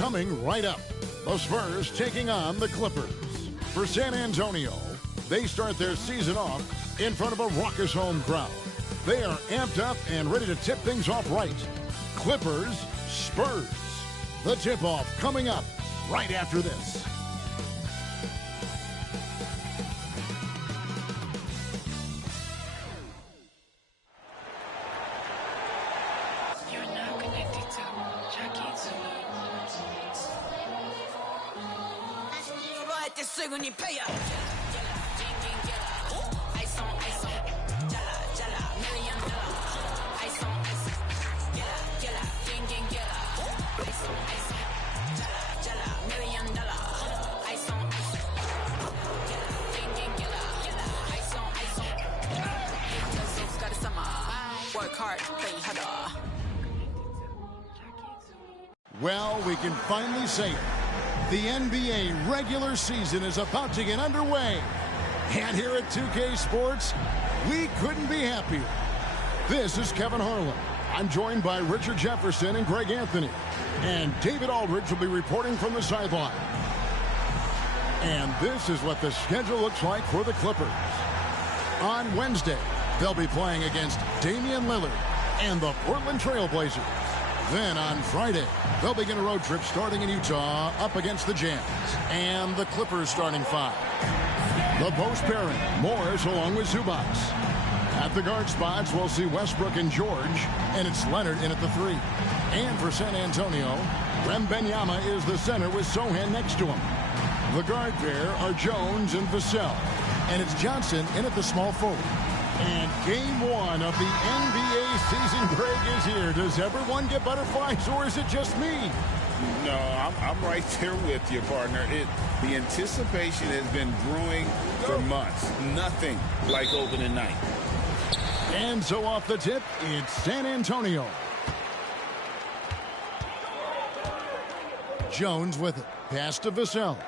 coming right up. The Spurs taking on the Clippers. For San Antonio, they start their season off in front of a raucous home crowd. They are amped up and ready to tip things off right. Clippers, Spurs. The tip-off coming up right after this. You're now connected to Jackie Zulu. Work hard, play harder. Well, we can finally say it. The NBA regular season is about to get underway. And here at 2K Sports, we couldn't be happier. This is Kevin Harlan. I'm joined by Richard Jefferson and Greg Anthony. And David Aldridge will be reporting from the sideline. And this is what the schedule looks like for the Clippers. On Wednesday, they'll be playing against Damian Lillard and the Portland Trail Blazers. Then on Friday, they'll begin a road trip starting in Utah up against the Jazz and the Clippers starting five. The post pairing, Morris along with Zubac. At the guard spots, we'll see Westbrook and George, and it's Leonard in at the three. And for San Antonio, Wembanyama is the center with Sohan next to him. The guard pair are Jones and Vassell, and it's Johnson in at the small forward. And game one of the NBA season, Greg, is here. Does everyone get butterflies, or is it just me? No, I'm right there with you, partner. The anticipation has been brewing for months. Nothing like opening night. And so off the tip, it's San Antonio. Jones with it. Pass to Vassell.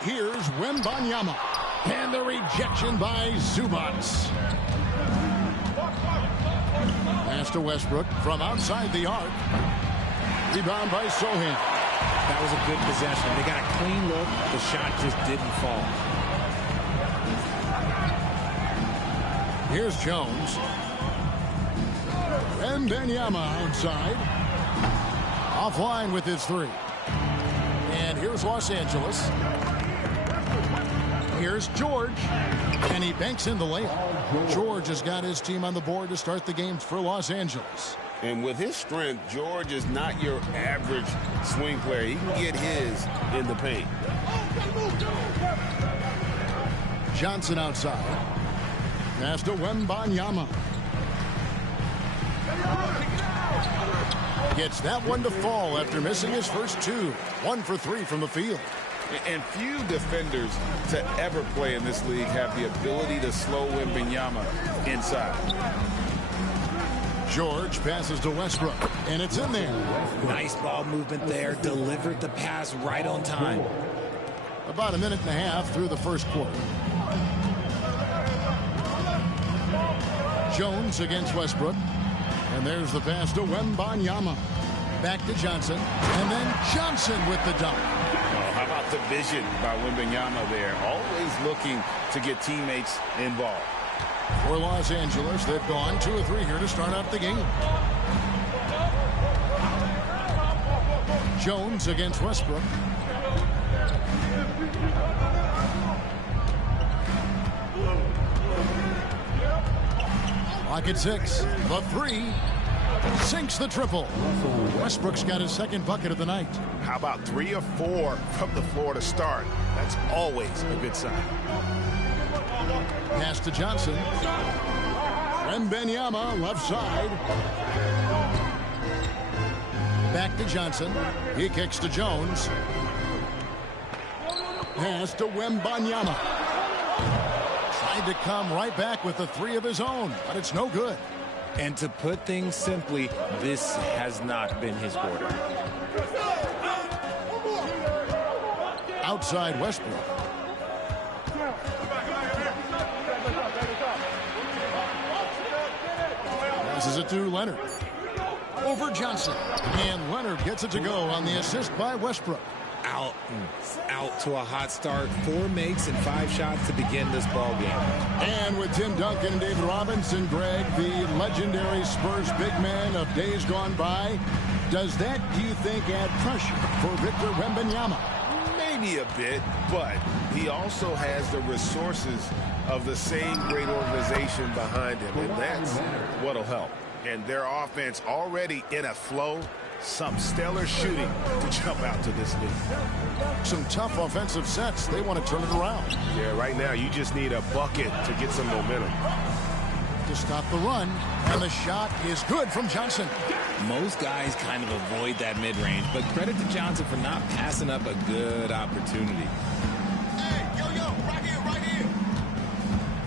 Here's Wembanyama. And the rejection by Zubac. Pass to Westbrook from outside the arc. Rebound by Sohan. That was a good possession. They got a clean look. The shot just didn't fall. Here's Jones. Wembanyama outside. Offline with his three. And here's Los Angeles. Here's George. And he banks in the layup. George has got his team on the board to start the games for Los Angeles. And with his strength, George is not your average swing player. He can get his in the paint. Johnson outside. Pass to Wembanyama. Gets that one to fall after missing his first two. 1 for 3 from the field. And few defenders to ever play in this league have the ability to slow Wembanyama inside. George passes to Westbrook, and it's in there. Nice ball movement there. Delivered the pass right on time. About a minute and a half through the first quarter. Jones against Westbrook. And there's the pass to Wembanyama. Back to Johnson. And then Johnson with the dunk. How about the vision by Wembanyama there? Always looking to get teammates involved. For Los Angeles, they've gone 2 of 3 here to start out the game. Jones against Westbrook. Lock at 6. The 3. Sinks the triple. Westbrook's got his second bucket of the night. How about 3 or 4 from the floor to start? That's always a good sign. Pass to Johnson. Wembanyama left side. Back to Johnson. He kicks to Jones. Pass to Wembanyama. Tried to come right back with the 3 of his own, but it's no good. And to put things simply, this has not been his quarter. Outside Westbrook. Passes it to Leonard. over Johnson. And Leonard gets it to go on the assist by Westbrook. Out to a hot start. 4 makes and 5 shots to begin this ball game. And with Tim Duncan and David Robinson, Greg, the legendary Spurs big man of days gone by, does that, do you think, add pressure for Victor Wembanyama? Maybe a bit, but he also has the resources of the same great organization behind him, and that's what'll help. And their offense already in a flow. Some stellar shooting to jump out to this lead. Some tough offensive sets. They want to turn it around. Yeah, right now you just need a bucket to get some momentum. To stop the run, and the shot is good from Johnson. Most guys kind of avoid that mid-range, but credit to Johnson for not passing up a good opportunity. Hey, yo, right here.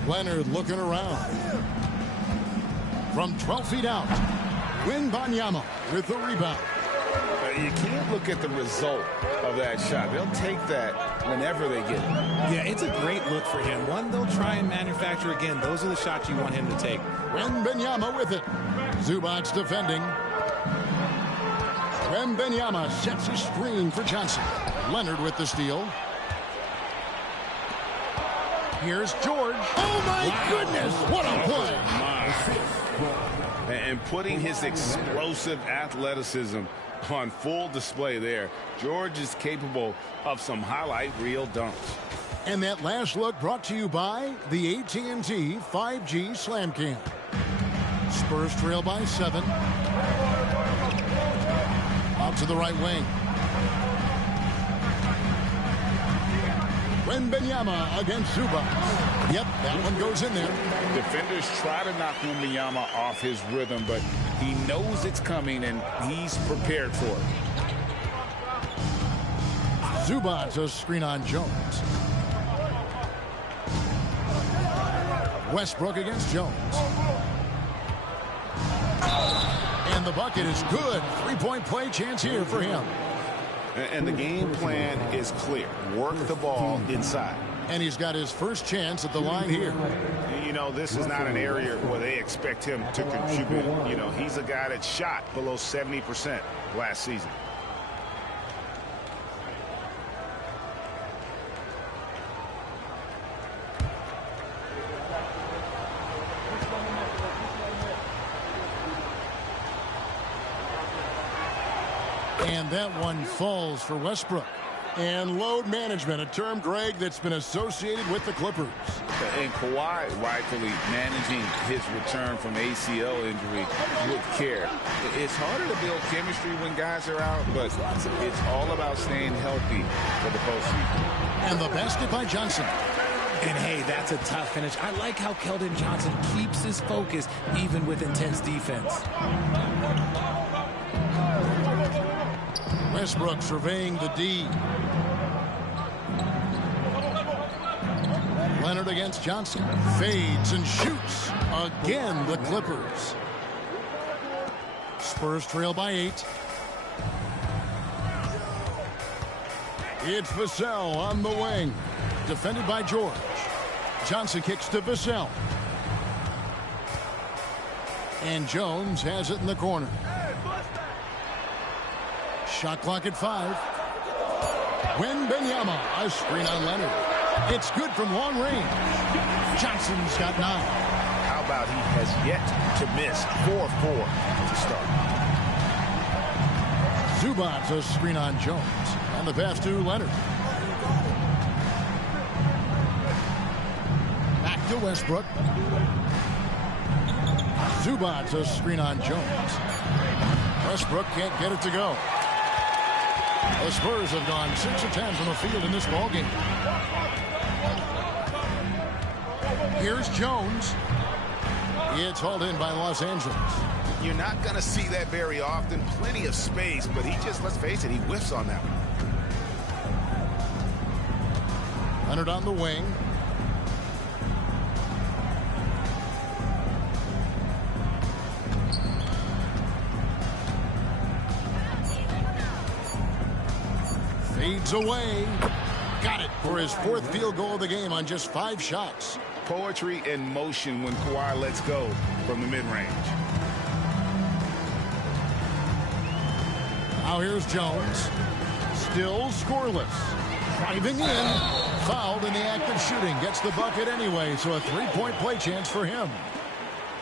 Leonard looking around. From 12 feet out, Wembanyama with the rebound. You can't look at the result of that shot. They'll take that whenever they get it. Yeah, it's a great look for him. One they'll try and manufacture again. Those are the shots you want him to take. Wembanyama with it. Zubac defending. Wembanyama sets his screen for Johnson. Leonard with the steal. Here's George. Oh, my goodness. What a play. And putting his explosive athleticism on full display there. George is capable of some highlight reel dunks. And that last look brought to you by the AT&T 5G Slam Cam. Spurs trail by 7. Out to the right wing. Wembanyama against Zubac. Yep, that one goes in there. Defenders try to knock Wembanyama off his rhythm, but he knows it's coming and he's prepared for it. Zubac a screen on Jones. Westbrook against Jones. And the bucket is good. 3-point play chance here for him. And the game plan is clear. Work the ball inside. And he's got his first chance at the line here. You know, this is not an area where they expect him to contribute. You know, he's a guy that shot below 70% last season. And that one falls for Westbrook. And load management, a term, Greg, that's been associated with the Clippers. And Kawhi rightfully managing his return from ACL injury with care. It's harder to build chemistry when guys are out, but it's all about staying healthy for the postseason. And the basket by Johnson. And hey, that's a tough finish. I like how Keldon Johnson keeps his focus even with intense defense. Westbrook surveying the D. Leonard against Johnson. Fades and shoots. Again, the Clippers. Spurs trail by 8. It's Vassell on the wing. Defended by George. Johnson kicks to Vassell. And Jones has it in the corner. Shot clock at 5. Wembanyama, a screen on Leonard. It's good from long range. Johnson's got 9. How about he has yet to miss 4-4 to start. Zubac, a screen on Jones. And the pass to Leonard. Back to Westbrook. Zubac, a screen on Jones. Westbrook can't get it to go. The Spurs have gone 6 of 10 from the field in this ballgame. Here's Jones. It's hauled in by Los Angeles. You're not going to see that very often. Plenty of space, but he just, let's face it, he whiffs on that one. Leonard on the wing. Fades away. Got it for his 4th field goal of the game on just 5 shots. Poetry in motion when Kawhi lets go from the mid-range. Now here's Jones. Still scoreless. Driving in. Fouled in the act of shooting. Gets the bucket anyway, so a three-point play chance for him.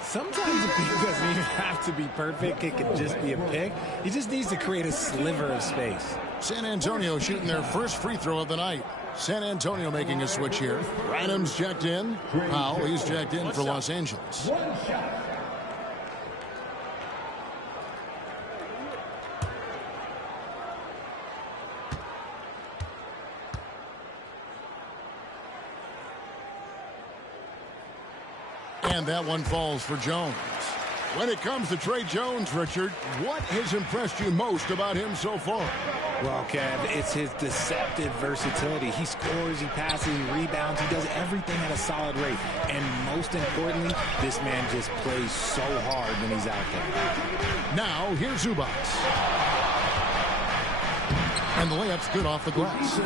Sometimes a pick doesn't even have to be perfect. It can just be a pick. He just needs to create a sliver of space. San Antonio shooting their first free throw of the night. San Antonio making a switch here. Branham's checked in. Powell, he's checked in for Los Angeles. And that one falls for Jones. When it comes to Trey Jones, Richard, what has impressed you most about him so far? Well, Kev, it's his deceptive versatility. He scores, he passes, he rebounds, he does everything at a solid rate. And most importantly, this man just plays so hard when he's out there. Now, here's Zubac. And the layup's good off the glass.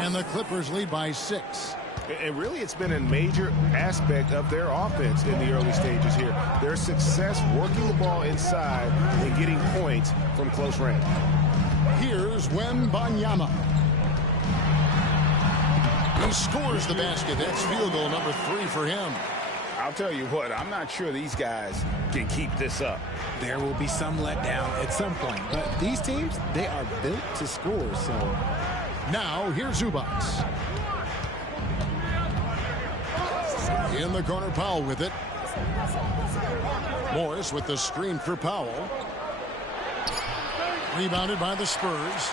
And the Clippers lead by 6. And really, it's been a major aspect of their offense in the early stages here. Their success working the ball inside and getting points from close range. Here's Wembanyama. He scores the basket. That's field goal number 3 for him. I'll tell you what, I'm not sure these guys can keep this up. There will be some letdown at some point. But these teams, they are built to score. So now, here's Zubac. In the corner, Powell with it. Morris with the screen for Powell. Rebounded by the Spurs.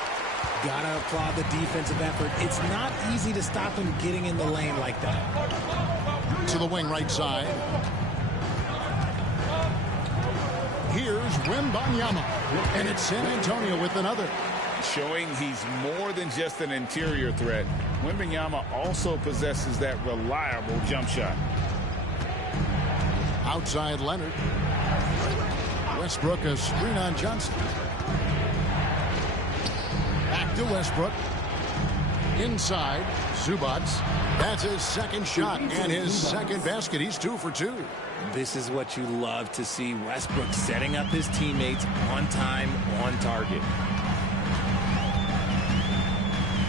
Gotta applaud the defensive effort. It's not easy to stop him getting in the lane like that. To the wing right side. Here's Wembanyama. And it's San Antonio with another. Showing he's more than just an interior threat. Wembanyama also possesses that reliable jump shot. Outside Leonard. Westbrook a screen on Johnson. Back to Westbrook. Inside, Zubac. That's his second shot and his second basket. He's 2 for 2. This is what you love to see. Westbrook setting up his teammates on time, on target.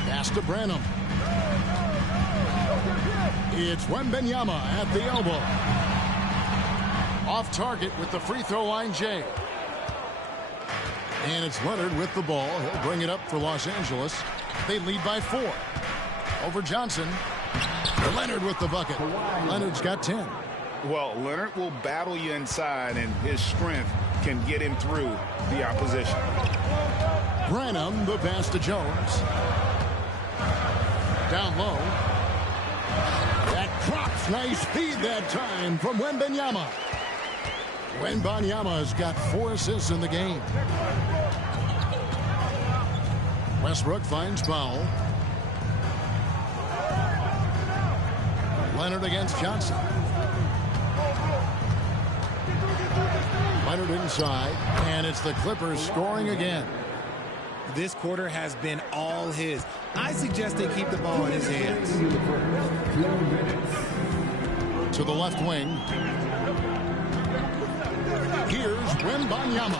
Pass to Branham. It's Wembanyama at the elbow. Off target with the free throw line, Jay. And it's Leonard with the ball. He'll bring it up for Los Angeles. They lead by 4. Over Johnson. Leonard with the bucket. Leonard's got 10. Well, Leonard will battle you inside, and his strength can get him through the opposition. Branham, the pass to Jones. Down low. That drops. Nice feed that time from Wembanyama. Wembanyama's got 4 assists in the game. Westbrook finds Powell. Leonard against Johnson. Leonard inside, and it's the Clippers scoring again. This quarter has been all his. I suggest they keep the ball in his hands. To the left wing. Here's Wembanyama.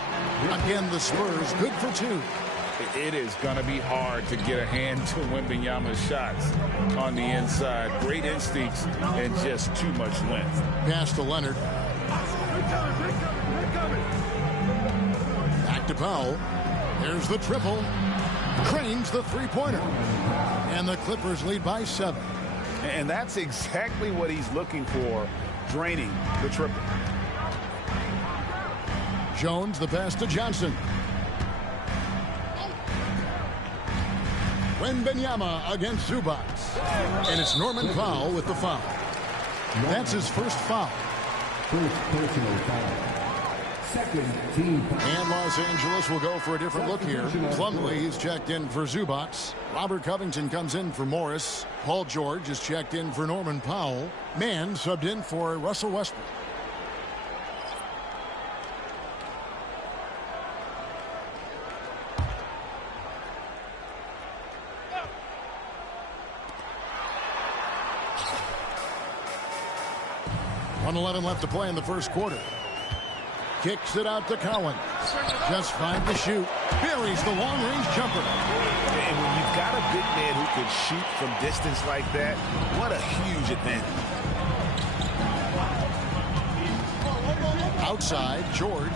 Again, the Spurs good for 2. It is going to be hard to get a hand to Wembanyama's shots on the inside. Great instincts and just too much length. Pass to Leonard. Back to Powell. There's the triple. Cranes the three-pointer. And the Clippers lead by 7. And that's exactly what he's looking for, draining the triple. Jones, the pass to Johnson. Wembanyama against Zubac. And it's Norman Powell with the foul. That's his first foul. First personal foul. Second team foul. And Los Angeles will go for a different look here. Plumlee, he's checked in for Zubac. Robert Covington comes in for Morris. Paul George is checked in for Norman Powell. Mann subbed in for Russell Westbrook. .11 left to play in the first quarter. Kicks it out to Cowan. Just 5 to shoot. Buries the long-range jumper. And when you've got a big man who can shoot from distance like that, what a huge advantage. Outside, George.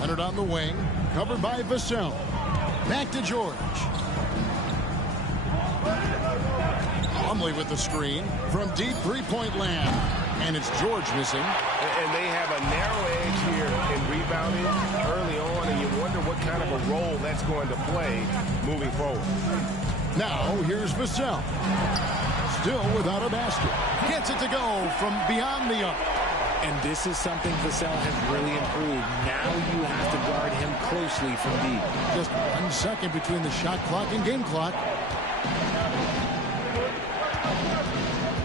Leonard on the wing. Covered by Vassell. Back to George. Plumlee with the screen from deep three-point land. And it's George missing. And they have a narrow edge here in rebounding early on, and you wonder what kind of a role that's going to play moving forward. Now, here's Vassell. Still without a basket. Gets it to go from beyond the arc. And this is something Vassell has really improved. Now you have to guard him closely from deep. Just 1 second between the shot clock and game clock.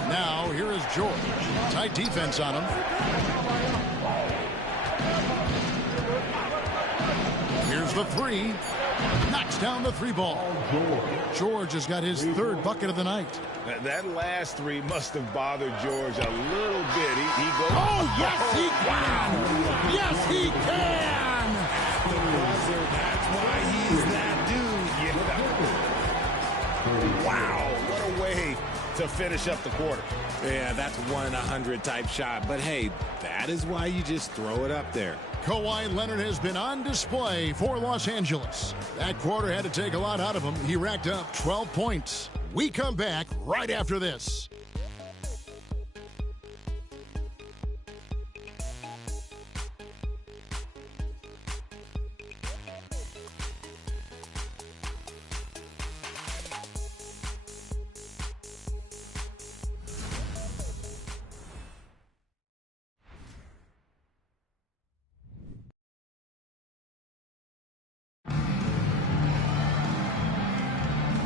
Now, here is George. Tight defense on him. Here's the three. Knocks down the three ball. George has got his 3rd bucket of the night. That last three must have bothered George a little bit. He goes. Oh, yes, he can! Yes, he can! That's why he's that dude. Yeah. Wow, what a way to finish up the quarter. Yeah, that's 1 in 100 type shot. But hey, that is why you just throw it up there. Kawhi Leonard has been on display for Los Angeles. That quarter had to take a lot out of him. He racked up 12 points. We come back right after this.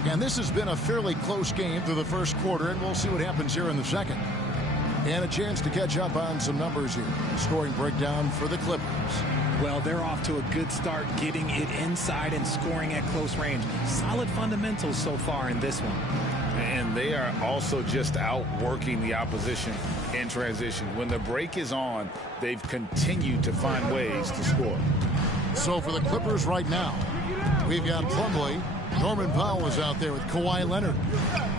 And this has been a fairly close game through the first quarter, and we'll see what happens here in the second. And a chance to catch up on some numbers here. Scoring breakdown for the Clippers. Well, they're off to a good start getting it inside and scoring at close range. Solid fundamentals so far in this one. And they are also just outworking the opposition in transition. When the break is on, they've continued to find ways to score. So for the Clippers right now, we've got Plumlee. Norman Powell is out there with Kawhi Leonard.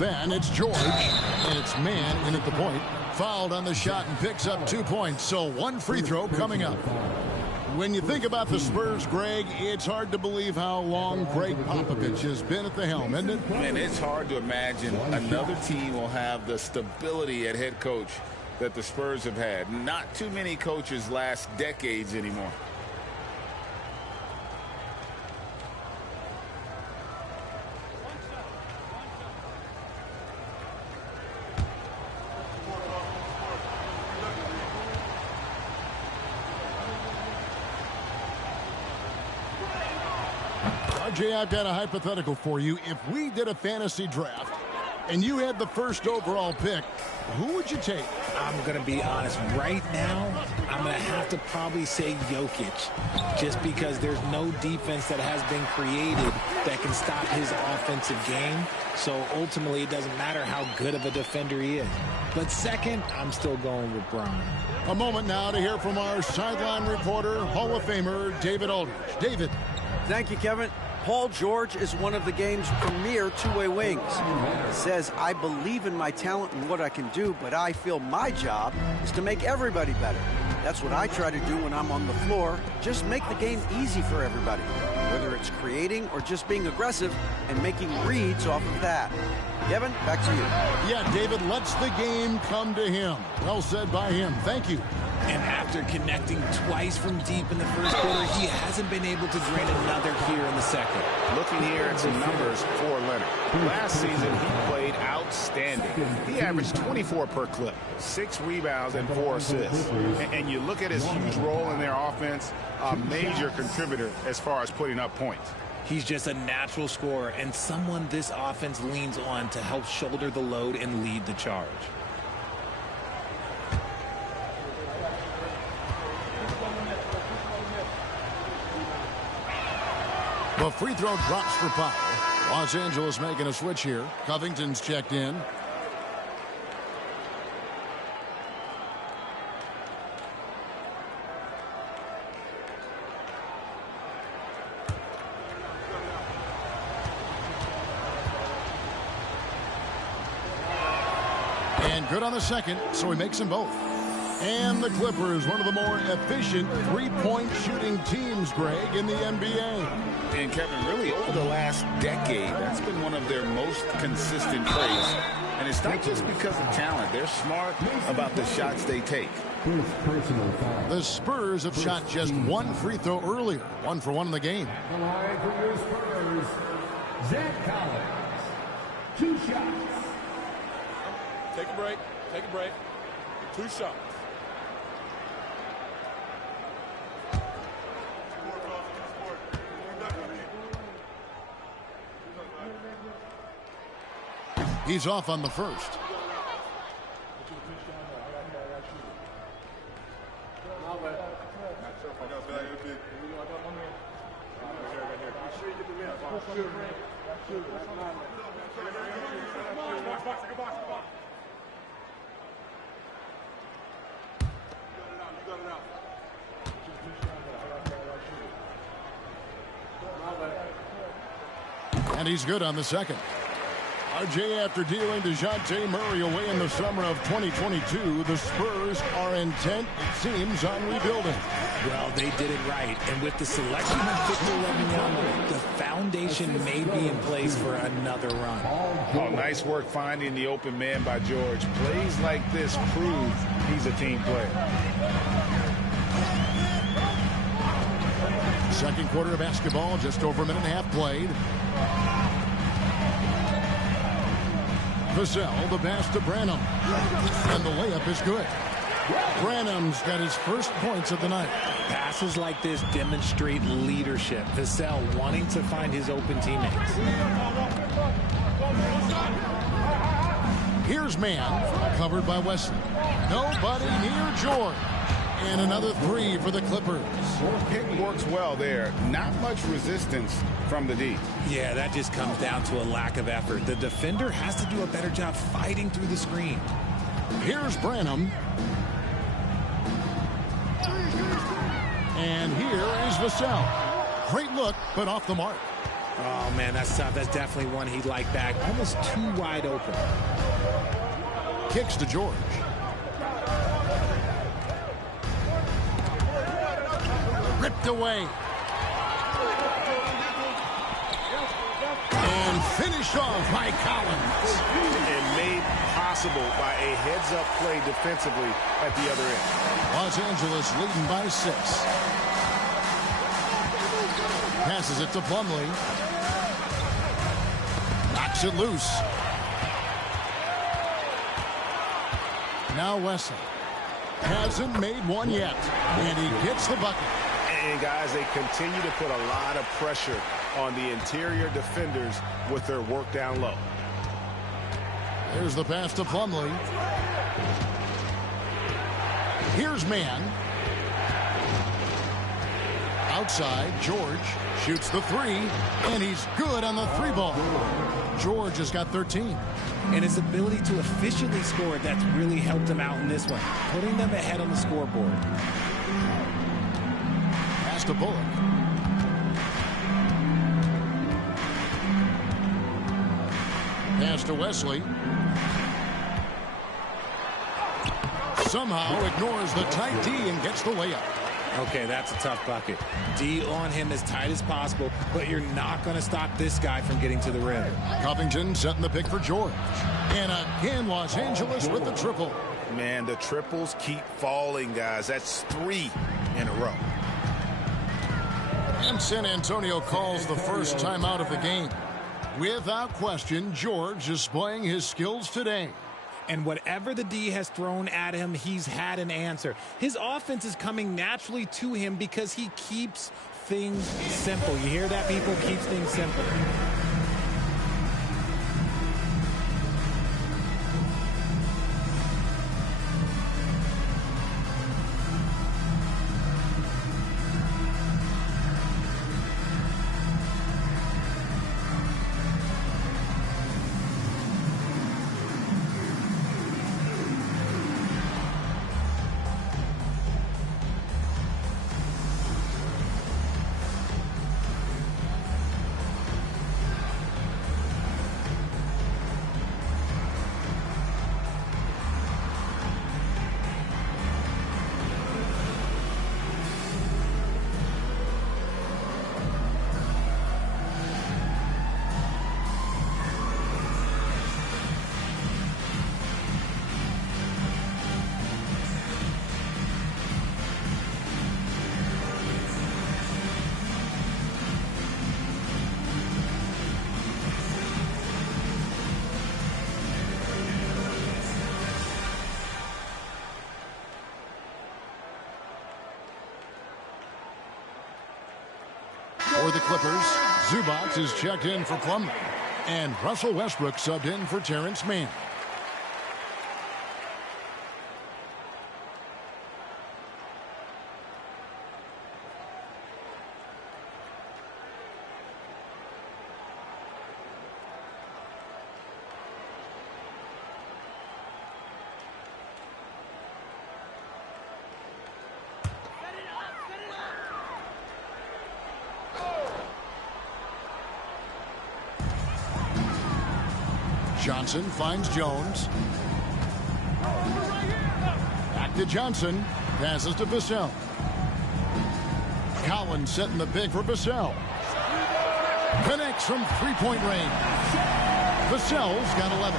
Then it's George, and it's man in at the point. Fouled on the shot and picks up 2 points. So 1 free throw coming up. When you think about the Spurs, Greg, it's hard to believe how long Greg Popovich has been at the helm, isn't it? And it's hard to imagine another team will have the stability at head coach that the Spurs have had. Not too many coaches last decades anymore. RJ, I've got a hypothetical for you. If we did a fantasy draft and you had the 1st overall pick, who would you take? I'm going to be honest. Right now, I'm going to have to probably say Jokic, just because there's no defense that has been created that can stop his offensive game. So ultimately, it doesn't matter how good of a defender he is. But second, I'm still going with Bron. A moment now to hear from our sideline reporter, Hall of Famer David Aldridge. David. Thank you, Kevin. Paul George is one of the game's premier two-way wings. He says, I believe in my talent and what I can do, but I feel my job is to make everybody better. That's what I try to do when I'm on the floor. Just make the game easy for everybody, whether it's creating or just being aggressive and making reads off of that. Kevin, back to you. Yeah, David lets the game come to him. Well said by him. Thank you. And after connecting twice from deep in the first quarter, he hasn't been able to drain another here in the second. Looking here at some numbers for Leonard. Last season, he played outstanding. He averaged 24 per clip, 6 rebounds and 4 assists. And you look at his huge role in their offense, a major contributor as far as putting up points. He's just a natural scorer and someone this offense leans on to help shoulder the load and lead the charge. The free throw drops for Powell. Los Angeles making a switch here. Covington's checked in. And good on the second, so he makes them both. And the Clippers, one of the more efficient three-point shooting teams, Greg, in the NBA. And Kevin, really over the last decade, that's been one of their most consistent plays. And it's not just because of talent. They're smart about the shots they take. The Spurs have shot just one free throw earlier. 1 for 1 in the game. The line for your Spurs, Zach Collins. 2 shots. Take a break. Take a break. 2 shots. He's off on the first. And he's good on the second. RJ, after dealing DeJounte Murray away in the summer of 2022, the Spurs are intent, it seems, on rebuilding. Well, they did it right. And with the selection of Victor Wembanyama, the foundation may be in place for another run. Oh, nice work finding the open man by George. Plays like this prove he's a team player. Second quarter of basketball, just over a minute and a half played. Vassell, the pass to Branham. And the layup is good. Branham's got his first points of the night. Passes like this demonstrate leadership. Vassell wanting to find his open teammates. Here's man, covered by Wesley. Nobody near George. And another 3 for the Clippers. Pick works well there. Not much resistance from the D. Yeah, that just comes down to a lack of effort. The defender has to do a better job fighting through the screen. Here's Branham. And here is Vassell. Great look, but off the mark. Oh, man, that's tough. That's definitely one he'd like back. Almost too wide open. Kicks to George. Ripped away. And finished off by Collins. And made possible by a heads-up play defensively at the other end. Los Angeles leading by 6. Passes it to Plumlee. Knocks it loose. Now Wesley. Hasn't made one yet. And he gets the bucket. And guys, they continue to put a lot of pressure on the interior defenders with their work down low. There's the pass to Plumlee. Here's man. Outside, George shoots the 3, and he's good on the 3 ball. George has got 13. And his ability to efficiently score, that's really helped him out in this one, putting them ahead on the scoreboard. Pass to Bullock. Pass to Wesley. Somehow ignores the tight D and gets the layup. Okay, that's a tough bucket. D on him as tight as possible, but you're not going to stop this guy from getting to the rim. Covington setting the pick for George. And again, Los Angeles with the triple. Man, the triples keep falling, guys. That's 3 in a row. And San Antonio calls the first timeout of the game. Without question, George displaying his skills today. And whatever the D has thrown at him, he's had an answer. His offense is coming naturally to him because he keeps things simple. You hear that, people? Keeps things simple. For the Clippers, Zubac is checked in for Plumlee. And Russell Westbrook subbed in for Terrence Mann. Johnson finds Jones. Back to Johnson. Passes to Vassell. Collins setting the pick for Vassell. Connects from three-point range. Vassell's got 11.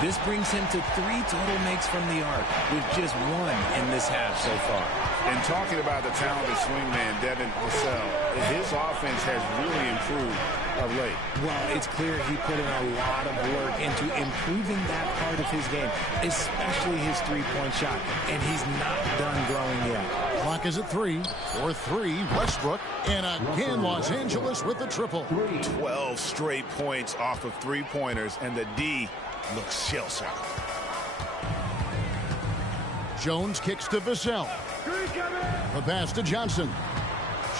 This brings him to 3 total makes from the arc, with just 1 in this half so far. And talking about the talented swingman, Devin Vassell, his offense has really improved of late. Well, it's clear he put in a lot of work into improving that part of his game, especially his three-point shot, and he's not done growing yet. Clock is at 3. For 3, Westbrook. And again, Los Angeles with the triple. 12 straight points off of three-pointers, and the D looks shell-shocked. Jones kicks to Vassell. The pass to Johnson.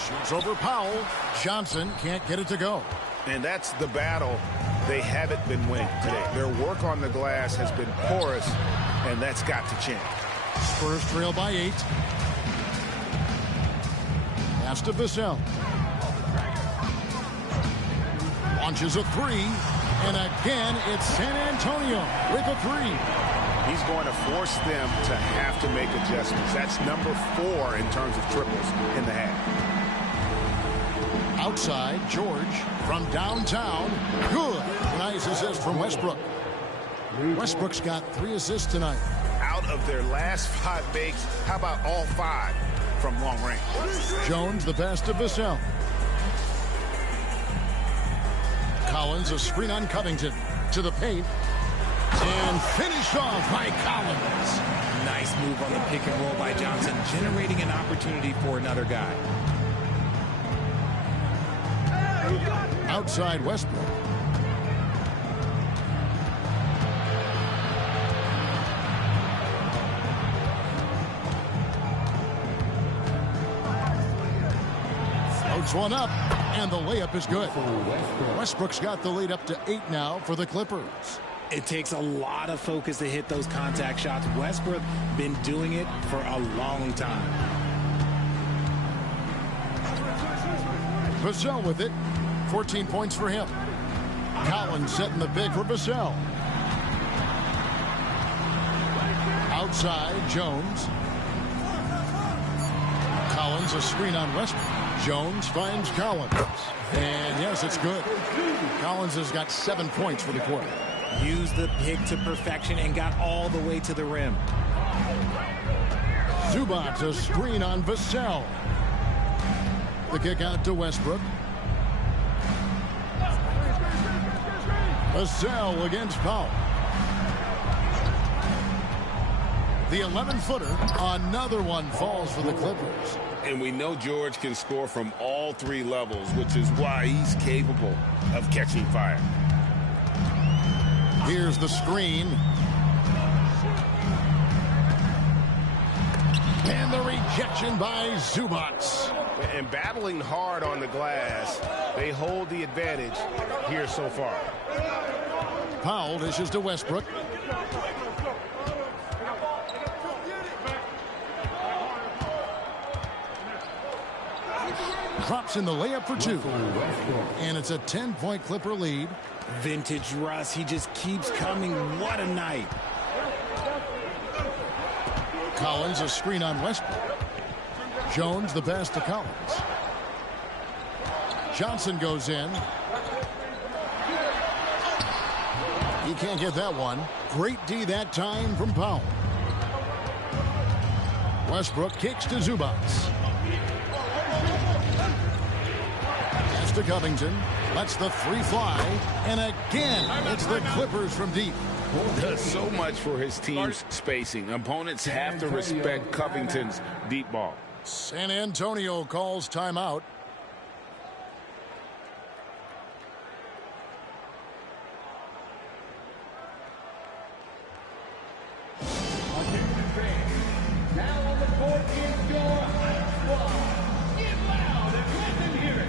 Shoots over Powell. Johnson can't get it to go. And that's the battle they haven't been winning today. Their work on the glass has been porous, and that's got to change. Spurs trail by 8. Pass to Vassell. Launches a 3. And again, it's San Antonio with a 3. He's going to force them to have to make adjustments. That's number 4 in terms of triples in the half. Outside, George from downtown. Good. Nice assist from Westbrook. Westbrook's got 3 assists tonight. Out of their last 5 makes, how about all 5 from long range? Jones, the pass to Vassell. Collins, a screen on Covington. To the paint. And finished off by Collins. Nice move on the pick and roll by Johnson, generating an opportunity for another guy. Outside Westbrook. Floats one up, and the layup is good. Westbrook's got the lead up to 8 now for the Clippers. It takes a lot of focus to hit those contact shots. Westbrook been doing it for a long time. Vassell with it. 14 points for him. Collins setting the big for Vassell. Outside, Jones. Collins, a screen on Westbrook. Jones finds Collins. And yes, it's good. Collins has got 7 points for the quarter. Used the pick to perfection and got all the way to the rim. Zubac, a screen on Vassell. The kick out to Westbrook. Vassell against Powell. The 11-footer, another one falls for the Clippers. And we know George can score from all 3 levels, which is why he's capable of catching fire. Here's the screen. And the rejection by Zubac. And battling hard on the glass, they hold the advantage here so far. Powell dishes to Westbrook. Drops in the layup for 2. And it's a 10-point Clipper lead. Vintage Russ, he just keeps coming. What a night. Collins, a screen on Westbrook. Jones, the pass to Collins. Johnson goes in. He can't get that one. Great D that time from Powell. Westbrook kicks to Zubac. Pass to Covington. Lets the 3 fly. And again, it's the Clippers from deep. Does so much for his team's spacing. Opponents have to respect Covington's deep ball. San Antonio calls timeout. Now on the court is your high squad. Get loud and let them hear it.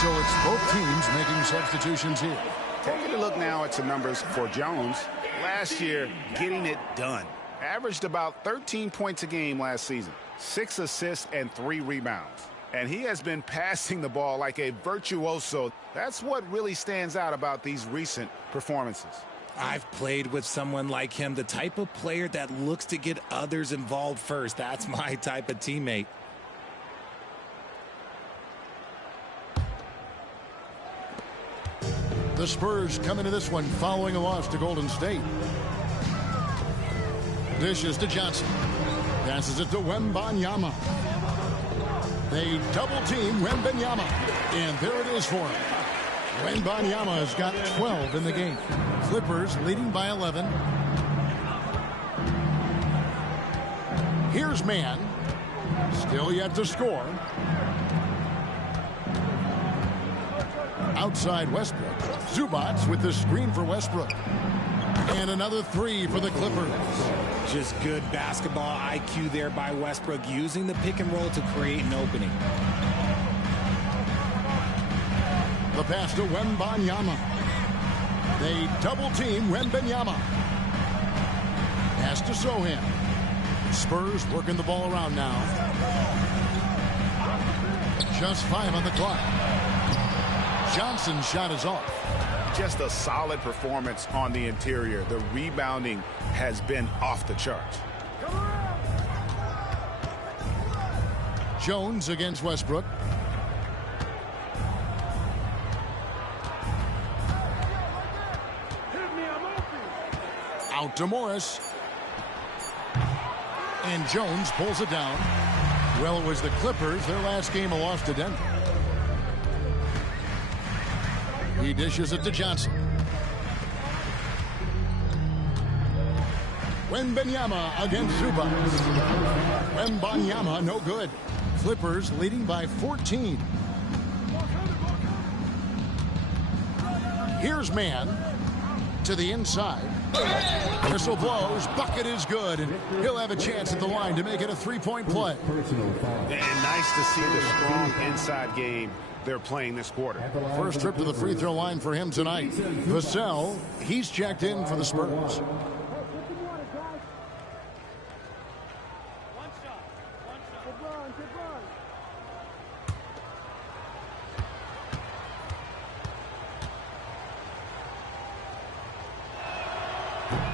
So it's both teams making substitutions here. Taking a look now at some numbers for Jones. Last year, getting it done. Averaged about 13 points a game last season. 6 assists and 3 rebounds. And he has been passing the ball like a virtuoso. That's what really stands out about these recent performances. I've played with someone like him, the type of player that looks to get others involved first. That's my type of teammate. The Spurs come into this one following a loss to Golden State. Dishes to Johnson. Passes it to Wembanyama. They double team Wembanyama. And there it is for him. Wembanyama has got 12 in the game. Clippers leading by 11. Here's Mann. Still yet to score. Outside Westbrook. Zubac with the screen for Westbrook. And another 3 for the Clippers. Just good basketball IQ there by Westbrook, using the pick and roll to create an opening. The pass to Wembanyama. They double team Wembanyama. Pass to Sohan. Spurs working the ball around now. Just 5 on the clock. Johnson's shot is off. Just a solid performance on the interior. The rebounding has been off the charts. Jones against Westbrook. Out to Morris. And Jones pulls it down. Well, it was the Clippers. Their last game a loss to Denver. He dishes it to Johnson. Wembanyama against Zubac. Wembanyama, no good. Clippers leading by 14. Here's Mann to the inside. Whistle blows. Bucket is good. And he'll have a chance at the line to make it a 3-point play. And nice to see the strong inside game they're playing this quarter. First trip to the free throw line for him tonight. Vassell, he's checked in for the Spurs.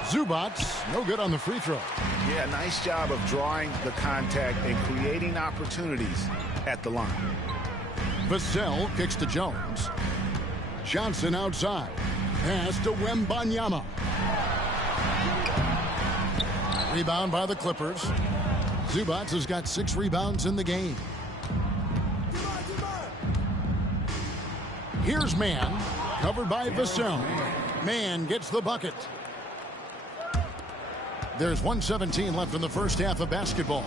Zubac, no good on the free throw. Yeah, nice job of drawing the contact and creating opportunities at the line. Vassell kicks to Jones. Johnson outside. Pass to Wembanyama. Rebound by the Clippers. Zubac has got 6 rebounds in the game. Here's Mann, covered by Vassell. Mann gets the bucket. There's 1:17 left in the first half of basketball.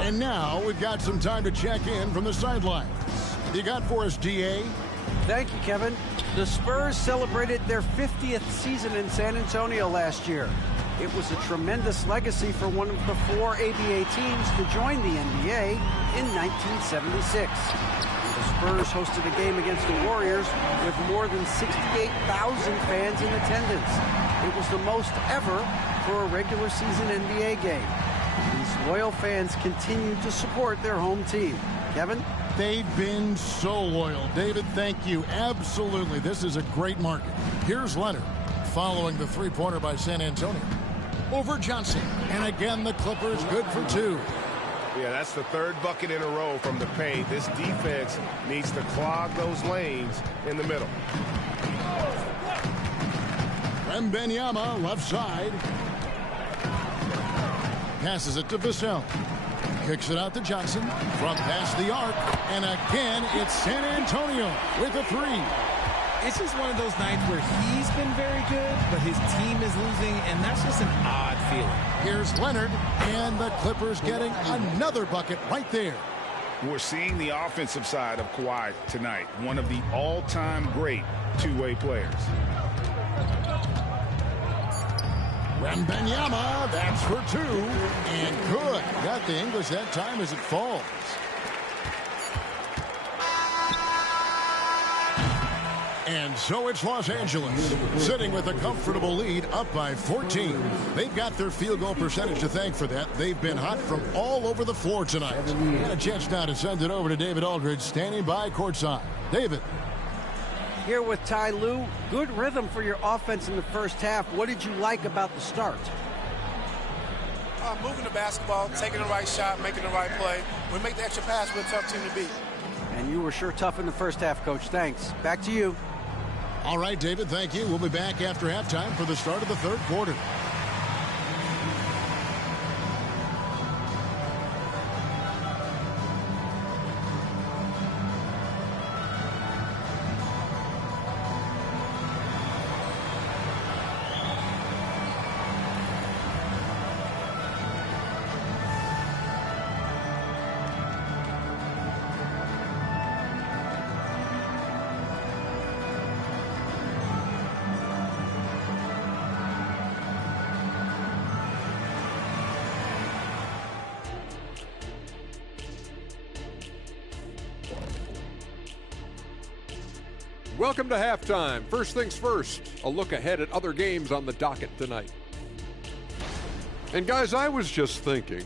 And now we've got some time to check in from the sidelines. You got for us, DA? Thank you, Kevin. The Spurs celebrated their 50th season in San Antonio last year. It was a tremendous legacy for one of the 4 ABA teams to join the NBA in 1976. The Spurs hosted a game against the Warriors with more than 68,000 fans in attendance. It was the most ever for a regular season NBA game. These loyal fans continue to support their home team. Kevin? They've been so loyal. David, thank you. Absolutely. This is a great market. Here's Leonard following the three-pointer by San Antonio. Over Johnson. And again, the Clippers good for two. Yeah, that's the third bucket in a row from the paint. This defense needs to clog those lanes in the middle. Wembanyama, left side. Passes it to Vassell. Kicks it out to Johnson from past the arc. And again, it's San Antonio with a three. It's just one of those nights where he's been very good, but his team is losing, and that's just an odd feeling. Here's Leonard, and the Clippers getting another bucket right there. We're seeing the offensive side of Kawhi tonight, one of the all-time great two-way players. Wembanyama, that's for two, and good. Got the English that time as it falls. And so it's Los Angeles, sitting with a comfortable lead, up by 14. They've got their field goal percentage to thank for that. They've been hot from all over the floor tonight. And a chance now to send it over to David Aldridge, standing by courtside. David. Here with Ty Lue, good rhythm for your offense in the first half. What did you like about the start? Moving the basketball, taking the right shot, making the right play. We make the extra pass, we're a tough team to beat. And you were sure tough in the first half, Coach. Thanks. Back to you. All right, David, thank you. We'll be back after halftime for the start of the third quarter. Welcome to halftime. First things first, a look ahead at other games on the docket tonight. And guys, I was just thinking,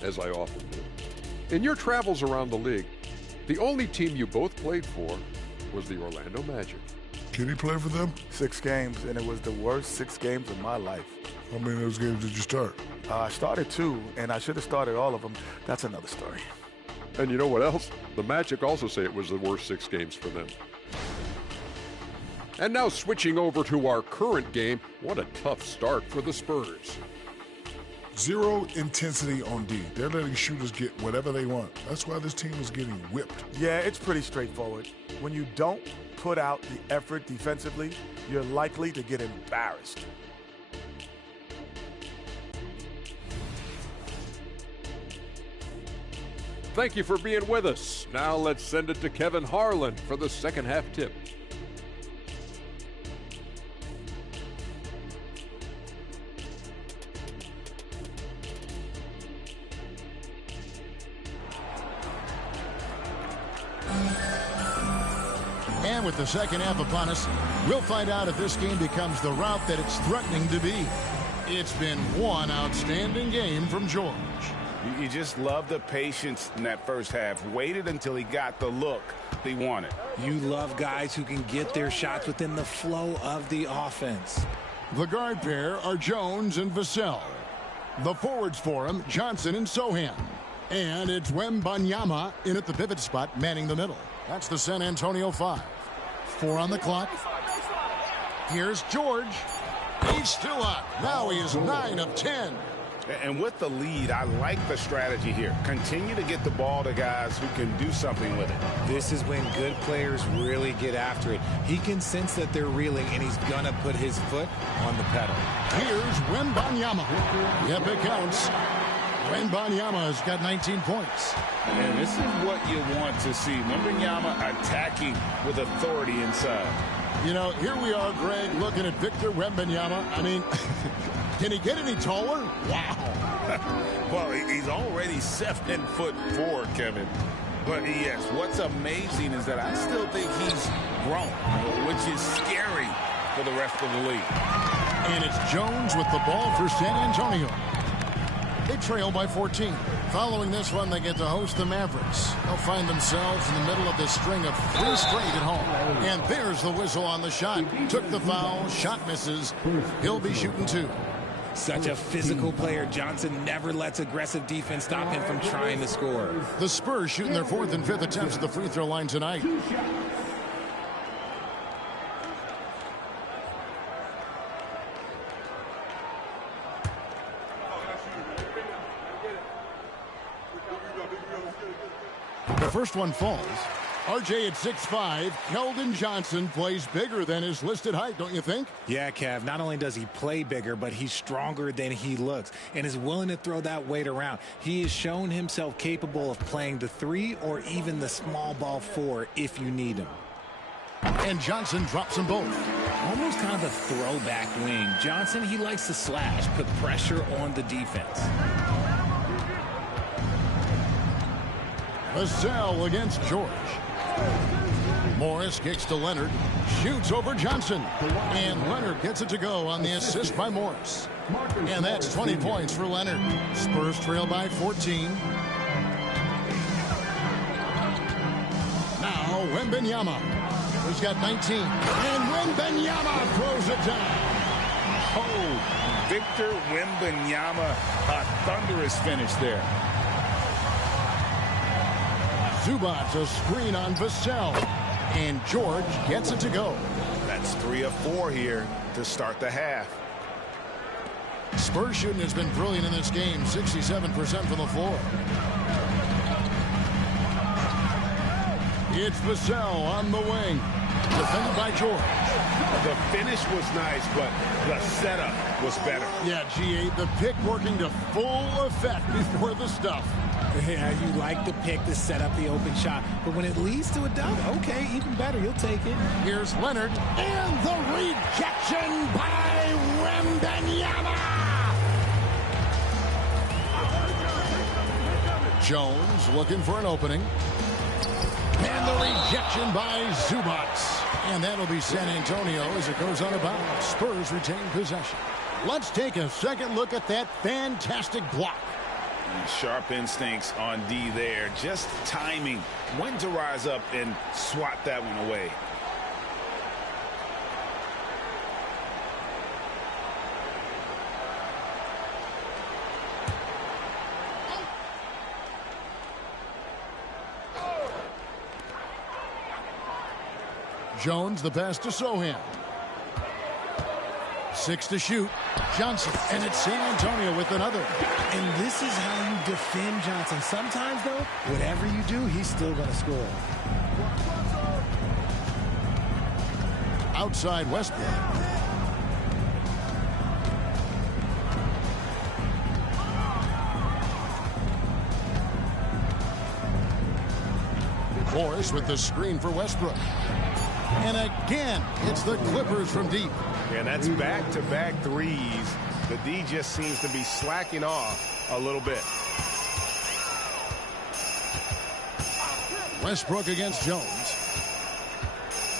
as I often do, in your travels around the league, the only team you both played for was the Orlando Magic. Can you play for them? 6 games, and it was the worst 6 games of my life. How many of those games did you start? I started 2, and I should have started all of them. That's another story. And you know what else? The Magic also say it was the worst 6 games for them. And now switching over to our current game, what a tough start for the Spurs. Zero intensity on D. They're letting shooters get whatever they want. That's why this team is getting whipped. Yeah, it's pretty straightforward. When you don't put out the effort defensively, you're likely to get embarrassed. Thank you for being with us. Now let's send it to Kevin Harlan for the second half tip. And with the second half upon us, we'll find out if this game becomes the route that it's threatening to be. It's been one outstanding game from George. You just love the patience in that first half. Waited until he got the look he wanted. You love guys who can get their shots within the flow of the offense. The guard pair are Jones and Vassell. The forwards for him, Johnson and Sohan. And it's Wembanyama in at the pivot spot, manning the middle. That's the San Antonio 5. 4 on the clock. Here's George. He's still up. Now he is 9 of 10. And with the lead, I like the strategy here. Continue to get the ball to guys who can do something with it. This is when good players really get after it. He can sense that they're reeling, and he's going to put his foot on the pedal. Here's Wembanyama. Yep, it counts. Wembanyama has got 19 points. And this is what you want to see. Wembanyama attacking with authority inside. You know, here we are, Greg, looking at Victor Wembanyama. I mean, can he get any taller? Wow. Well, he's already 7'4", Kevin. But yes, what's amazing is that I still think he's grown, which is scary for the rest of the league. And it's Jones with the ball for San Antonio. They trail by 14. Following this one, they get to host the Mavericks. They'll find themselves in the middle of this string of 3 straight at home. And there's the whistle on the shot. Took the foul, shot misses. He'll be shooting 2. Such a physical player. Johnson never lets aggressive defense stop him from trying to score. The Spurs shooting their 4th and 5th attempts at the free throw line tonight. The first one falls. RJ at 6'5", Keldon Johnson plays bigger than his listed height, don't you think? Yeah, Kev. Not only does he play bigger, but he's stronger than he looks and is willing to throw that weight around. He has shown himself capable of playing the 3 or even the small ball 4 if you need him. And Johnson drops them both. Almost kind of a throwback wing. Johnson, he likes to slash, put pressure on the defense. Vassell against George. Morris kicks to Leonard. Shoots over Johnson. And Leonard gets it to go on the assist by Morris. And that's 20 points for Leonard. Spurs trail by 14. Now Wembanyama, who's got 19. And Wembanyama throws it down. Oh, Victor Wembanyama, a thunderous finish there. Zubac a screen on Vassell. And George gets it to go. That's 3 of 4 here to start the half. Spurs shooting has been brilliant in this game. 67% from the floor. It's Vassell on the wing. Defended by George. The finish was nice, but the setup was better. Yeah, G8, the pick working to full effect before the stuff. Yeah, you like the pick to set up the open shot, but when it leads to a dunk, okay, even better, you'll take it. Here's Leonard, and the rejection by Wembanyama. Jones looking for an opening. And the rejection by Zubac. And that'll be San Antonio as it goes out of bounds. Spurs retain possession. Let's take a second look at that fantastic block. Sharp instincts on D there. Just timing when to rise up and swat that one away. Jones, the pass to Sohan. 6 to shoot. Johnson, and it's San Antonio with another. And this is how you defend Johnson. Sometimes, though, whatever you do, he's still going to score. Outside Westbrook. Morris with the screen for Westbrook. And again, it's the Clippers from deep. And that's back-to-back threes. The D just seems to be slacking off a little bit. Westbrook against Jones.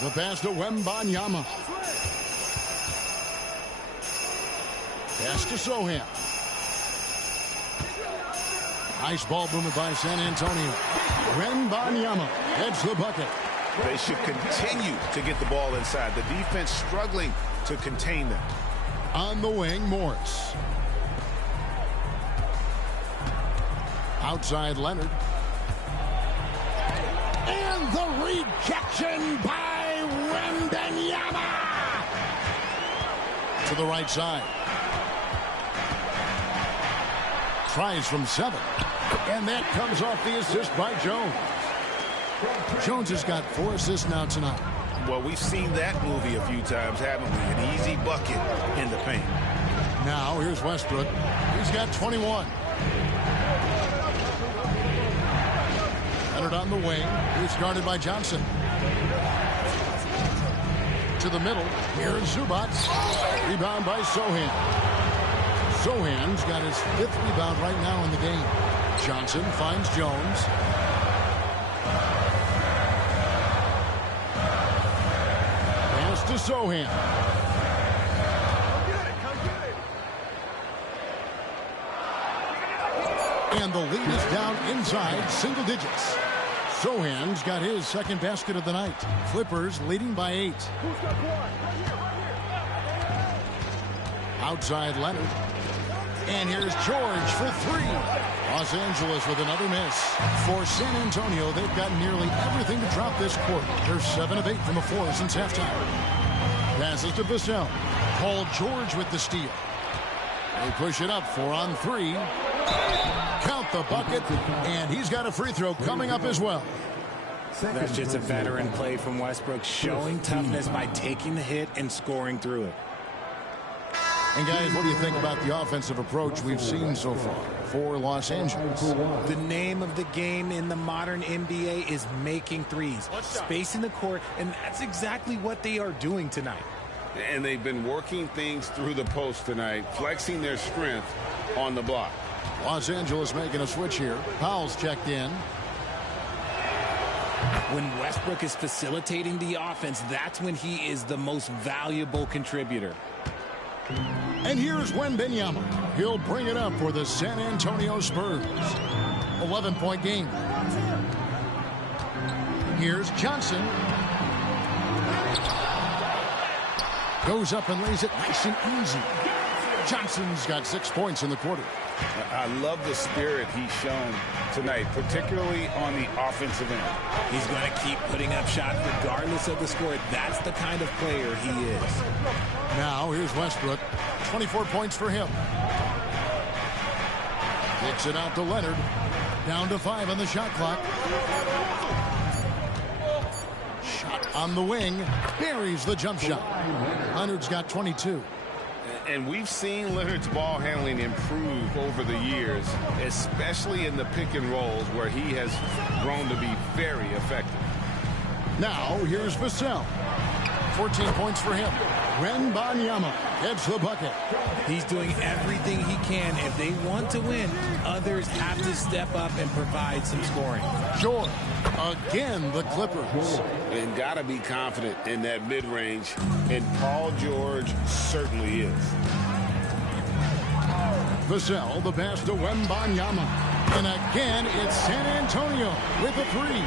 The pass to Wembanyama. Pass to Sohan. Nice ball movement by San Antonio. Wembanyama heads the bucket. They should continue to get the ball inside. The defense struggling to contain them. On the wing, Morris. Outside Leonard. And the rejection by Wembanyama. To the right side. Tries from 7. And that comes off the assist by Jones. Jones has got 4 assists now tonight. Well, we've seen that movie a few times, haven't we? An easy bucket in the paint. Now, here's Westbrook. He's got 21. Leonard on the wing. He's guarded by Johnson. To the middle. Here's Zubac. Rebound by Sohan. Sohan's got his 5th rebound right now in the game. Johnson finds Jones. Sochan. And the lead is down inside single digits. Sochan's got his second basket of the night. Clippers leading by 8. Outside Leonard. And here's George for 3. Los Angeles with another miss. For San Antonio, they've got nearly everything to drop this quarter. They're 7 of 8 from the floor since halftime. Passes to Vassell. Paul George with the steal. They push it up 4 on 3. Count the bucket, and he's got a free throw coming up as well. That's just a veteran play from Westbrook, showing toughness by taking the hit and scoring through it. And guys, what do you think about the offensive approach we've seen so far for Los Angeles? The name of the game in the modern NBA is making threes, spacing the court, and that's exactly what they are doing tonight. And they've been working things through the post tonight, flexing their strength on the block. Los Angeles making a switch here. Powell's checked in. When Westbrook is facilitating the offense, that's when he is the most valuable contributor. And here's Wembanyama. He'll bring it up for the San Antonio Spurs. 11-point game. Here's Johnson. Goes up and lays it nice and easy. Johnson's got 6 points in the quarter. I love the spirit he's shown tonight, particularly on the offensive end. He's going to keep putting up shots regardless of the score. That's the kind of player he is. Now here's Westbrook. 24 points for him. Kicks it out to Leonard. Down to 5 on the shot clock. Shot on the wing. Buries the jump shot. Leonard's got 22. And we've seen Leonard's ball handling improve over the years, especially in the pick and rolls where he has grown to be very effective. Now here's Vassell. 14 points for him. Wembanyama gets the bucket. He's doing everything he can. If they want to win, others have to step up and provide some scoring. George, again the Clippers. And got to be confident in that mid-range, and Paul George certainly is. Vassell, the pass to Wembanyama. And again, it's San Antonio with a 3.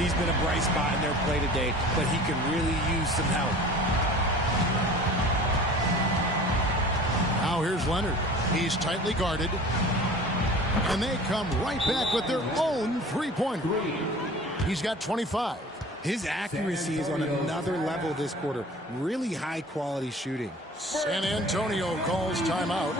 He's been a bright spot in their play today, but he could really use some help. Now here's Leonard. He's tightly guarded. And they come right back with their own three-pointer. He's got 25. His accuracy is on another level this quarter. Really high-quality shooting. San Antonio calls timeout.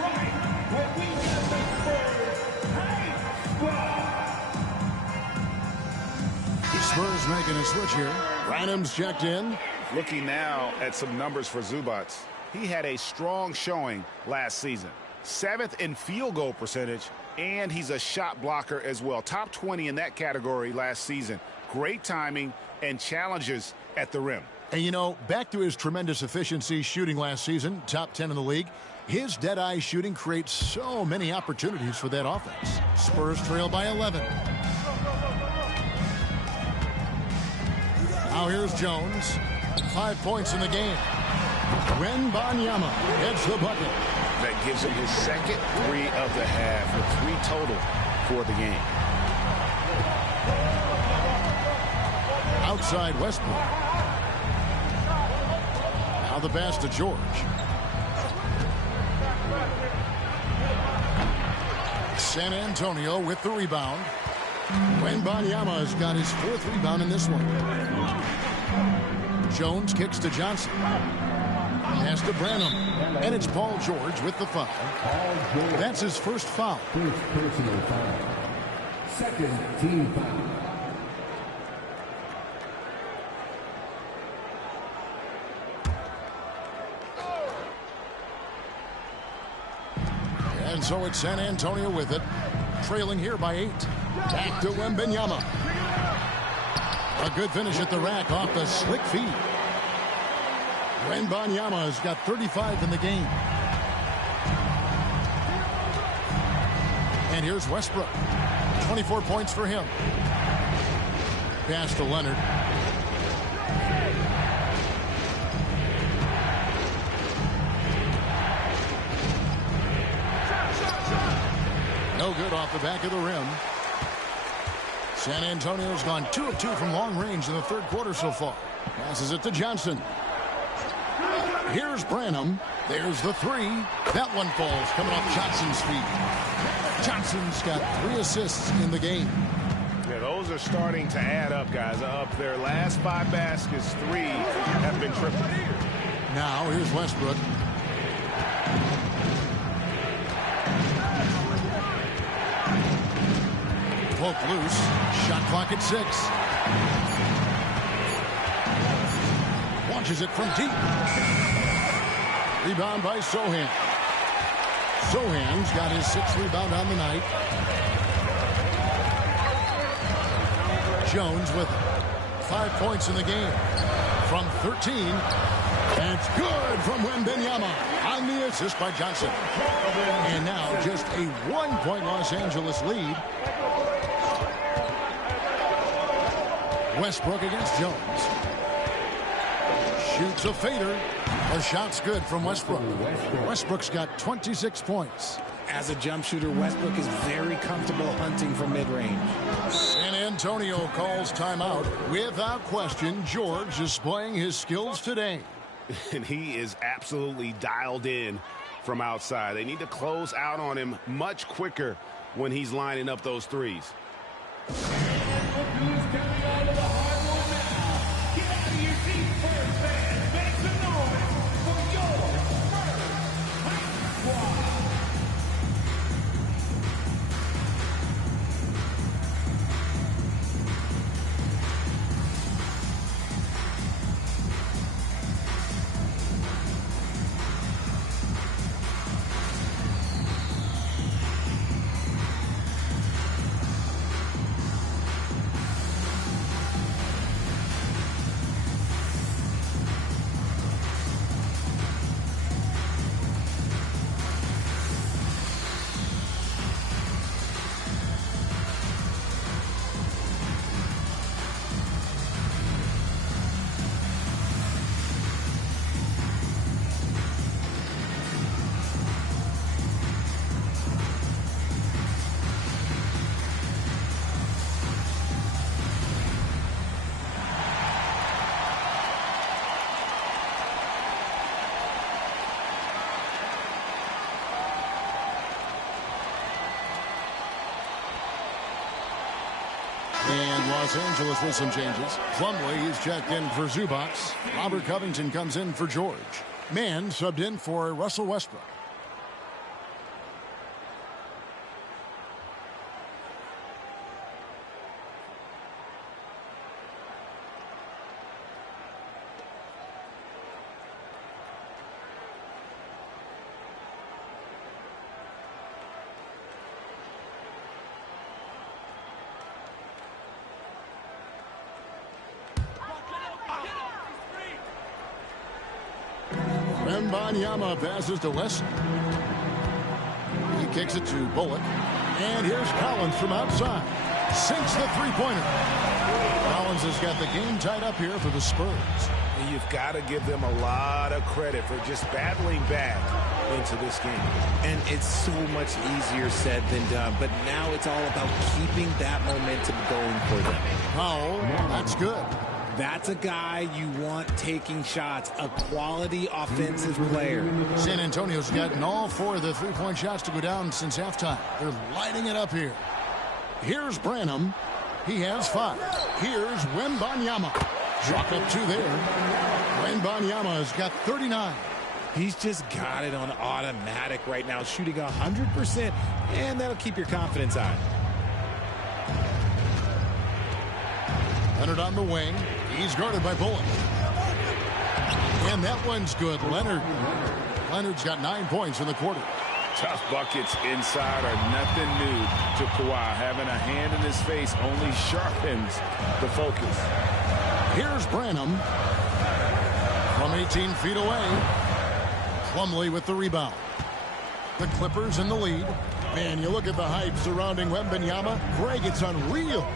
Spurs making a switch here. Branham's checked in. Looking now at some numbers for Zubac. He had a strong showing last season. 7th in field goal percentage, and he's a shot blocker as well. Top 20 in that category last season. Great timing and challenges at the rim. And you know, back to his tremendous efficiency shooting last season, top 10 in the league, his dead-eye shooting creates so many opportunities for that offense. Spurs trail by 11. Now here's Jones. 5 points in the game. Wembanyama gets the bucket. That gives him his second 3 of the half, with 3 total for the game. Outside Westbrook. Now the pass to George. San Antonio with the rebound. Wembanyama has got his 4th rebound in this one. Jones kicks to Johnson. Pass to Branham. And it's Paul George with the foul. That's his first foul. First personal foul. Second team foul. And so it's San Antonio with it. Trailing here by 8. Back to Wembanyama. A good finish at the rack off the slick feed. Wembanyama has got 35 in the game. And here's Westbrook. 24 points for him. Pass to Leonard. off the back of the rim. San Antonio's gone 2 of 2 from long range in the third quarter so far. Passes it to Johnson. Here's Branham. There's the three. That one falls coming off Johnson's feet. Johnson's got 3 assists in the game. Yeah, those are starting to add up, guys. Up their last 5 baskets, 3 have been triple. Now here's Westbrook. Poke loose. Shot clock at 6. Launches it from deep. Rebound by Sohan. Sohan's got his 6th rebound on the night. Jones with 5 points in the game. From 13. It's good from Wembanyama on the assist by Johnson. And now just a 1-point Los Angeles lead. Westbrook against Jones. Shoots a fader. The shot's good from Westbrook. Westbrook's got 26 points. As a jump shooter, Westbrook is very comfortable hunting from mid-range. San Antonio calls timeout. Without question, George displaying his skills today. And he is absolutely dialed in from outside. They need to close out on him much quicker when he's lining up those threes. And Los Angeles with some changes. Plumlee is checked in for Zubac. Robert Covington comes in for George. Mann subbed in for Russell Westbrook. Wembanyama passes to West. He kicks it to Bullock. And here's Collins from outside. Sinks the three-pointer. Collins has got the game tied up here for the Spurs. And you've got to give them a lot of credit for just battling back into this game. And it's so much easier said than done. But now it's all about keeping that momentum going for them. Powell, that's good. That's a guy you want taking shots, a quality offensive player. San Antonio's gotten all 4 of the three-point shots to go down since halftime. They're lighting it up here. Here's Branham. He has 5. Here's Wembanyama. Drop up 2 there. Wembanyama has got 39. He's just got it on automatic right now, shooting 100%, and that'll keep your confidence high. Leonard on the wing. He's guarded by Bullock. And that one's good. Leonard's got 9 points in the quarter. Tough buckets inside are nothing new to Kawhi. Having a hand in his face only sharpens the focus. Here's Branham from 18 feet away. Plumlee with the rebound. The Clippers in the lead. Man, you look at the hype surrounding Wembanyama. Greg, it's unreal.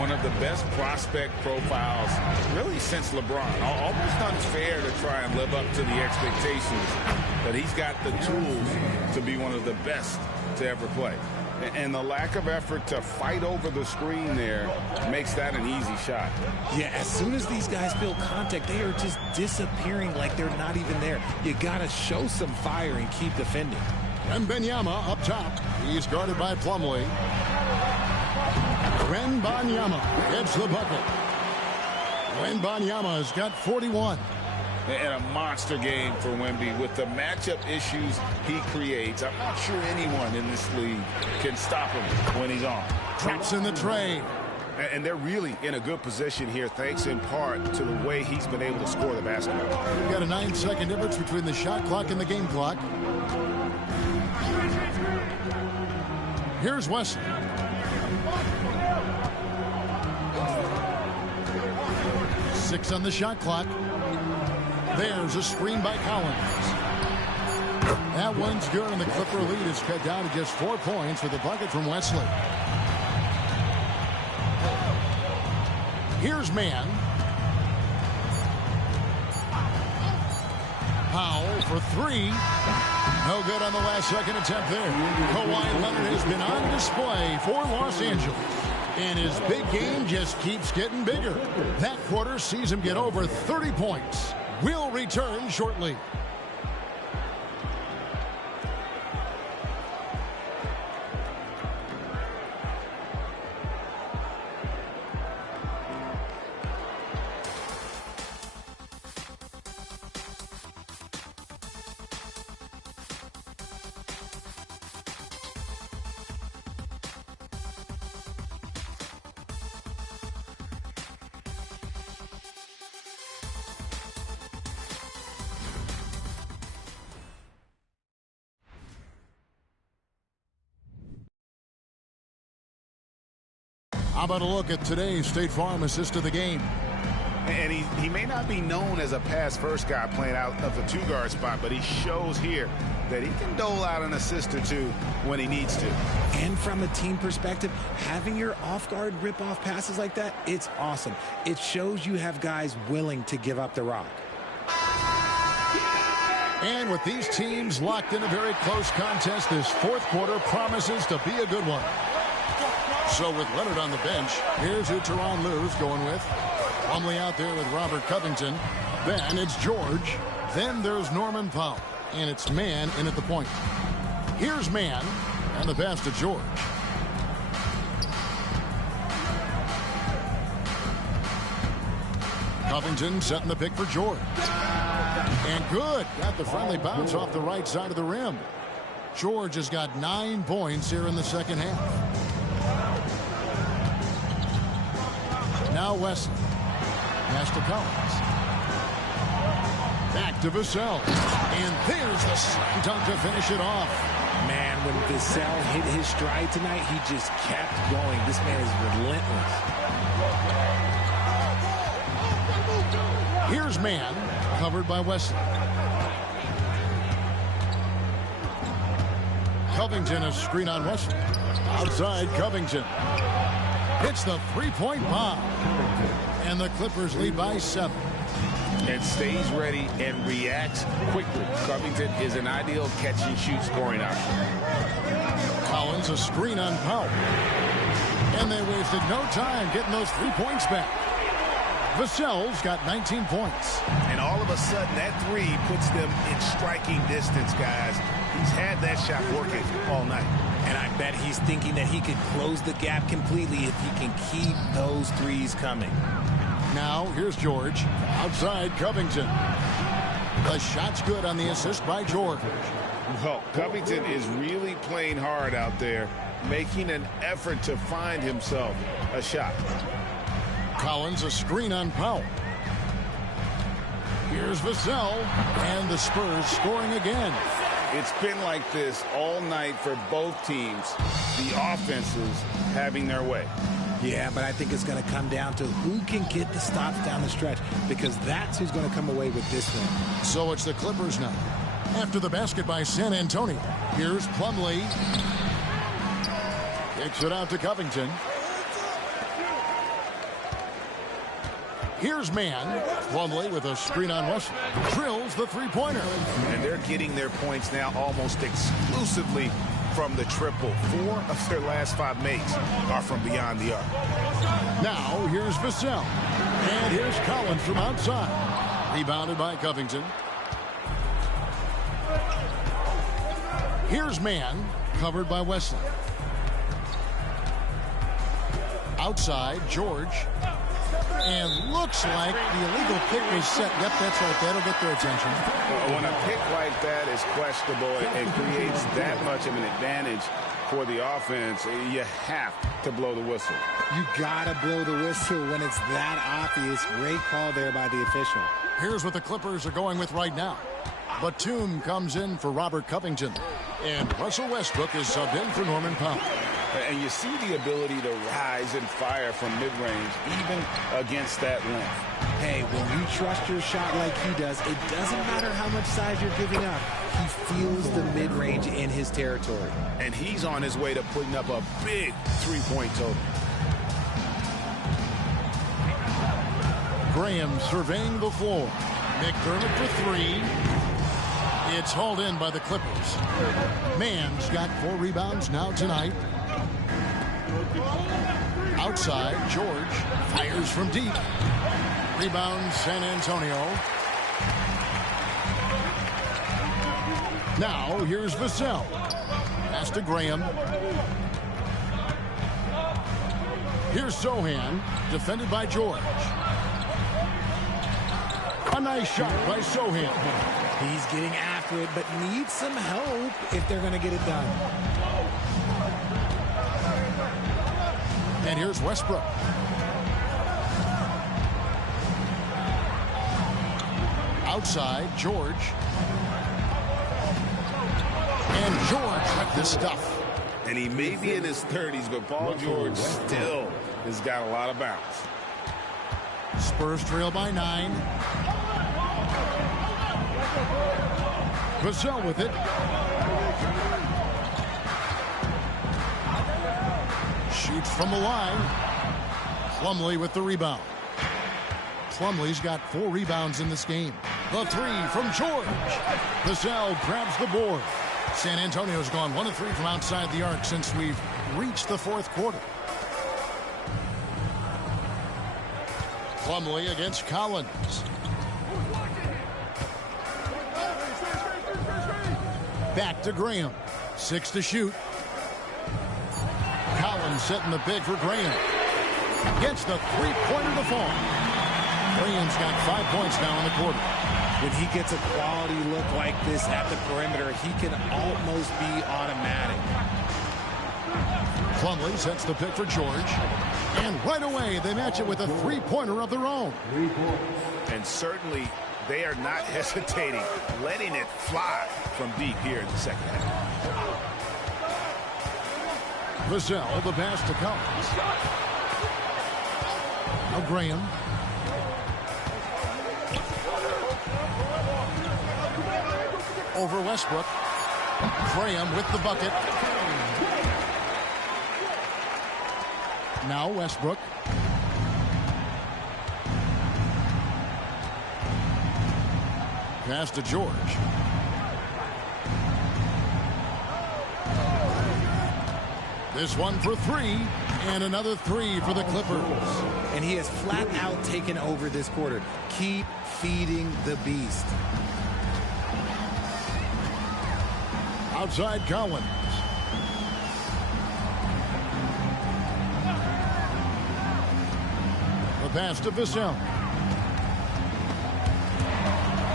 One of the best prospect profiles really since LeBron. Almost unfair to try and live up to the expectations, but he's got the tools to be one of the best to ever play. And the lack of effort to fight over the screen there makes that an easy shot. Yeah, as soon as these guys feel contact, they are just disappearing like they're not even there. You got to show some fire and keep defending. Wembanyama up top. He's guarded by Plumlee. Wembanyama gets the bucket. Wembanyama has got 41. And a monster game for Wemby with the matchup issues he creates. I'm not sure anyone in this league can stop him when he's on. Drops in the tray. And they're really in a good position here, thanks in part to the way he's been able to score the basketball. We've got a 9-second difference between the shot clock and the game clock. Here's Wesley. Six on the shot clock. There's a screen by Collins. That one's good, and the Clipper lead is cut down to just 4 points with a bucket from Wesley. Here's Mann. Powell for three. No good on the last second attempt there. Kawhi Leonard has been on display for Los Angeles. And his big game just keeps getting bigger. That quarter sees him get over 30 points. We'll return shortly. How about a look at today's State Farm assist of the game? And he may not be known as a pass-first guy playing out of the two-guard spot, but he shows here that he can dole out an assist or two when he needs to. And from a team perspective, having your off-guard rip-off passes like that, it's awesome. It shows you have guys willing to give up the rock. And with these teams locked in a very close contest, this fourth quarter promises to be a good one. So with Leonard on the bench, here's who Tyronn Lue's going with. Plumlee out there with Robert Covington. Then it's George. Then there's Norman Powell. And it's Mann in at the point. Here's Mann. And the pass to George. Covington setting the pick for George. And good. Got the friendly bounce off the right side of the rim. George has got 9 points here in the second half. Now Wesley. Pass to Collins. Back to Vassell. And there's the slam dunk to finish it off. Man, when Vassell hit his stride tonight, he just kept going. This man is relentless. Here's Mann, covered by Wesley. Covington, a screen on Wesley. Outside Covington. Hits the three-point bomb. And the Clippers lead by 7. And stays ready and reacts quickly. Covington is an ideal catch-and-shoot scoring option. Collins, a screen on Powell. And they wasted no time getting those 3 points back. Vassell's got 19 points. And all of a sudden, that three puts them in striking distance, guys. He's had that shot working all night. And I bet he's thinking that he could close the gap completely if he can keep those threes coming. Now, here's George. Outside Covington. The shot's good on the assist by George. Well, Covington is really playing hard out there, making an effort to find himself a shot. Collins, a screen on Powell. Here's Vassell, and the Spurs scoring again. It's been like this all night for both teams. The offenses having their way. Yeah, but I think it's going to come down to who can get the stops down the stretch, because that's who's going to come away with this one. So it's the Clippers now. After the basket by San Antonio, here's Plumlee. Kicks it out to Covington. Here's Mann. Plumlee with a screen on Wesley. Drills the three-pointer. And they're getting their points now almost exclusively from the triple. 4 of their last 5 makes are from beyond the arc. Now, here's Vassell. And here's Collins from outside. Rebounded by Covington. Here's Mann, covered by Wesley. Outside, George. And looks like the illegal kick was set. Yep, that's right. That'll get their attention. When a pick like that is questionable, it creates that much of an advantage for the offense. You have to blow the whistle. You gotta blow the whistle when it's that obvious. Great call there by the official. Here's what the Clippers are going with right now. Batum comes in for Robert Covington. And Russell Westbrook is subbed in for Norman Powell. And you see the ability to rise and fire from mid-range, even against that length. Hey, when you trust your shot like he does, it doesn't matter how much size you're giving up. He feels the mid-range in his territory. And he's on his way to putting up a big three-point total. Graham surveying the floor. McDermott for 3. It's hauled in by the Clippers. Mann's got 4 rebounds now tonight. Outside, George fires from deep. Rebound, San Antonio. Now, here's Vassell. Pass to Graham. Here's Sohan, defended by George. A nice shot by Sohan. He's getting after it, but needs some help if they're going to get it done. And here's Westbrook. Outside, George. And George with the stuff. And he may be in his 30s, but Paul George still has got a lot of bounce. Spurs trail by 9. Vassell with it. Shoots from the line. Plumlee with the rebound. Plumlee's got 4 rebounds in this game. The 3 from George. Vassell grabs the board. San Antonio's gone 1 of 3 from outside the arc since we've reached the 4th quarter. Plumlee against Collins. Back to Graham. 6 to shoot. Collins setting the big for Graham. Gets the three-pointer to fall. Graham's got 5 points now in the quarter. When he gets a quality look like this at the perimeter, he can almost be automatic. Plumlee sets the pick for George. And right away, they match it with a three-pointer of their own. And certainly, they are not hesitating, letting it fly from deep here in the second half. Vassell, the pass to Collins. Now Graham. Over Westbrook. Graham with the bucket. Now Westbrook. Pass to George. This one for 3, and another 3 for the Clippers. And he has flat out taken over this quarter. Keep feeding the beast. Outside Collins. The pass to Vassell.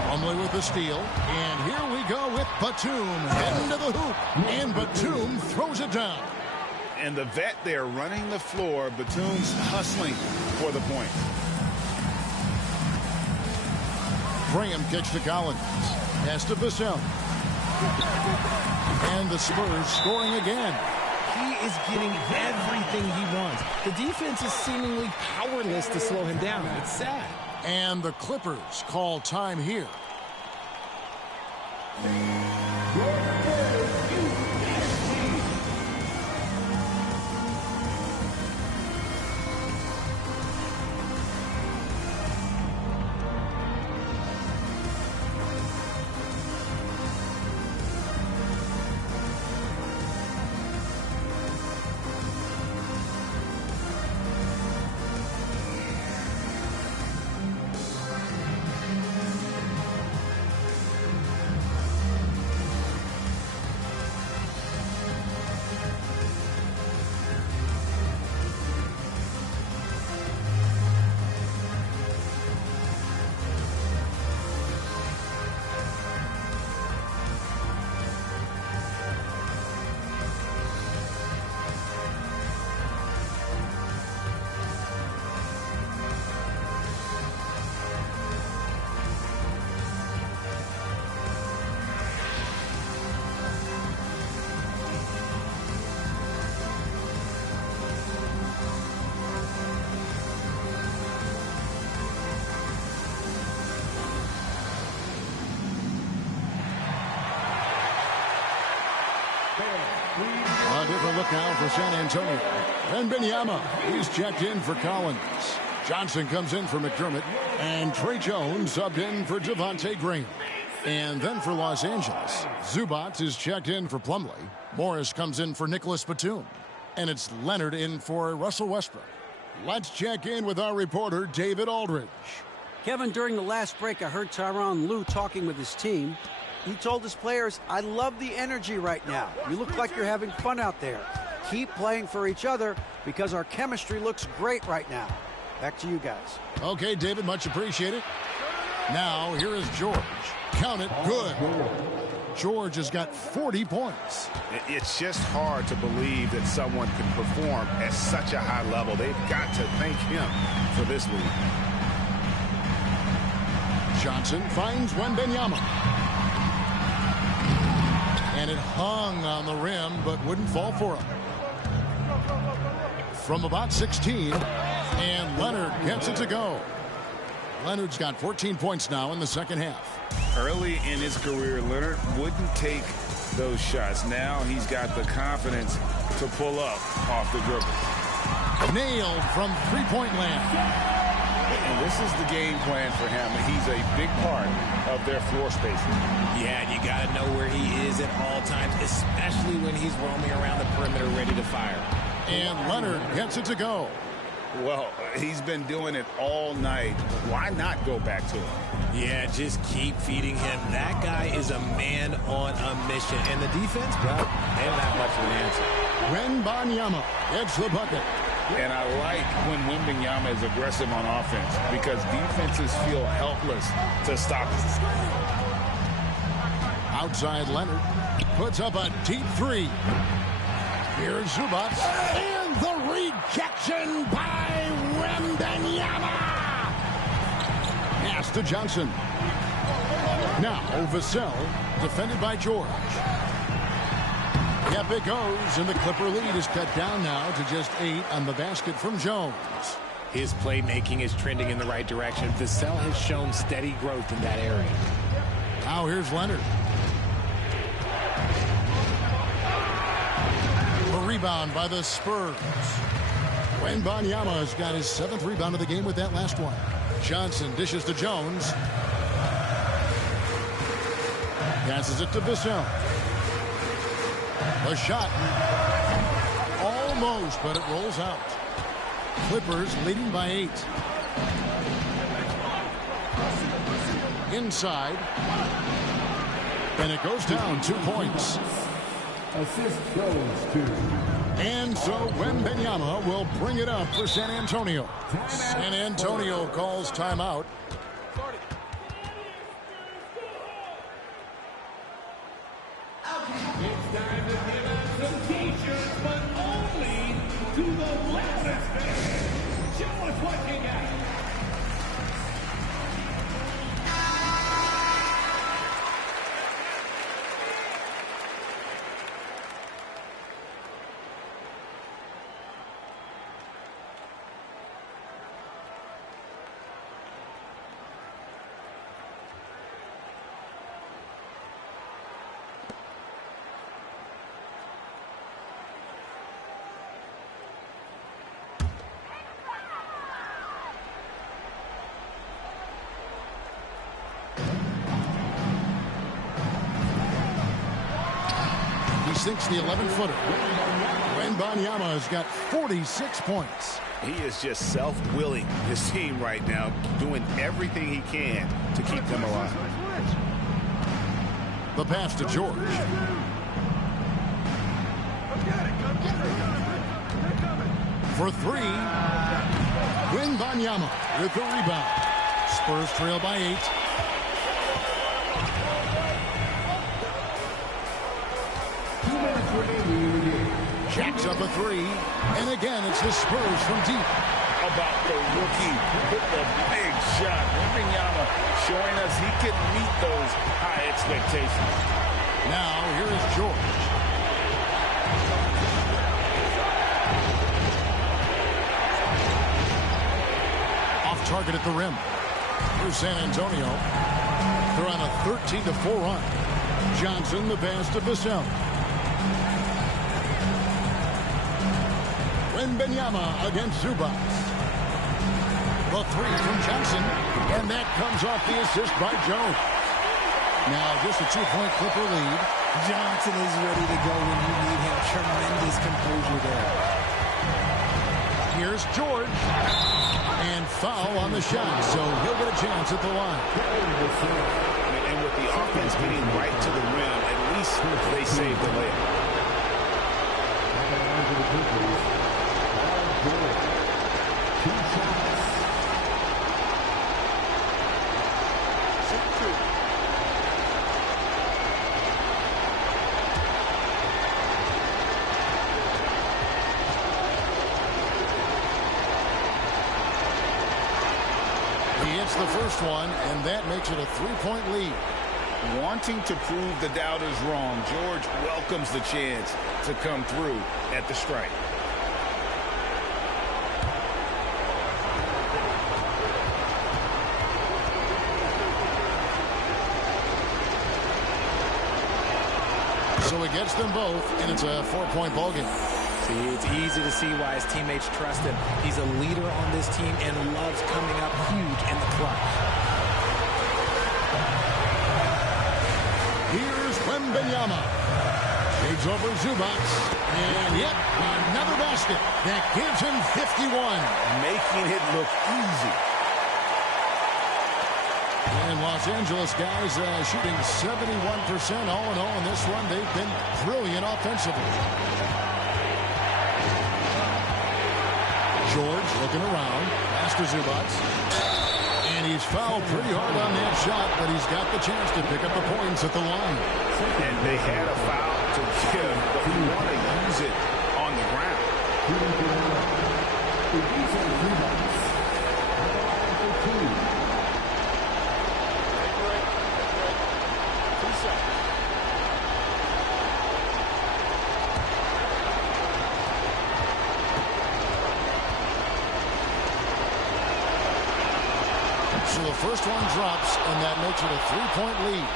Plumlee with the steal. And here we go with Batum heading to the hoop. And Batum throws it down. And the vet there running the floor. Batum's hustling for the point. Graham kicks to Collins. Pass to Vassell. And the Spurs scoring again. He is getting everything he wants. The defense is seemingly powerless to slow him down. It's sad. And the Clippers call time here. A different look now for San Antonio. Wembanyama, he's checked in for Collins. Johnson comes in for McDermott. And Trey Jones subbed in for Devontae Green. And then for Los Angeles, Zubac is checked in for Plumlee. Morris comes in for Nicholas Batum. And it's Leonard in for Russell Westbrook. Let's check in with our reporter, David Aldridge. Kevin, during the last break, I heard Tyronn Lue talking with his team. He told his players, I love the energy right now. You look like you're having fun out there. Keep playing for each other because our chemistry looks great right now. Back to you guys. Okay, David, much appreciated. Now, here is George. Count it, good. George has got 40 points. It's just hard to believe that someone can perform at such a high level. They've got to thank him for this lead. Johnson finds Wembanyama. And it hung on the rim, but wouldn't fall for him. From about 16, and Leonard gets it to go. Leonard's got 14 points now in the second half. Early in his career, Leonard wouldn't take those shots. Now he's got the confidence to pull up off the dribble. Nailed from three-point land. And this is the game plan for him. He's a big part of their floor spacing. Yeah, and you got to know where he is at all times, especially when he's roaming around the perimeter ready to fire. And Leonard gets it to go. Well, he's been doing it all night. Why not go back to him? Yeah, just keep feeding him. That guy is a man on a mission. And the defense, well, they don't have much of an answer. Wembanyama gets the bucket. And I like when Wembanyama is aggressive on offense because defenses feel helpless to stop him. Outside Leonard puts up a deep three. Here's Zubac. And the rejection by Wembanyama. Pass to Johnson. Now Vassell, defended by George. Yep, it goes, and the Clipper lead is cut down now to just 8 on the basket from Jones. His playmaking is trending in the right direction. Vassell has shown steady growth in that area. Now here's Leonard. A rebound by the Spurs. Wembanyama has got his 7th rebound of the game with that last one. Johnson dishes to Jones. Passes it to Vassell. A shot. Almost, but it rolls out. Clippers leading by 8. Inside. And it goes down 2 points. Assist goes to. And so Wembanyama will bring it up for San Antonio. San Antonio calls timeout. It's time to give out some t-shirts, but only to the loudest fans. Show us what you got. Sinks the 11-footer. Wembanyama has got 46 points. He is just self-willing this team right now, doing everything he can to keep them alive. The pass to George. For 3. Wembanyama with the rebound. Spurs trail by 8. Jacks up a 3, and again it's the Spurs from deep. About the rookie with the big shot. Wembanyama showing us he can meet those high expectations. Now here is George. Off target at the rim for San Antonio. They're on a 13-4 run. Johnson the pass to Vassell. Wembanyama against Zubac. The three from Johnson, and that comes off the assist by Jones. Now just a 2-point Clipper lead. Johnson is ready to go when you need him. Tremendous composure there. Here's George. And foul on the shot, so he'll get a chance at the line. And with the offense getting right to the rim, at least they saved the layup. He hits the first one, and that makes it a 3-point lead. Wanting to prove the doubters wrong, George welcomes the chance to come through at the strike. So he gets them both, and it's a 4-point ballgame. See, it's easy to see why his teammates trust him. He's a leader on this team and loves coming up huge in the clutch. Here's Wembanyama. Takes over Zubac. And yep, another basket. That gives him 51. Making it look easy. And Los Angeles guys shooting 71% all in all in this one. They've been brilliant offensively. George looking around. Pass to Zubac. And he's fouled pretty hard on that shot, but he's got the chance to pick up the points at the line. And they had a foul to give, but we want to use it on the ground. So the first one drops, and that makes it a 3-point lead.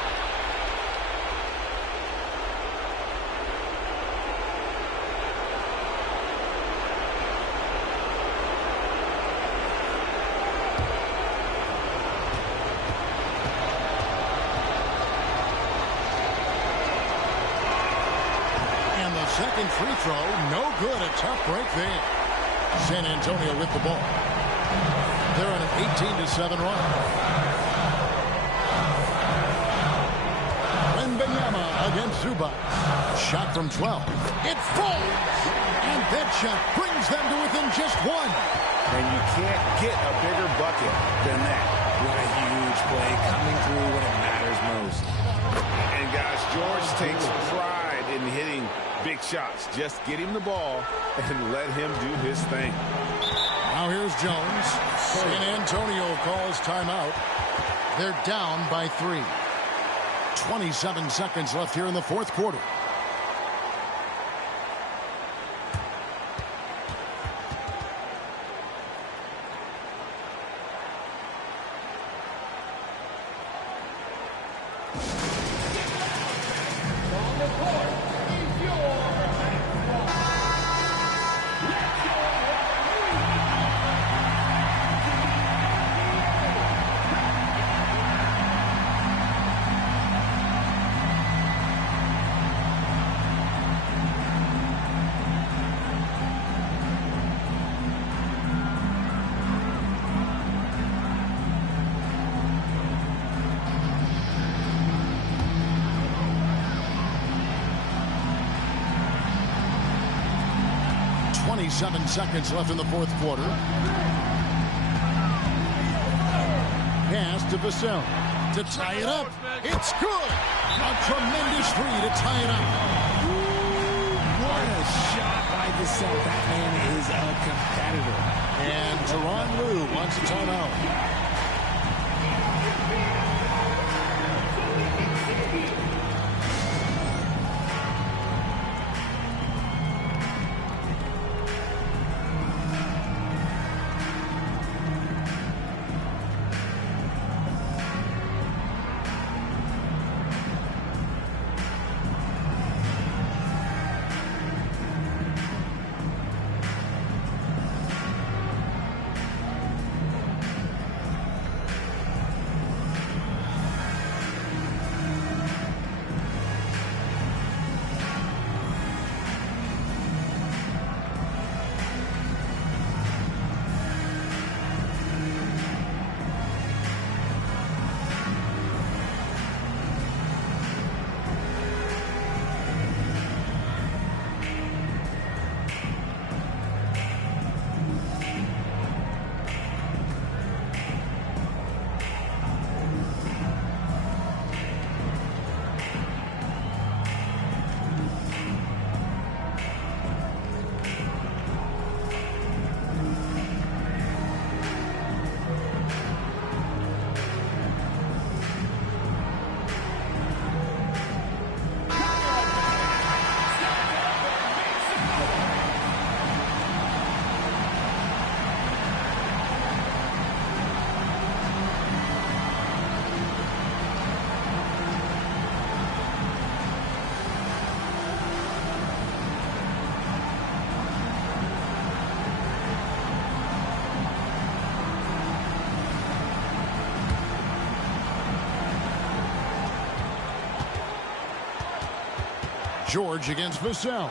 And the second free throw, no good. A tough break there. San Antonio with the ball. They're on an 18-7 run. Wembanyama against Zubac. Shot from 12. It falls! And that shot brings them to within just one. And you can't get a bigger bucket than that. What a huge play coming through when it matters most. And guys, George takes pride in hitting big shots. Just get him the ball and let him do his thing. Now here's Jones. San Antonio calls timeout. They're down by 3. 27 seconds left here in the fourth quarter. Seven seconds left in the fourth quarter. Pass to Vassell to tie it up. It's good. A tremendous three to tie it up. What a shot by Vassell. That man is a competitor. And Tyronn Lue wants a timeout. George against Vassell.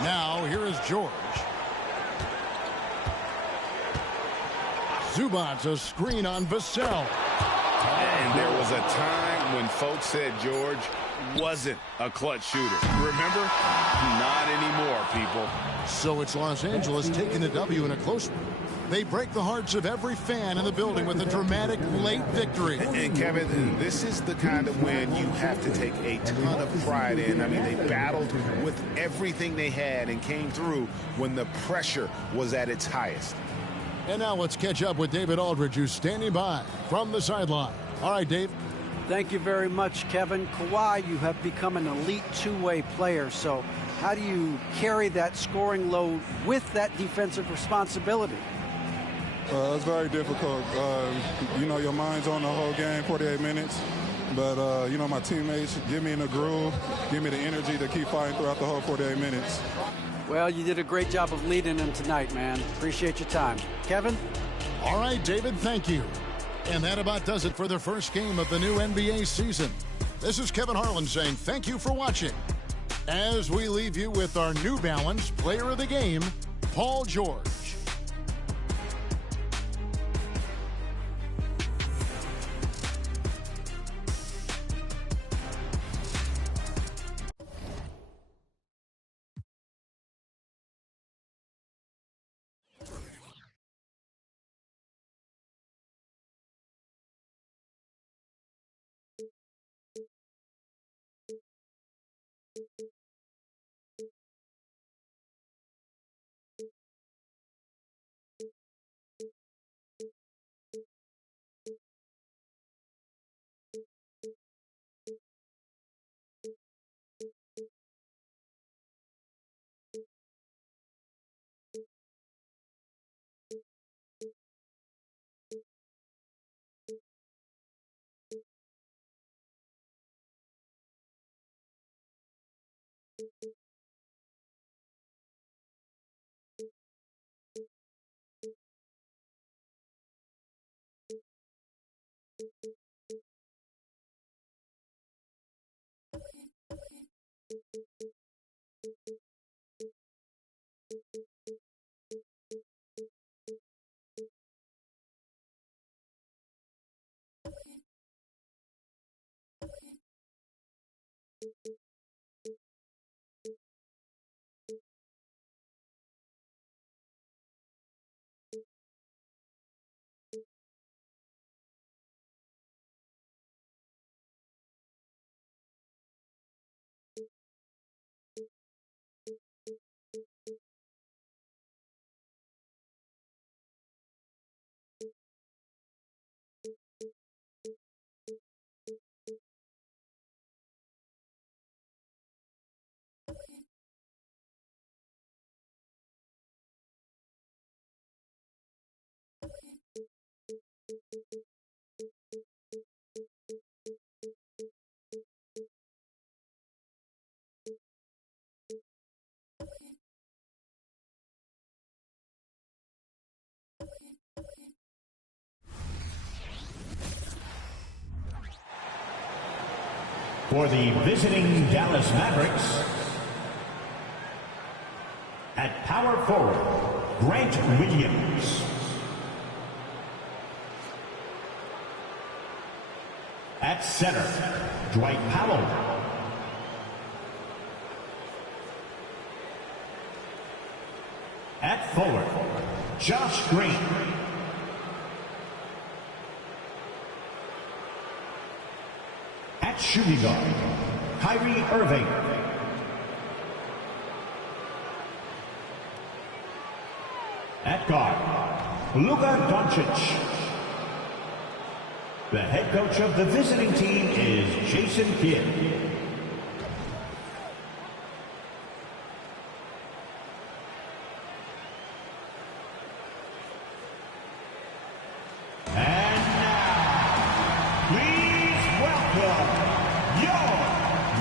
Now, here is George. Zubac, a screen on Vassell. And there was a time when folks said George wasn't a clutch shooter. Remember? Not anymore, people. So it's Los Angeles taking the W in a close one. They break the hearts of every fan in the building with a dramatic late victory. And Kevin, this is the kind of win you have to take a ton of pride in. I mean, they battled with everything they had and came through when the pressure was at its highest. And now let's catch up with David Aldridge, who's standing by from the sideline. All right, Dave. Thank you very much, Kevin. Kawhi, you have become an elite two-way player, so how do you carry that scoring load with that defensive responsibility? It's very difficult. You know, your mind's on the whole game, 48 minutes. But, you know, my teammates give me in the groove, give me the energy to keep fighting throughout the whole 48 minutes. Well, you did a great job of leading them tonight, man. Appreciate your time. Kevin? All right, David, thank you. And that about does it for the first game of the new NBA season. This is Kevin Harlan saying thank you for watching. As we leave you with our New Balance Player of the Game, Paul George. For the visiting Dallas Mavericks, at power forward, Grant Williams. At center, Dwight Powell. At forward, Josh Green. At shooting guard, Kyrie Irving. At guard, Luka Doncic. The head coach of the visiting team is Jason Kidd. And now, please welcome your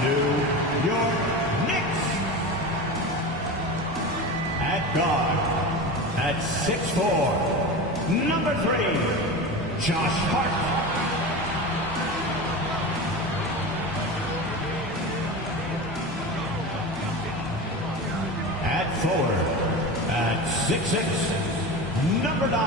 New York Knicks. At guard, at 6'4", number 3, Josh Hart. number 9.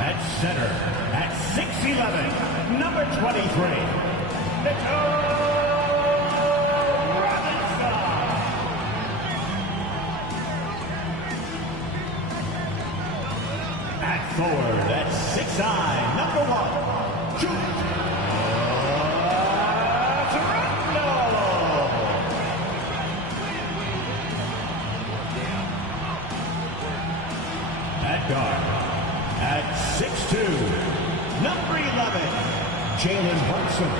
At center, at 6'11", number 23, Mitchell Robinson. At forward, at 6'9", number 1, Julius Randle. At guard, at 6'2", number 11, Jalen Brunson.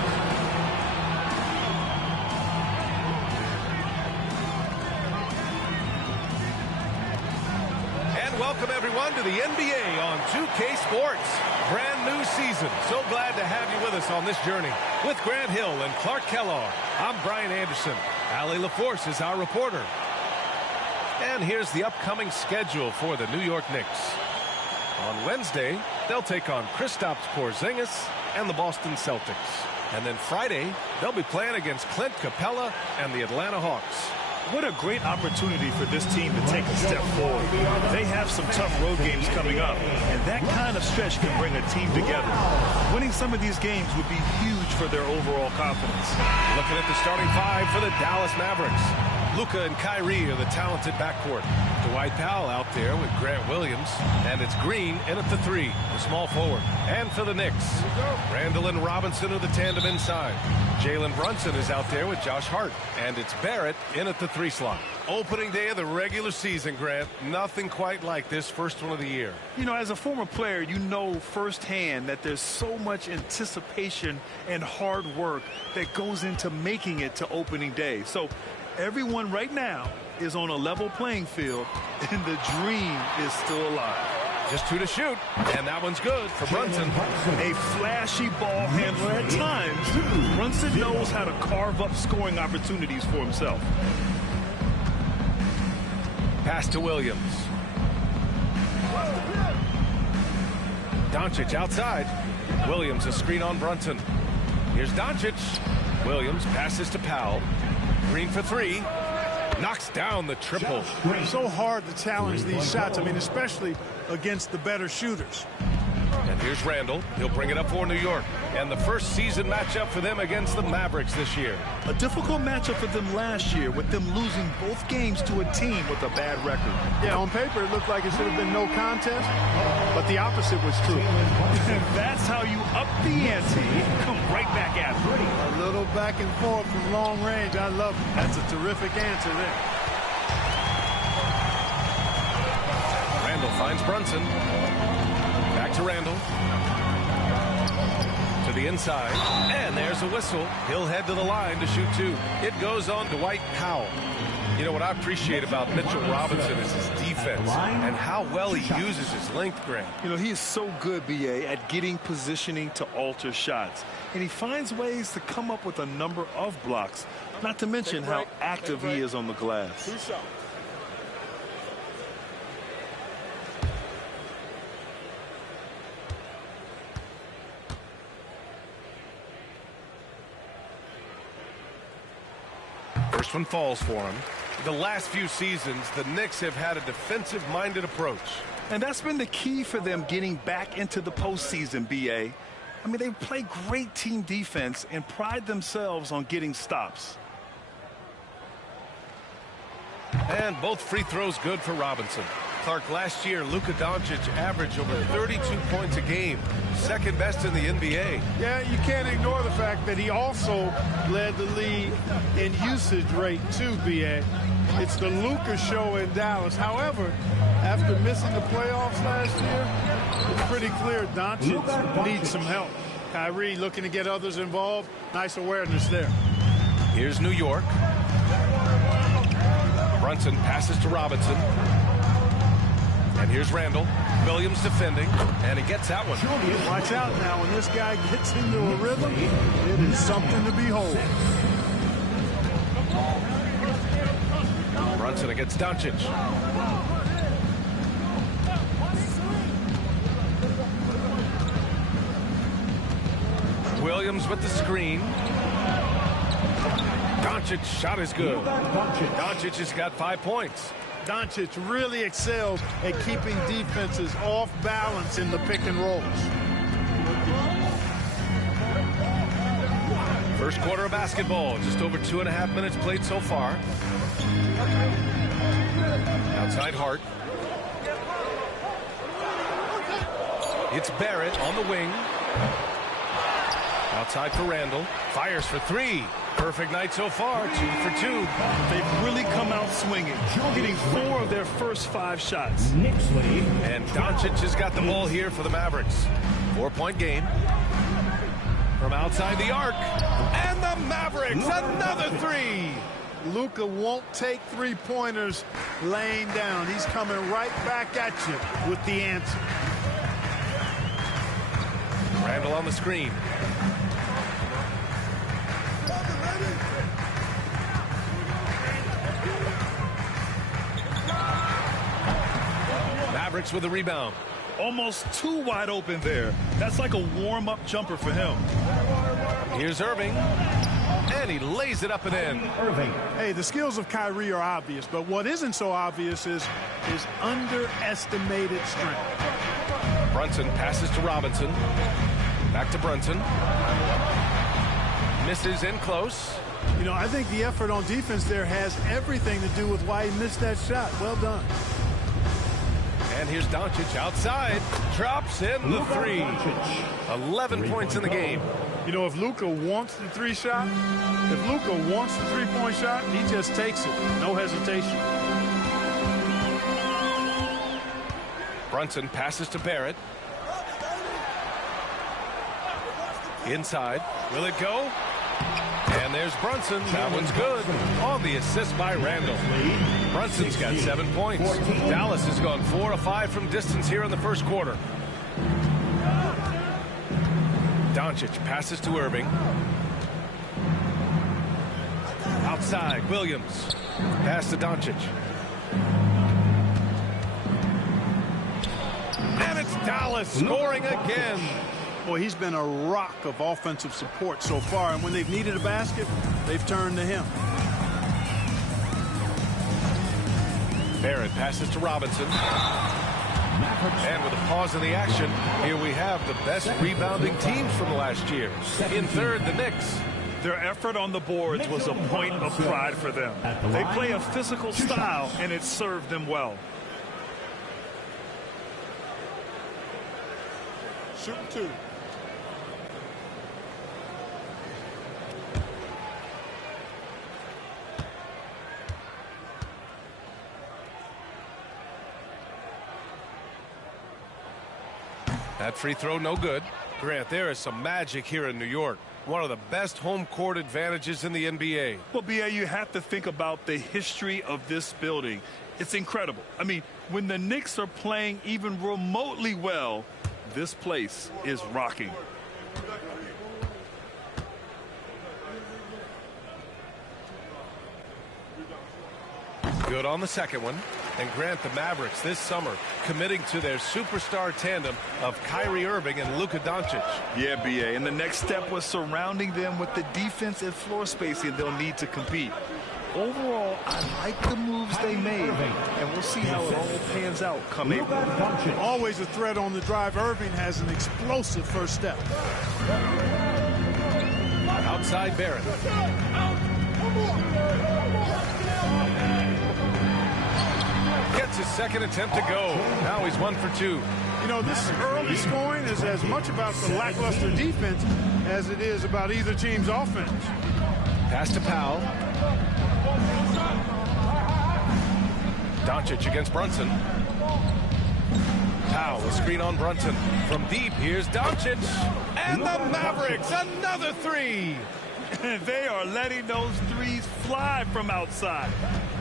And welcome everyone to the NBA on 2K Sports. Brand new season. So glad to have you with us on this journey. With Grant Hill and Clark Kellogg, I'm Brian Anderson. Allie LaForce is our reporter. And here's the upcoming schedule for the New York Knicks. On Wednesday, they'll take on Kristaps Porzingis and the Boston Celtics. And then Friday, they'll be playing against Clint Capella and the Atlanta Hawks. What a great opportunity for this team to take a step forward. They have some tough road games coming up, and that kind of stretch can bring a team together. Winning some of these games would be huge for their overall confidence. Looking at the starting five for the Dallas Mavericks. Luka and Kyrie are the talented backcourt. Dwight Powell out there with Grant Williams. And it's Green in at the 3, the small forward. And for the Knicks, Randle and Robinson are the tandem inside. Jalen Brunson is out there with Josh Hart. And it's Barrett in at the 3 slot. Opening day of the regular season, Grant. Nothing quite like this first one of the year. You know, as a former player, you know firsthand that there's so much anticipation and hard work that goes into making it to opening day. So everyone right now is on a level playing field, and the dream is still alive. Just 2 to shoot, and that one's good for Brunson. A flashy ball handler at times. Brunson knows how to carve up scoring opportunities for himself. Pass to Williams. Doncic outside. Williams a screen on Brunson. Here's Doncic. Williams passes to Powell. Green for 3. Knocks down the triple. So hard to challenge these shots. I mean, especially against the better shooters. And here's Randle. He'll bring it up for New York. And the first season matchup for them against the Mavericks this year. A difficult matchup for them last year, with them losing both games to a team with a bad record. Yeah, on paper it looked like it should have been no contest, but the opposite was true. And that's how you up the ante and come right back at it. A little back and forth from long range. I love it. That's a terrific answer there. Randle finds Brunson. Back to Randle. To the inside. And there's a whistle. He'll head to the line to shoot 2. It goes on Dwight Powell. You know, what I appreciate about Mitchell Robinson is his defense and how well he uses his length, Grant. You know, he is so good, B.A., at getting positioning to alter shots. And he finds ways to come up with a number of blocks, not to mention how active he is on the glass. 2 shots. First one falls for him. The last few seasons, the Knicks have had a defensive-minded approach. And that's been the key for them getting back into the postseason, B.A. I mean, they play great team defense and pride themselves on getting stops. And both free throws good for Robinson. Clark, last year, Luka Doncic averaged over 32 points a game, second best in the NBA. Yeah, you can't ignore the fact that he also led the league in usage rate too, B.A. It's the Luka show in Dallas. However, after missing the playoffs last year, it's pretty clear Doncic needs some help. Kyrie looking to get others involved. Nice awareness there. Here's New York. Brunson passes to Robinson. And here's Randle. Williams defending, and he gets that one. Watch out now. When this guy gets into a rhythm, it is something to behold. Brunson against Doncic. Williams with the screen. Doncic shot is good. Doncic has got 5 points. Doncic really excels at keeping defenses off balance in the pick and rolls. First quarter of basketball, just over 2.5 minutes played so far. Outside Hart. It's Barrett on the wing. Outside for Randall. Fires for 3. Perfect night so far, 2 for 2. They've really come out swinging, hitting 4 of their first 5 shots. And Doncic has got the ball here for the Mavericks. 4-point game. From outside the arc. And the Mavericks, another 3. Luka won't take three-pointers laying down. He's coming right back at you with the answer. Randall on the screen. Mavericks with the rebound. Almost too wide open there. That's like a warm-up jumper for him. Here's Irving. And he lays it up and in. Hey, the skills of Kyrie are obvious, but what isn't so obvious is his underestimated strength. Brunson passes to Robinson. Back to Brunson. Misses in close. You know, I think the effort on defense there has everything to do with why he missed that shot. Well done. And here's Doncic outside. Drops in the 3. 11 points in the game. You know, if Luka wants the 3 shot, if Luka wants the 3-point shot, he just takes it. No hesitation. Brunson passes to Barrett. Inside. Will it go? And there's Brunson. That one's good. On the assist by Randall. Brunson's got 7 points. Dallas has gone 4 of 5 from distance here in the first quarter. Doncic passes to Irving. Outside, Williams. Pass to Doncic. And it's Dallas scoring again. Boy, he's been a rock of offensive support so far, and when they've needed a basket, they've turned to him. Barrett passes to Robinson. And with a pause in the action, here we have the best rebounding teams from last year. In third, the Knicks. Their effort on the boards was a point of pride for them. They play a physical style, and it served them well. Shoot 2. That free throw, no good. Grant, there is some magic here in New York. One of the best home court advantages in the NBA. Well, B.A., you have to think about the history of this building. It's incredible. I mean, when the Knicks are playing even remotely well, this place is rocking. Good on the second one. And Grant, the Mavericks this summer committing to their superstar tandem of Kyrie Irving and Luka Doncic. Yeah, B.A., and the next step was surrounding them with the defense and floor spacing they'll need to compete. Overall, I like the moves they made, and we'll see how it all pans out come April. Always a threat on the drive. Irving has an explosive first step. Outside Barrett. Gets his second attempt to go. Now he's 1 for 2. You know, this early scoring is as much about the lackluster defense as it is about either team's offense. Pass to Powell. Doncic against Brunson. Powell, a screen on Brunson. From deep, here's Doncic. And the Mavericks, another 3. They are letting those threes fly from outside.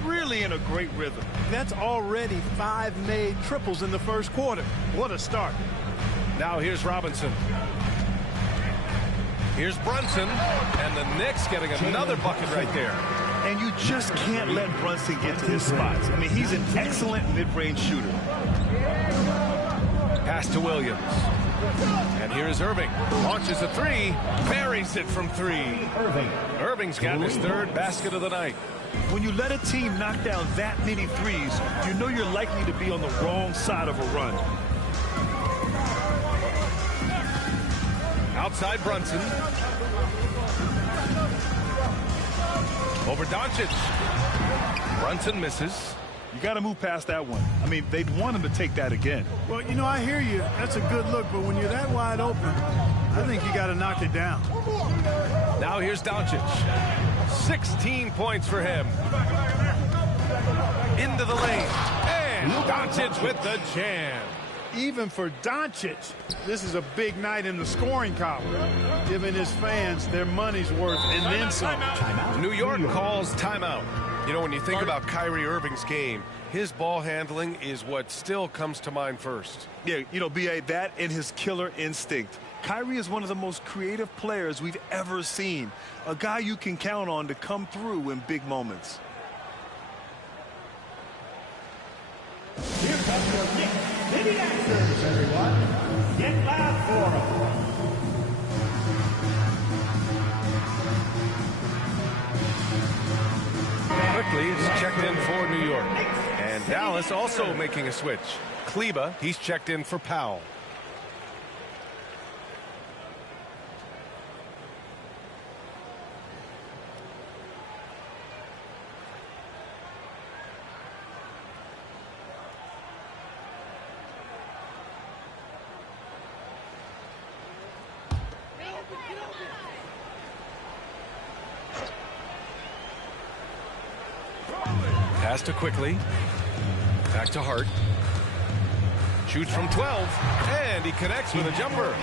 Really in a great rhythm. That's already 5 made triples in the first quarter. What a start. Now here's Robinson. Here's Brunson. And the Knicks getting another bucket right there. And you just can't let Brunson get to his spots. I mean, he's an excellent mid-range shooter. Pass to Williams. And here's Irving. Launches a three. Buries it from three. Irving's got his third basket of the night. When you let a team knock down that many threes, you know you're likely to be on the wrong side of a run. Outside Brunson. Over Doncic. Brunson misses. You got to move past that one. I mean, they'd want him to take that again. Well, you know, I hear you. That's a good look, but when you're that wide open, I think you got to knock it down. Now here's Doncic. 16 points for him. Into the lane. And Doncic with the jam. Even for Doncic, this is a big night in the scoring column, giving his fans their money's worth and then some. New York calls timeout. You know, when you think about Kyrie Irving's game, his ball handling is what still comes to mind first. Yeah, you know, B.A., that and his killer instinct. Kyrie is one of the most creative players we've ever seen. A guy you can count on to come through in big moments. Here comes your Knicks City answers, everyone. Get loud for them. Quickly is checked in for New York. And Dallas also making a switch. Kleba, he's checked in for Powell. Pass to Quickly. Back to Hart. Shoots from 12. And he connects with a jumper.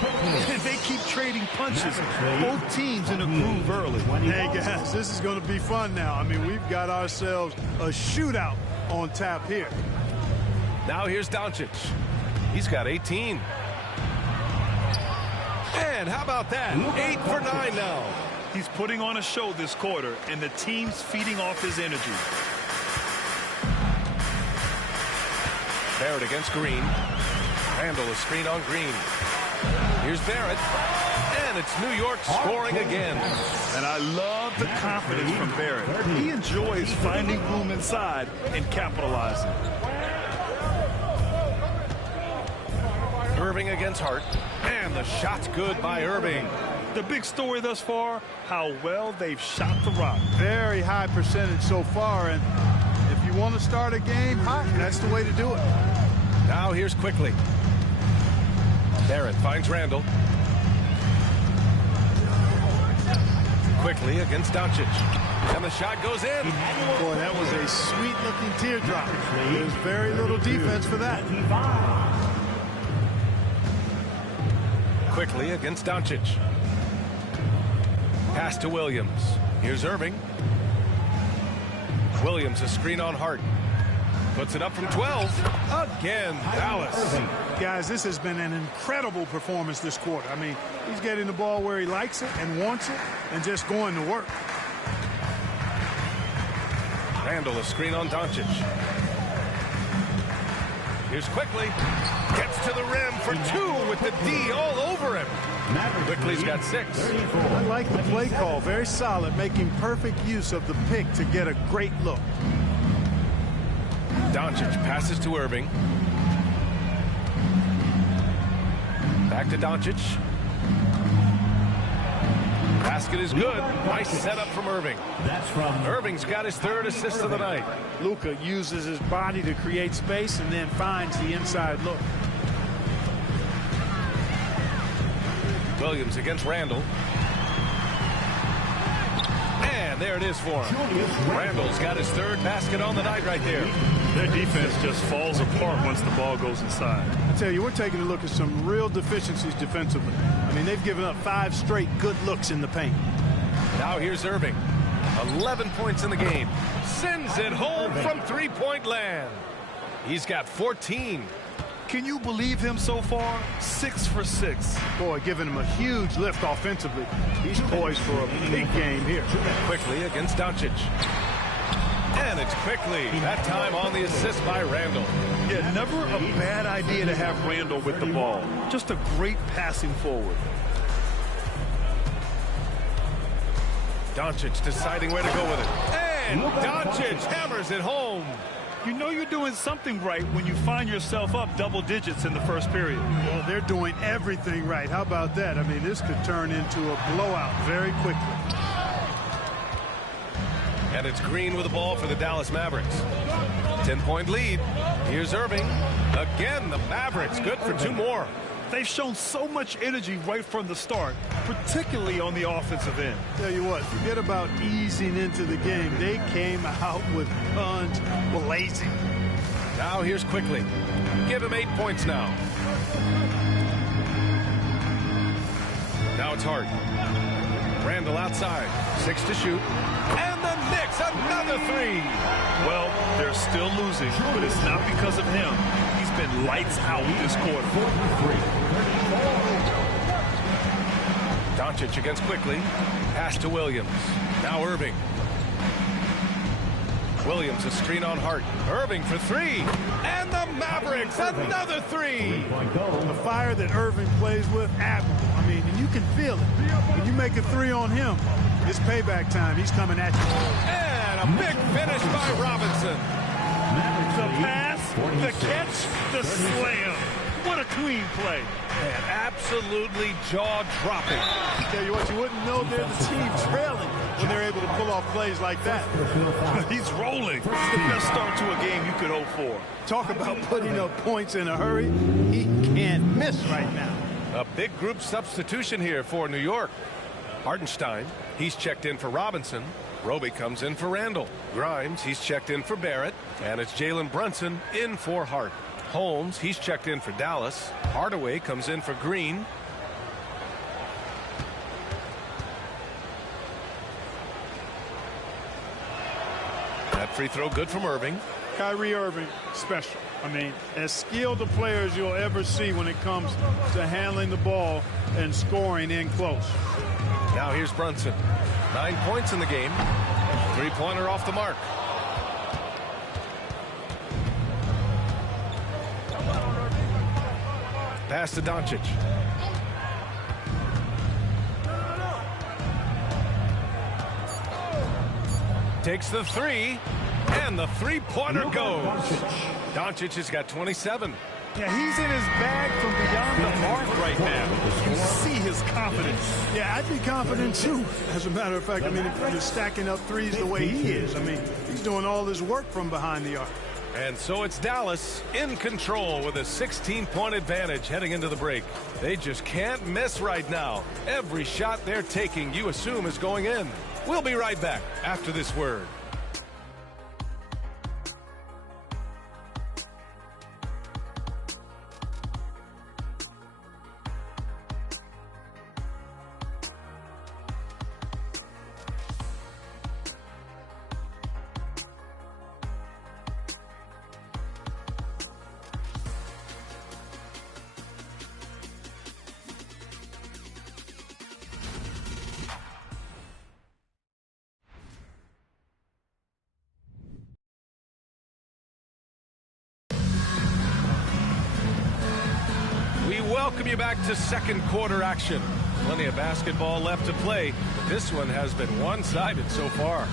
They keep trading punches. Both teams in a groove early. Hey, guys, this is going to be fun now. I mean, we've got ourselves a shootout on tap here. Now here's Doncic. He's got 18. And how about that? 8 for 9 now. He's putting on a show this quarter, and the team's feeding off his energy. Barrett against Green. Randall is screen on Green. Here's Barrett. And it's New York scoring again. And I love the confidence from Barrett. He enjoys finding room inside and capitalizing. Irving against Hart. And the shot's good by Irving. The big story thus far, how well they've shot the rock. Very high percentage so far, and if you want to start a game hot, that's the way to do it. Now here's Quickly. Barrett finds Randall. Quickly against Doncic. And the shot goes in. Boy, that was a sweet-looking teardrop. There's very little defense for that. Quickly against Doncic. Pass to Williams. Here's Irving. Williams a screen on Hart. Puts it up from 12. Again, Dallas. Guys, this has been an incredible performance this quarter. I mean, he's getting the ball where he likes it and wants it and just going to work. Randall a screen on Doncic. Here's Quickly. Gets to the rim for 2 with the D all over him. Quickly's got 6. I like the play call. Very solid, making perfect use of the pick to get a great look. Doncic passes to Irving. Back to Doncic. Basket is good. Nice setup from Irving. That's from Irving's got his 3rd assist of the night. Luka uses his body to create space and then finds the inside look. Williams against Randall. And there it is for him. Randall's got his 3rd basket on the night right there. Their defense just falls apart once the ball goes inside. I tell you, we're taking a look at some real deficiencies defensively. I mean, they've given up 5 straight good looks in the paint. Now here's Irving. 11 points in the game. Sends it home from 3-point land. He's got 14. Can you believe him so far? 6 for 6. Boy, giving him a huge lift offensively. He's poised for a big game here. Quickly against Doncic. And it's quickly. That time on the assist by Randall. Yeah, never a bad idea to have Randall with the ball. Just a great passing forward. Doncic deciding where to go with it. And Doncic hammers it home. You know you're doing something right when you find yourself up double digits in the first period. Well, they're doing everything right. How about that? I mean, this could turn into a blowout very quickly. And it's Green with the ball for the Dallas Mavericks. 10-point lead. Here's Irving. Again, the Mavericks good for 2 more. They've shown so much energy right from the start, particularly on the offensive end. Tell you what, forget about easing into the game. They came out with guns blazing. Now here's Quickly. Give him 8 points now. Now it's Hart. Randall outside. 6 to shoot. And the Knicks, another 3. Well, they're still losing, but it's not because of him. He's been lights out this quarter. Doncic against Quickly. Pass to Williams. Now Irving. Williams, a screen on Hart. Irving for 3. And the Mavericks, another 3. The fire that Irving plays with, admirable. I mean, and you can feel it. When you make a 3 on him, it's payback time. He's coming at you. And a big finish by Robinson. The pass, the catch, the slam. What a clean play. And absolutely jaw-dropping. Tell you what, you wouldn't know they're the team trailing when they're able to pull off plays like that. He's rolling. The best start to a game you could hope for. Talk about putting up points in a hurry. He can't miss right now. A big group substitution here for New York. Hartenstein, he's checked in for Robinson. Roby comes in for Randall. Grimes, he's checked in for Barrett. And it's Jalen Brunson in for Hart. Holmes, he's checked in for Dallas. Hardaway comes in for Green. That free throw good from Irving. Kyrie Irving, special. I mean, as skilled a player as you'll ever see when it comes to handling the ball and scoring in close. Now here's Brunson. 9 points in the game. 3-pointer off the mark. Pass to Doncic. Takes the 3, and the 3-pointer goes. Doncic has got 27. Yeah, he's in his bag from beyond the arc right now. You see his confidence. Yeah, I'd be confident too. As a matter of fact, I mean, if you're stacking up threes the way he is, I mean, he's doing all this work from behind the arc. And so it's Dallas in control with a 16-point advantage heading into the break. They just can't miss right now. Every shot they're taking, you assume, is going in. We'll be right back after this word. Welcome you back to second quarter action. Plenty of basketball left to play, but this one has been one-sided so far.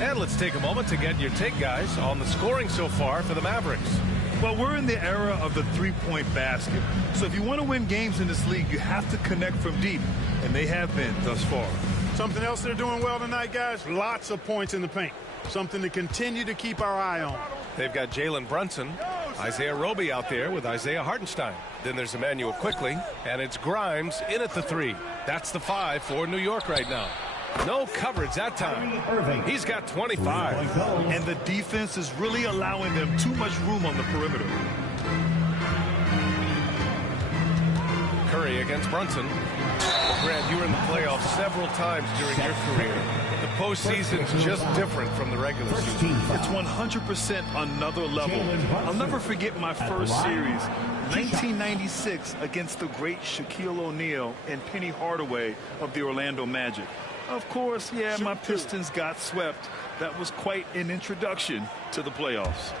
And let's take a moment to get your take, guys, on the scoring so far for the Mavericks. Well, we're in the era of the three-point basket. So if you want to win games in this league, you have to connect from deep, and they have been thus far. Something else they're doing well tonight, guys, lots of points in the paint. Something to continue to keep our eye on. They've got Jalen Brunson, Isaiah Roby out there with Isaiah Hartenstein. Then there's Emmanuel Quickly, and it's Grimes in at the 3. That's the 5 for New York right now. No coverage that time. He's got 25. And the defense is really allowing them too much room on the perimeter. Curry against Brunson. Grant, you were in the playoffs several times during your career. The postseason's just different from the regular season. It's 100% another level. I'll never forget my first series, 1996, against the great Shaquille O'Neal and Penny Hardaway of the Orlando Magic. Of course, yeah, my Pistons got swept. That was quite an introduction to the playoffs.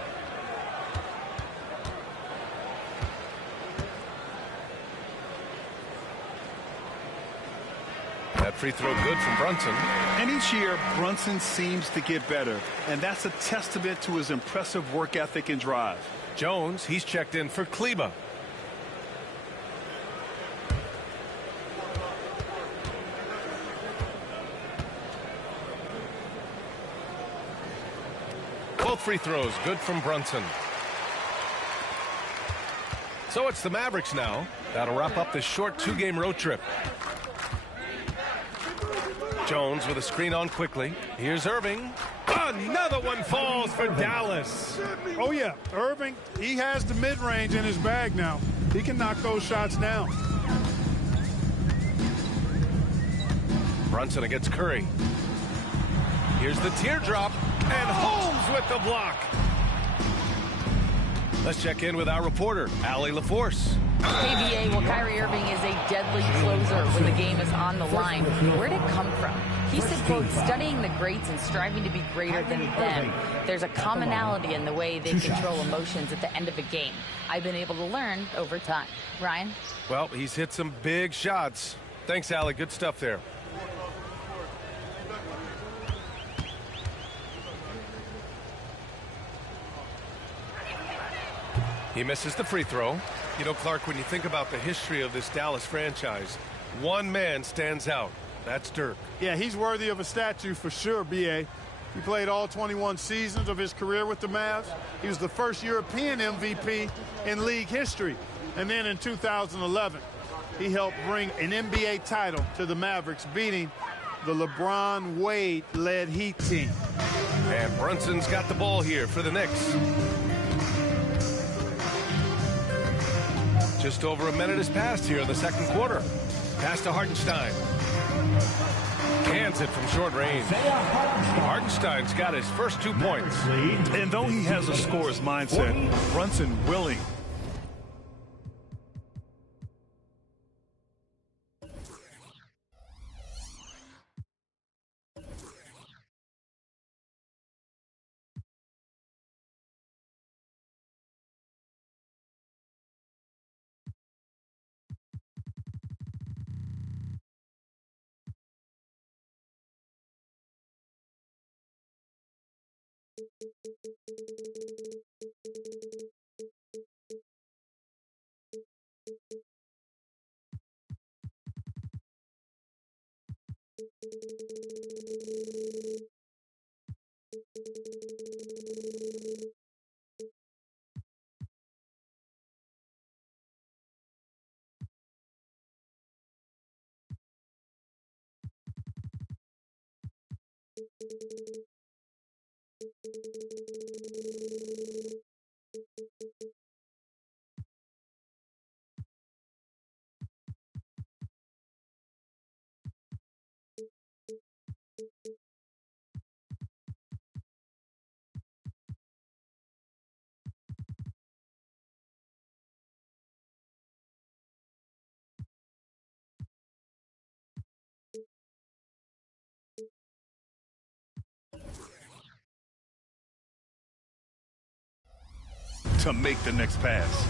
That free throw good from Brunson. And each year, Brunson seems to get better. And that's a testament to his impressive work ethic and drive. Jones, he's checked in for Kleba. Both free throws good from Brunson. So it's the Mavericks now. That'll wrap up this short 2-game road trip. Jones with a screen on quickly. Here's Irving. Another one falls for Dallas. Oh, yeah. Irving, he has the mid-range in his bag now. He can knock those shots down. Brunson against Curry. Here's the teardrop. And Holmes with the block. Let's check in with our reporter, Allie LaForce. KBA, well, Kyrie Irving is a deadly closer when the game is on the line. Where'd it come from? He said, quote, studying the greats and striving to be greater than them. There's a commonality in the way they control emotions at the end of a game. I've been able to learn over time. Ryan? Well, he's hit some big shots. Thanks, Allie. Good stuff there. He misses the free throw. You know, Clark, when you think about the history of this Dallas franchise, one man stands out. That's Dirk. Yeah, he's worthy of a statue for sure, B.A. He played all 21 seasons of his career with the Mavs. He was the first European MVP in league history. And then in 2011, he helped bring an NBA title to the Mavericks, beating the LeBron Wade-led Heat team. And Brunson's got the ball here for the Knicks. Just over a minute has passed here in the second quarter. Pass to Hartenstein. Cans it from short range. Hartenstein's got his first 2 points. And though he has a scorer's mindset, Brunson willing. To make the next pass.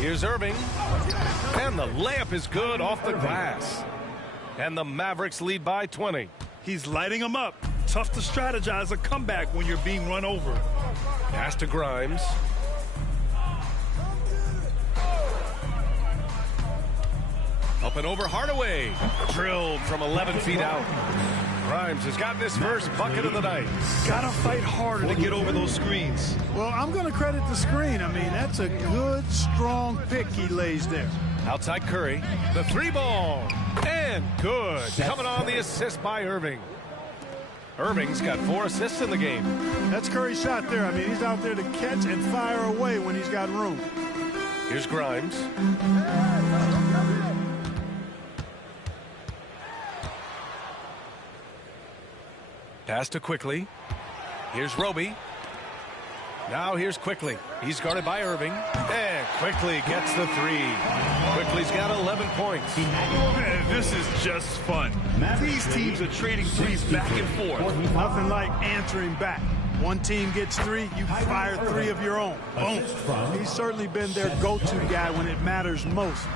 Here's Irving. And the layup is good off the glass. And the Mavericks lead by 20. He's lighting them up. Tough to strategize a comeback when you're being run over. Pass to Grimes. Up and over Hardaway. Drilled from 11 feet out. Grimes has got this first bucket of the night. Gotta fight harder to get over those screens. Well, I'm going to credit the screen. I mean, that's a good, strong pick he lays there. Outside Curry. The 3-ball. And good. Coming on the assist by Irving. Irving's got 4 assists in the game. That's Curry's shot there. I mean, he's out there to catch and fire away when he's got room. Here's Grimes. Pass to Quickly. Here's Roby. Now here's Quickly. He's guarded by Irving. And Quickly gets the three. Quickly's got 11 points. Man, this is just fun. These teams are trading threes back and forth. Nothing like answering back. One team gets three, you fire three of your own. Boom. He's certainly been their go-to guy when it matters most.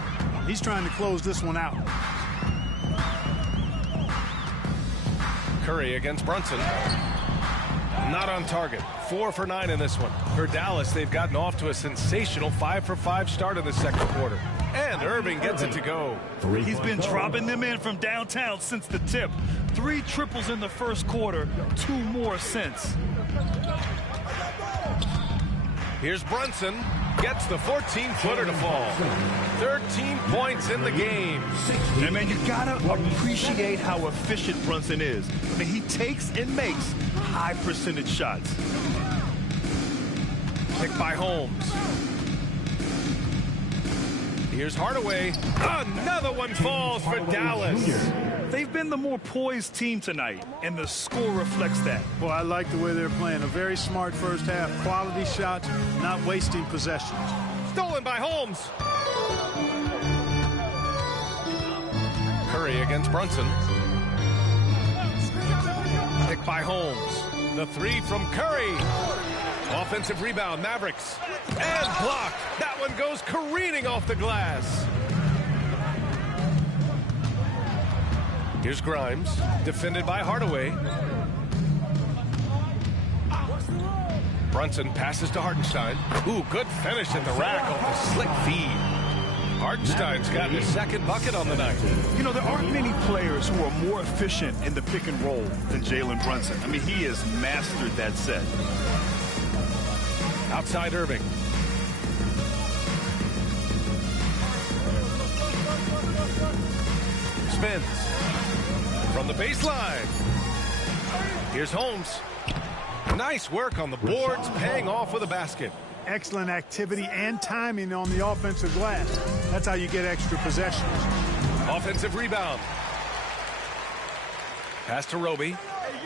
He's trying to close this one out. Curry against Brunson. Not on target. 4 for 9 in this one. For Dallas, they've gotten off to a sensational 5 for 5 start in the second quarter. And Irving gets it to go. He's been dropping them in from downtown since the tip. 3 triples in the first quarter, 2 more since. Here's Brunson. Gets the 14-footer to fall. 13 points in the game. And man, you gotta appreciate how efficient Brunson is. I mean, he takes and makes high percentage shots. Picked by Holmes. Here's Hardaway. Another one falls for Dallas. They've been the more poised team tonight, and the score reflects that. Well, I like the way they're playing. A very smart first half. Quality shots, not wasting possessions. Stolen by Holmes. Curry against Brunson. Picked by Holmes. The three from Curry. Offensive rebound, Mavericks. And blocked. That one goes careening off the glass. Here's Grimes, defended by Hardaway. Brunson passes to Hartenstein. Ooh, good finish at the rack off the slick feed. Hartenstein's gotten his second bucket on the night. You know, there aren't many players who are more efficient in the pick and roll than Jalen Brunson. I mean, he has mastered that set. Outside Irving. Spins. From the baseline. Here's Holmes. Nice work on the boards, paying off with a basket. Excellent activity and timing on the offensive glass. That's how you get extra possessions. Offensive rebound. Pass to Roby.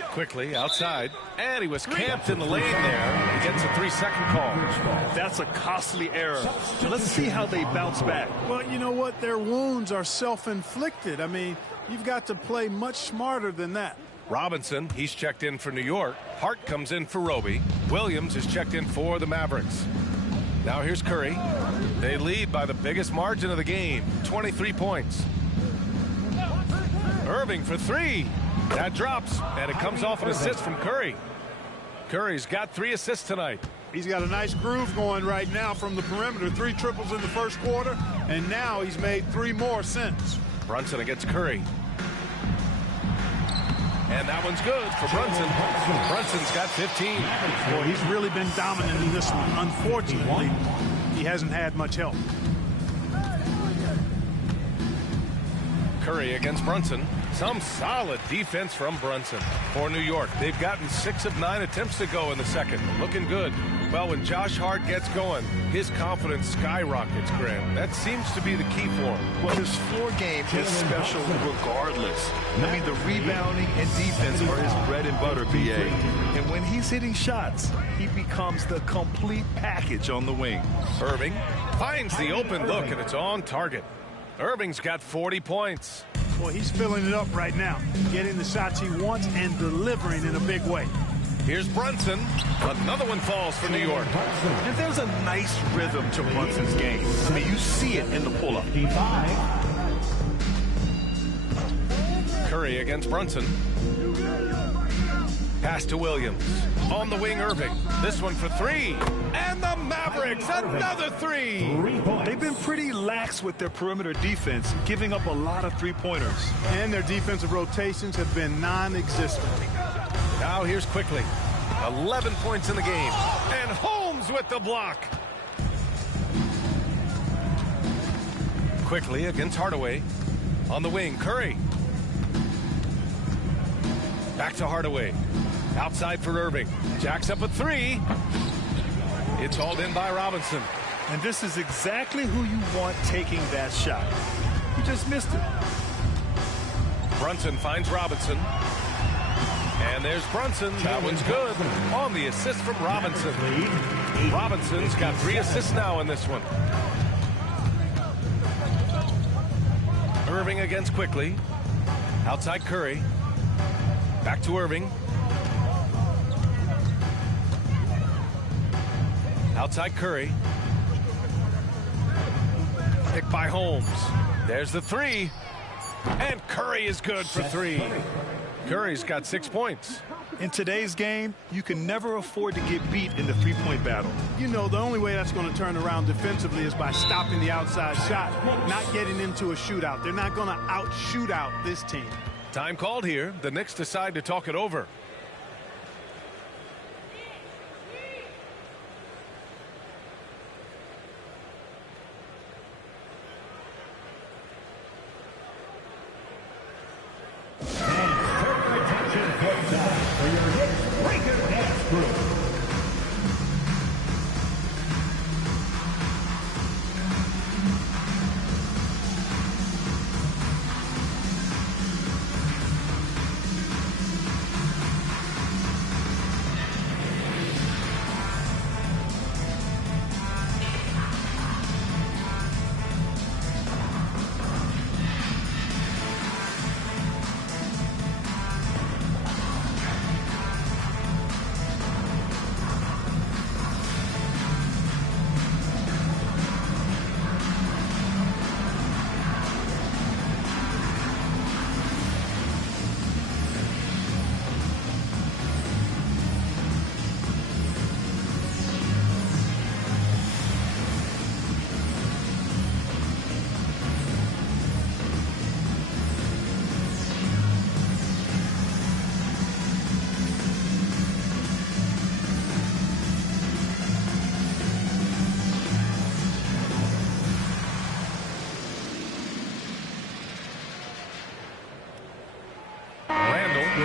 Quickly outside. And he was camped in the lane there. He gets a 3-second call. That's a costly error. Let's see how they bounce back. Well, you know what? Their wounds are self-inflicted. I mean, you've got to play much smarter than that. Robinson, he's checked in for New York. Hart comes in for Roby. Williams is checked in for the Mavericks. Now here's Curry. They lead by the biggest margin of the game, 23 points. Irving for 3. That drops, and it comes off an assist from Curry. Curry's got 3 assists tonight. He's got a nice groove going right now from the perimeter. 3 triples in the first quarter, and now he's made 3 more since. Brunson against Curry. And that one's good for Brunson. Brunson's got 15. Boy, he's really been dominant in this one. Unfortunately, he hasn't had much help. Curry against Brunson. Some solid defense from Brunson. For New York, they've gotten 6 of 9 attempts to go in the second. Looking good. Well, when Josh Hart gets going, his confidence skyrockets, Graham. That seems to be the key for him. Well, his floor game is special regardless. I mean, the rebounding and defense are his bread and butter, BA. And when he's hitting shots, he becomes the complete package on the wing. Irving finds the open look, and it's on target. Irving's got 40 points. Well, he's filling it up right now, getting the shots he wants and delivering in a big way. Here's Brunson. Another one falls for New York. And there's a nice rhythm to Brunson's game. I mean, you see it in the pull-up. Curry against Brunson. Pass to Williams. On the wing, Irving. This one for 3. And the Mavericks, another 3. They've been pretty lax with their perimeter defense, giving up a lot of three-pointers. And their defensive rotations have been non-existent. Now here's Quickly. 11 points in the game. And Holmes with the block. Quickly against Hardaway. On the wing, Curry. Back to Hardaway. Outside for Irving. Jacks up a 3. It's hauled in by Robinson. And this is exactly who you want taking that shot. You just missed it. Brunson finds Robinson. And there's Brunson. That one's good on the assist from Robinson. Robinson's got 3 assists now in this one. Irving against Quickly. Outside Curry. Back to Irving. Outside Curry. Picked by Holmes. There's the 3. And Curry is good for 3. Curry's got 6 points. In today's game, you can never afford to get beat in the three-point battle. You know, the only way that's going to turn around defensively is by stopping the outside shot, not getting into a shootout. They're not going to out-shoot out this team. Time called here. The Knicks decide to talk it over.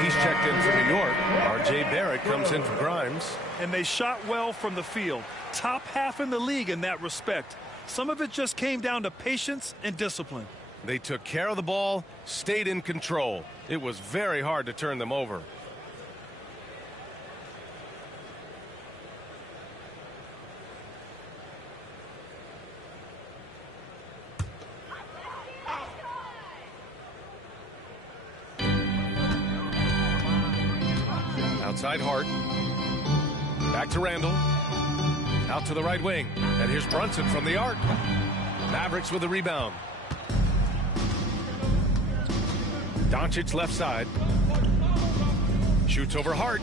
He's checked in for New York. R.J. Barrett comes in for Grimes. And they shot well from the field. Top half in the league in that respect. Some of it just came down to patience and discipline. They took care of the ball, stayed in control. It was very hard to turn them over. Outside Hart. Back to Randall. Out to the right wing. And here's Brunson from the arc. Mavericks with the rebound. Doncic left side. Shoots over Hart.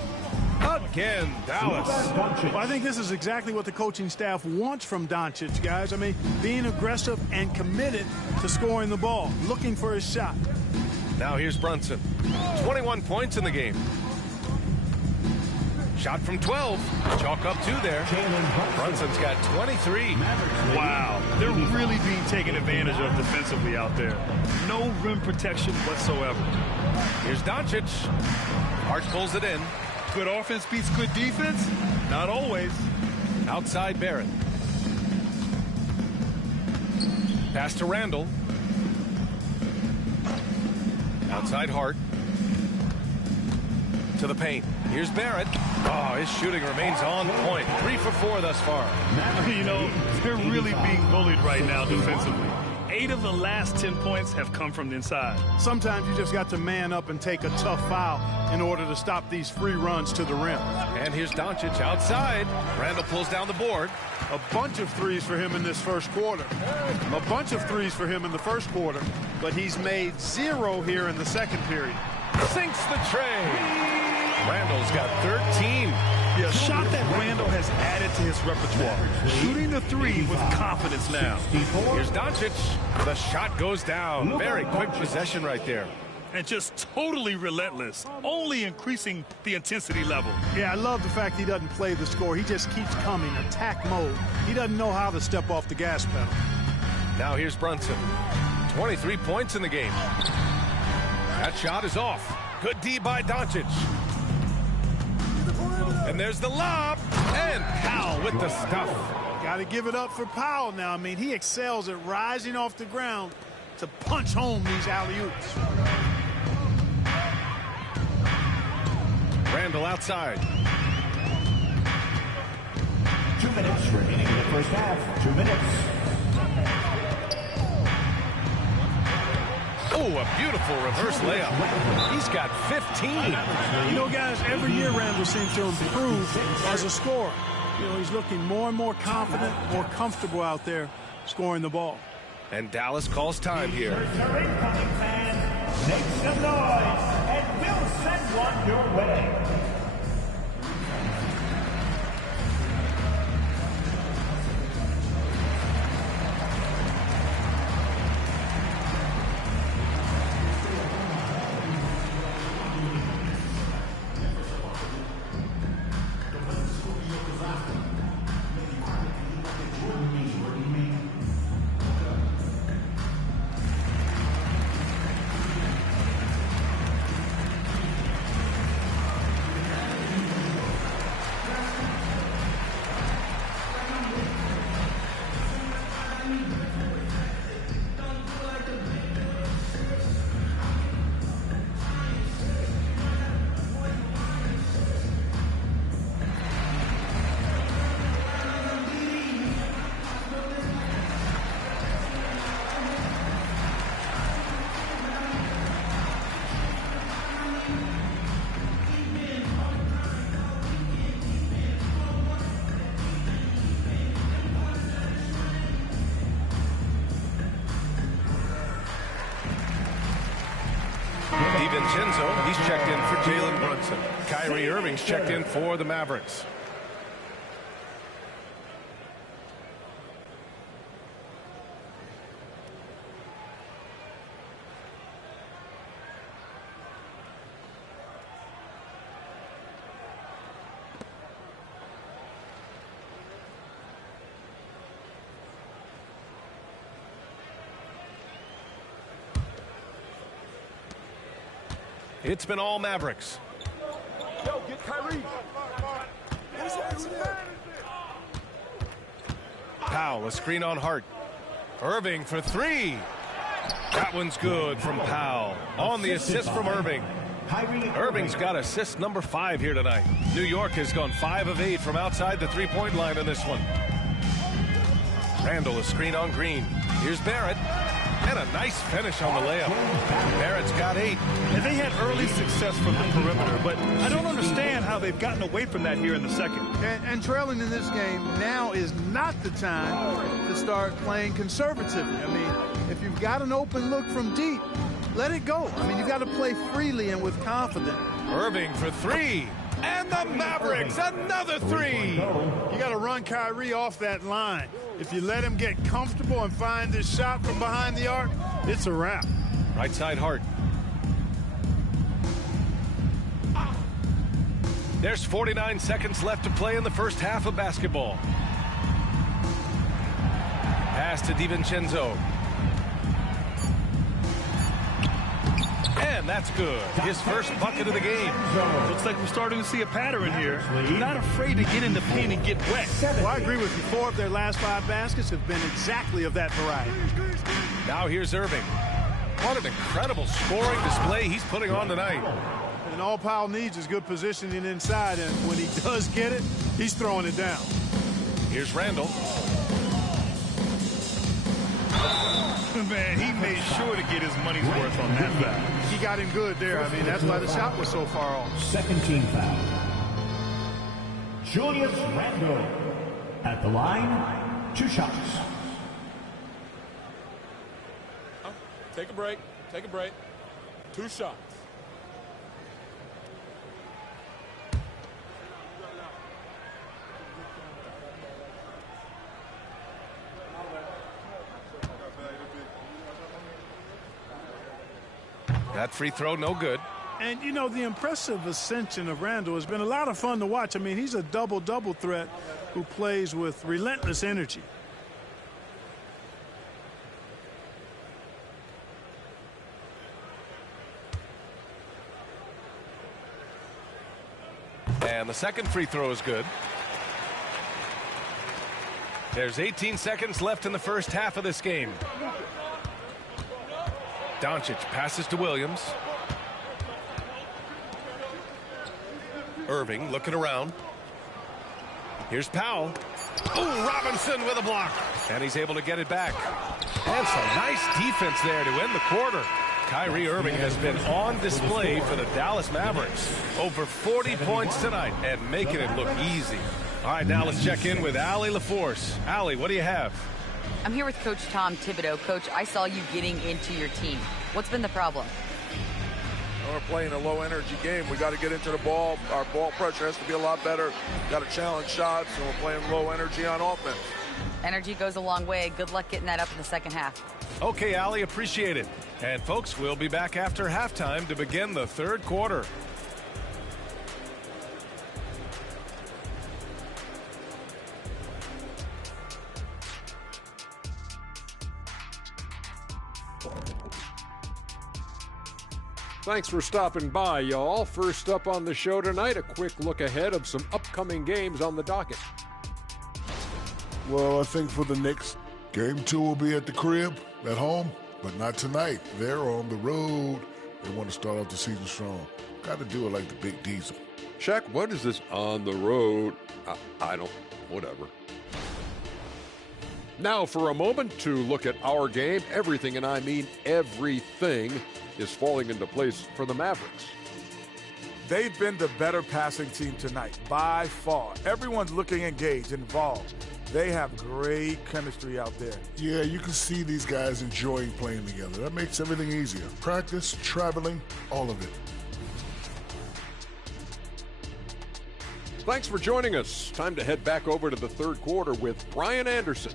Again, Dallas. Well, I think this is exactly what the coaching staff wants from Doncic, guys. I mean, being aggressive and committed to scoring the ball, looking for his shot. Now here's Brunson. 21 points in the game. Shot from 12. Chalk up 2 there. Brunson's got 23. Wow. They're really being taken advantage of defensively out there. No rim protection whatsoever. Here's Doncic. Hart pulls it in. Good offense beats good defense? Not always. Outside Barrett. Pass to Randall. Outside Hart. To the paint. Here's Barrett. Oh, his shooting remains on point. 3 for 4 thus far. You know, they're really being bullied right now defensively. 8 of the last 10 points have come from the inside. Sometimes you just got to man up and take a tough foul in order to stop these free runs to the rim. And here's Doncic outside. Randall pulls down the board. A bunch of threes for him in this first quarter. A bunch of threes for him in the first quarter, but he's made 0 here in the second period. Sinks the tray. Randall's got 13. Yeah, a shot that Randall has added to his repertoire. Shooting the 3 with confidence now. Here's Doncic. The shot goes down. Very quick possession right there. And just totally relentless, only increasing the intensity level. Yeah, I love the fact he doesn't play the score. He just keeps coming, attack mode. He doesn't know how to step off the gas pedal. Now here's Brunson. 23 points in the game. That shot is off. Good D by Doncic. And there's the lob. And Powell with the stuff. Got to give it up for Powell now. I mean, he excels at rising off the ground to punch home these alley-oops. Randle outside. 2 minutes remaining in the first half. 2 minutes. Oh, a beautiful reverse layup. He's got 15. You know, guys, every year Randle seems to improve as a scorer. You know, he's looking more and more confident, more comfortable out there scoring the ball. And Dallas calls time here. Make some noise, and we'll send one your way. DiVincenzo, he's checked in for Jalen Brunson. Kyrie Irving's checked in for the Mavericks. It's been all Mavericks. Yo, get Kyrie. Powell, a screen on Hart. Irving for three. That one's good from Powell. On the assist from Irving. Irving's got assist number 5 here tonight. New York has gone 5 of 8 from outside the three-point line in this one. Randle, a screen on Green. Here's Barrett. And a nice finish on the layup. Barrett's got 8. And they had early success from the perimeter, but I don't understand how they've gotten away from that here in the second. And trailing in this game, now is not the time to start playing conservatively. I mean, if you've got an open look from deep, let it go. I mean, you've got to play freely and with confidence. Irving for 3. And the Mavericks, another 3. You got to run Kyrie off that line. If you let him get comfortable and find this shot from behind the arc, it's a wrap. Right side Hart. There's 49 seconds left to play in the first half of basketball. Pass to DiVincenzo. And that's good. His first bucket of the game. Looks like we're starting to see a pattern here. Not afraid to get in the paint and get wet. Well, I agree with you. 4 of their last 5 baskets have been exactly of that variety. Now here's Irving. What an incredible scoring display he's putting on tonight. And all Powell needs is good positioning inside, and when he does get it, he's throwing it down. Here's Randle. Man, he made sure to get his money's worth on that foul. He got him good there. I mean, that's why the shot was so far off. Second team foul. Julius Randle at the line, 2 shots. Take a break. Take a break. 2 shots. That free throw, no good. And, you know, the impressive ascension of Randle has been a lot of fun to watch. I mean, he's a double-double threat who plays with relentless energy. And the second free throw is good. There's 18 seconds left in the first half of this game. Doncic passes to Williams. Irving looking around. Here's Powell. Oh, Robinson with a block. And he's able to get it back. And some nice defense there to end the quarter. Kyrie Irving has been on display for the Dallas Mavericks. Over 40 points tonight and making it look easy. All right, now let's check in with Allie LaForce. Allie, what do you have? I'm here with Coach Tom Thibodeau. Coach, I saw you getting into your team. What's been the problem? We're playing a low-energy game. We got to get into the ball. Our ball pressure has to be a lot better. Got to challenge shots, and we're playing low energy on offense. Energy goes a long way. Good luck getting that up in the second half. Okay, Allie, appreciate it. And, folks, we'll be back after halftime to begin the third quarter. Thanks for stopping by, y'all. First up on the show tonight, a quick look ahead of some upcoming games on the docket. Well, I think for the Knicks, game 2 will be at the crib, at home, but not tonight. They're on the road. They want to start off the season strong. Got to do it like the Big Diesel. Shaq, what is this on the road? I don't, whatever. Now for a moment to look at our game. Everything, and I mean everything, is falling into place for the Mavericks. They've been the better passing team tonight, by far. Everyone's looking engaged, involved. They have great chemistry out there. Yeah, you can see these guys enjoying playing together. That makes everything easier. Practice, traveling, all of it. Thanks for joining us. Time to head back over to the third quarter with Brian Anderson.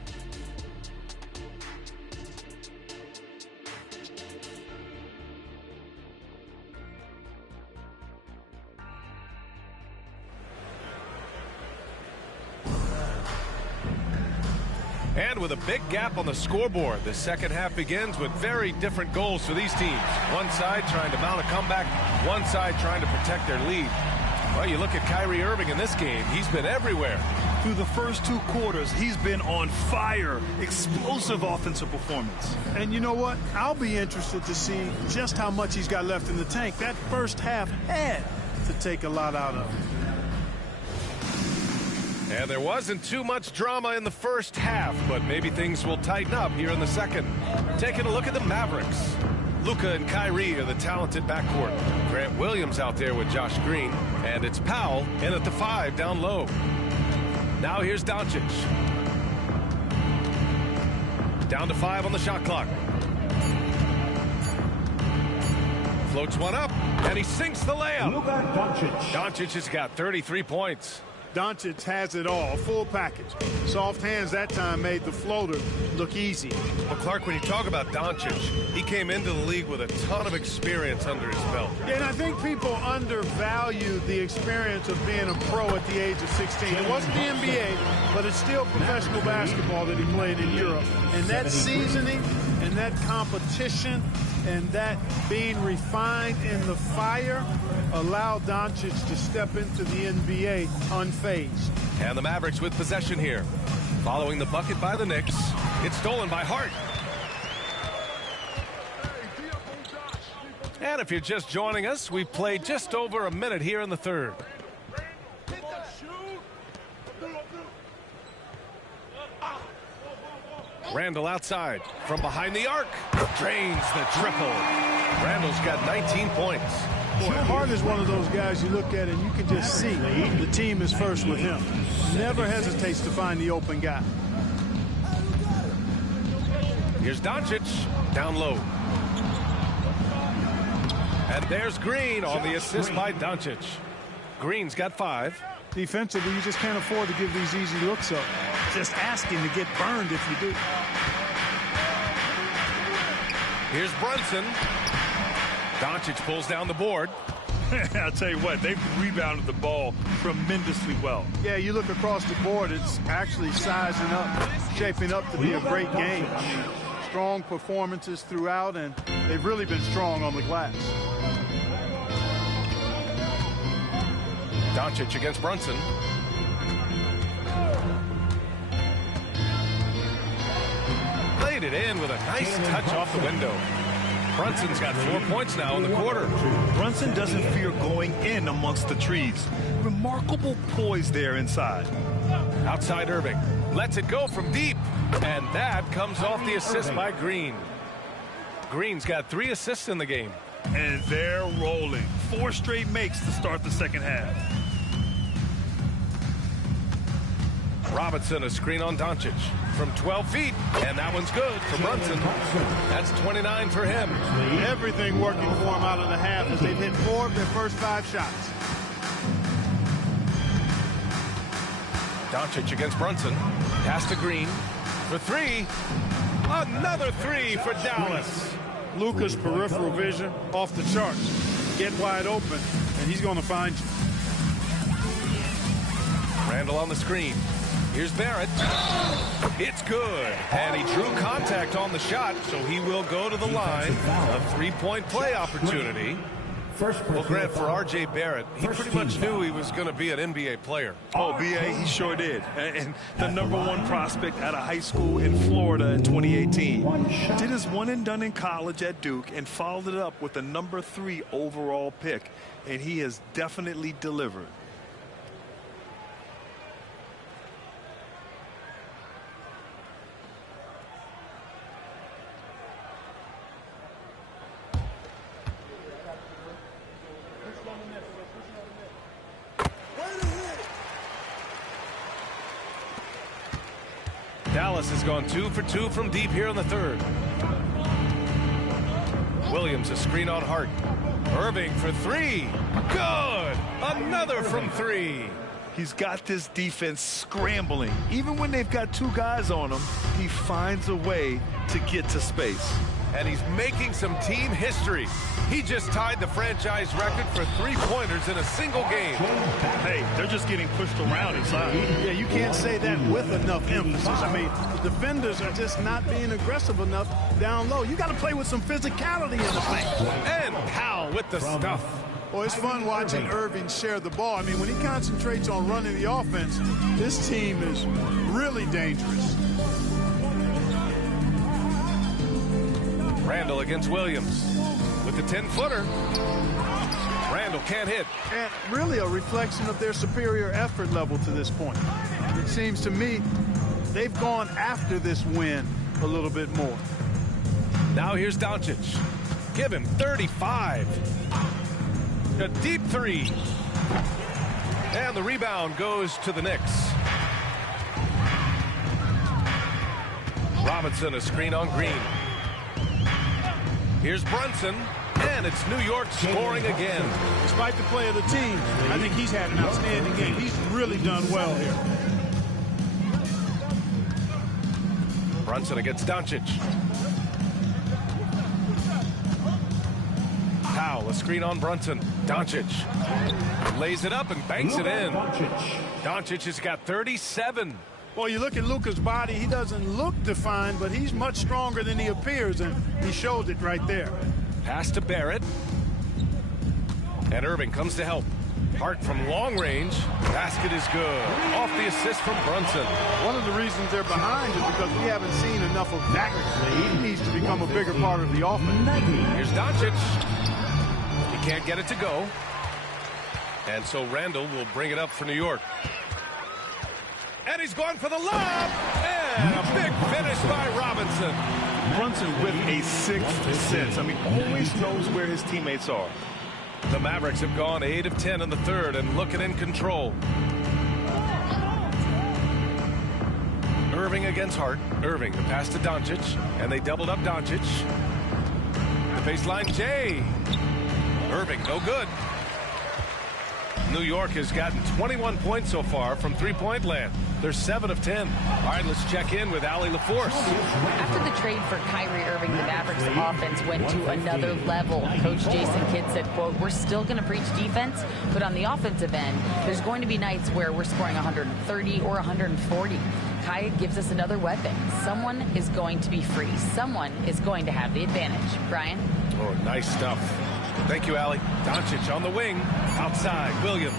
And with a big gap on the scoreboard, the second half begins with very different goals for these teams. One side trying to mount a comeback, one side trying to protect their lead. Well, you look at Kyrie Irving in this game, he's been everywhere. Through the first 2 quarters, he's been on fire. Explosive offensive performance. And you know what? I'll be interested to see just how much he's got left in the tank. That first half had to take a lot out of him. And there wasn't too much drama in the first half, but maybe things will tighten up here in the second. Taking a look at the Mavericks. Luka and Kyrie are the talented backcourt. Grant Williams out there with Josh Green, and it's Powell in at the 5 down low. Now here's Doncic. Down to 5 on the shot clock. Floats one up, and he sinks the layup. Luka Doncic. Doncic has got 33 points. Doncic has it all, full package. Soft hands that time made the floater look easy. Well, Clark, when you talk about Doncic, he came into the league with a ton of experience under his belt. And I think people undervalue the experience of being a pro at the age of 16. It wasn't the NBA, but it's still professional basketball that he played in Europe. And that seasoning and that competition and that being refined in the fire allowed Doncic to step into the NBA unfazed. And the Mavericks with possession here. Following the bucket by the Knicks. It's stolen by Hart. And if you're just joining us, we've played just over a minute here in the third. Randall outside from behind the arc. Drains the triple. Randall's got 19 points. Hart is one of those guys you look at and you can just see the team is first with him. Never hesitates to find the open guy. Here's Doncic down low. And there's Green on the assist by Doncic. Green's got 5. Defensively, you just can't afford to give these easy looks up. Just ask him to get burned if you do. Here's Brunson. Doncic pulls down the board. I'll tell you what, they've rebounded the ball tremendously well. Yeah, you look across the board, it's actually sizing up, shaping up to be a great game. Strong performances throughout, and they've really been strong on the glass. Doncic against Brunson. Played it in with a nice touch off the window. Brunson's got 4 points now in the quarter. Brunson doesn't fear going in amongst the trees. Remarkable poise there inside. Outside Irving. Lets it go from deep. And that comes off the assist by Green. Green's got 3 assists in the game. And they're rolling. 4 straight makes to start the second half. Robinson, a screen on Doncic from 12 feet, and that one's good for Brunson. That's 29 for him. Everything working for him out of the half as they've hit 4 of their first 5 shots. Doncic against Brunson. Pass to Green for 3. Another 3 for Dallas. Luka's peripheral vision off the charts. Get wide open, and he's going to find you. Randall on the screen. Here's Barrett. It's good. And he drew contact on the shot, so he will go to the line. A 3-point play opportunity. Well, Grant, for R.J. Barrett, he pretty much knew he was going to be an NBA player. Oh, B.A., he sure did. And the #1 prospect out of high school in Florida in 2018. Did his one and done in college at Duke and followed it up with the #3 overall pick. And he has definitely delivered. Dallas has gone 2 for 2 from deep here in the third. Williams, a screen on Hart. Irving for 3. Good. Another from 3. He's got this defense scrambling. Even when they've got 2 guys on him, he finds a way to get to space. And he's making some team history. He just tied the franchise record for 3-pointers in a single game. Hey, they're just getting pushed around inside. Yeah, you can't say that with enough emphasis. I mean, the defenders are just not being aggressive enough down low. You got to play with some physicality in the paint. And Powell with the stuff. Well, it's fun watching Irving share the ball. I mean, when he concentrates on running the offense, this team is really dangerous. Randall against Williams with the 10-footer. Randall can't hit. And really a reflection of their superior effort level to this point. It seems to me they've gone after this win a little bit more. Now here's Doncic. Give him 35. A deep 3. And the rebound goes to the Knicks. Robinson, a screen on Green. Here's Brunson, and it's New York scoring again. Despite the play of the team, I think he's had an outstanding game. He's really done well here. Brunson against Doncic. Powell, a screen on Brunson. Doncic lays it up and banks it in. Doncic has got 37. Well, you look at Luka's body, he doesn't look defined, but he's much stronger than he appears, and he showed it right there. Pass to Barrett. And Irving comes to help. Hart from long range. Basket is good. Off the assist from Brunson. One of the reasons they're behind is because we haven't seen enough of that. He needs to become a bigger part of the offense. Here's Doncic. He can't get it to go. And so Randall will bring it up for New York. And he's going for the lob. And a big finish by Robinson. Brunson with a 6th sense. I mean, always knows where his teammates are. The Mavericks have gone 8 of 10 in the third and looking in control. Irving against Hart. Irving, the pass to Doncic. And they doubled up Doncic. The baseline, Jay. Irving, no good. New York has gotten 21 points so far from three-point land. They're 7 of 10. All right, let's check in with Allie LaForce. After the trade for Kyrie Irving, the Mavericks offense went to another level. Coach Jason Kidd said, quote, "We're still going to preach defense, but on the offensive end, there's going to be nights where we're scoring 130 or 140. Kai gives us another weapon. Someone is going to be free. Someone is going to have the advantage." Brian? Oh, nice stuff. Thank you, Allie. Doncic on the wing. Outside, Williams.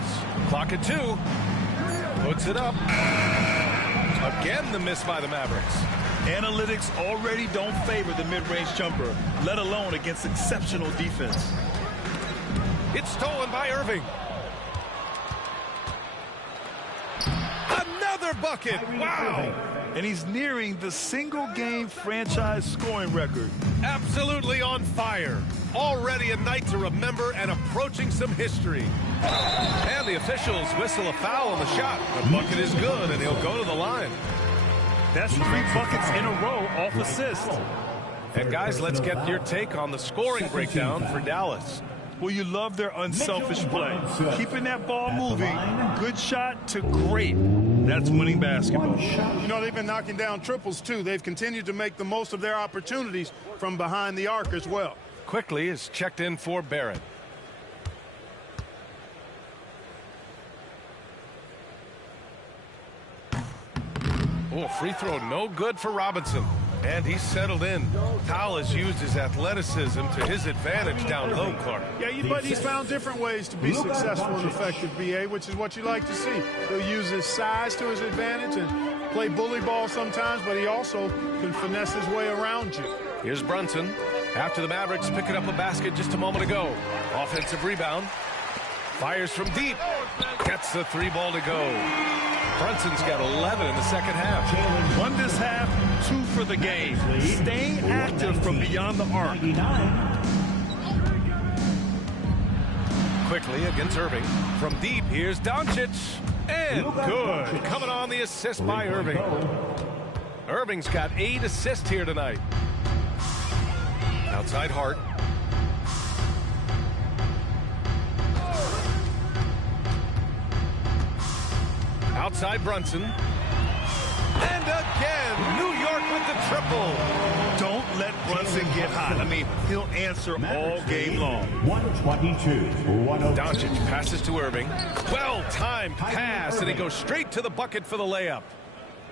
Clock at 2. Puts it up. Again, the miss by the Mavericks. Analytics already don't favor the mid-range jumper, let alone against exceptional defense. It's stolen by Irving. Another bucket. Wow. And he's nearing the single-game franchise scoring record. Absolutely on fire. Already a night to remember and approaching some history. And the officials whistle a foul on the shot. The bucket is good, and he'll go to the line. That's 3 buckets in a row off assist. And guys, let's get your take on the scoring breakdown for Dallas. Well, you love their unselfish play. Keeping that ball moving, good shot to great. That's winning basketball. You know, they've been knocking down triples, too. They've continued to make the most of their opportunities from behind the arc as well. Quickly is checked in for Barrett. Oh, free throw no good for Robinson. And he's settled in. Powell has used his athleticism to his advantage down low, Clark. Yeah, but he's found different ways to be successful and effective, B.A., which is what you like to see. He'll use his size to his advantage and play bully ball sometimes, but he also can finesse his way around you. Here's Brunson. After the Mavericks picking up a basket just a moment ago. Offensive rebound. Fires from deep. Gets the 3 ball to go. Brunson's got 11 in the second half. 1 this half, 2 for the game. Staying active from beyond the arc. Quickly against Irving. From deep, here's Doncic. And good. Coming on the assist by Irving. Irving's got 8 assists here tonight. Outside Hart. Outside Brunson. And again, New York with the triple. Don't let Brunson get hot. I mean, he'll answer all game long. 122. Doncic passes to Irving. Well-timed pass, and he goes straight to the bucket for the layup.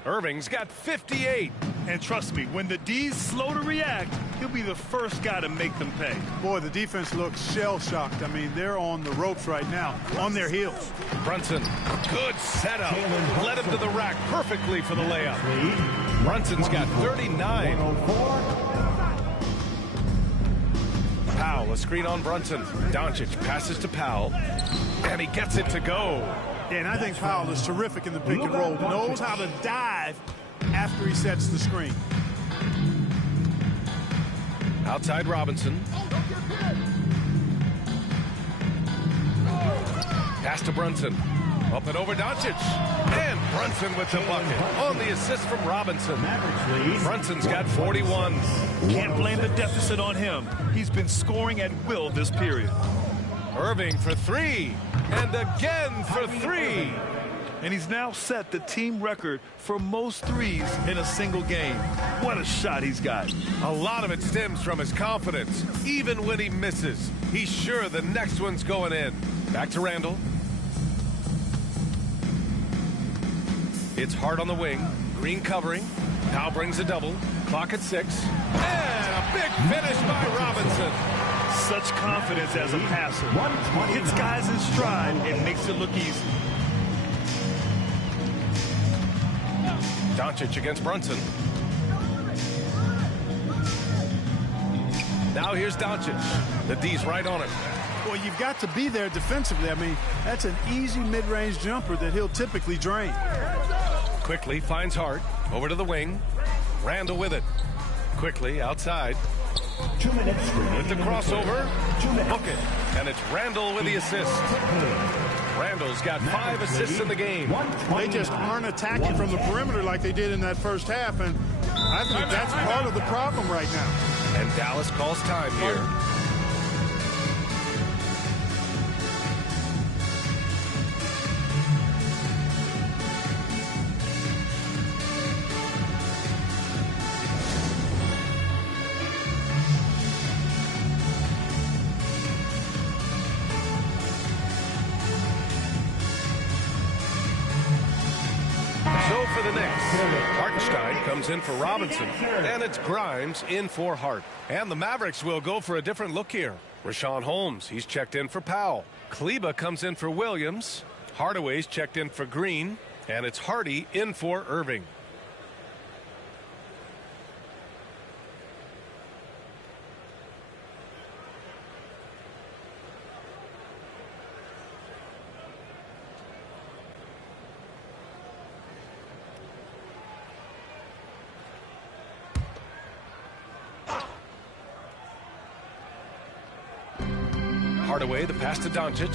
Irving's got 58. And trust me, when the D's slow to react, he'll be the first guy to make them pay. Boy, the defense looks shell-shocked. I mean, they're on the ropes right now, on their heels. Brunson, good setup. Led him to the rack perfectly for the layup. Brunson's got 39. Powell, a screen on Brunson. Doncic passes to Powell, and he gets it to go. And I think Powell is terrific in the pick and roll. Knows how to dive after he sets the screen. Outside Robinson. Pass to Brunson. Up and over Doncic. And Brunson with the bucket on the assist from Robinson. Brunson's got 41. Can't blame the deficit on him. He's been scoring at will this period. Irving for 3. And again for 3. And he's now set the team record for most threes in a single game. What a shot he's got. A lot of it stems from his confidence. Even when he misses, he's sure the next one's going in. Back to Randall. It's Hart on the wing. Green covering. Powell brings a double. Clock at 6. And a big finish by Robinson. Such confidence as a passer. Hits guys in stride and makes it look easy. Doncic against Brunson. Now here's Doncic. The D's right on it. Well, you've got to be there defensively. I mean, that's an easy mid-range jumper that he'll typically drain. Quickly finds Hart. Over to the wing. Randall with it. Quickly outside. 2 minutes. With the crossover. Bucket. And it's Randall with the assist. Randall's got 5 assists in the game. They just aren't attacking from the perimeter like they did in that first half, and I think that's part of the problem right now. And Dallas calls time here. So for the Knicks, Hartenstein comes in for Robinson, and it's Grimes in for Hart. And the Mavericks will go for a different look here. Rashawn Holmes, he's checked in for Powell. Kleba comes in for Williams. Hardaway's checked in for Green, and it's Hardy in for Irving. Hardaway, the pass to Doncic.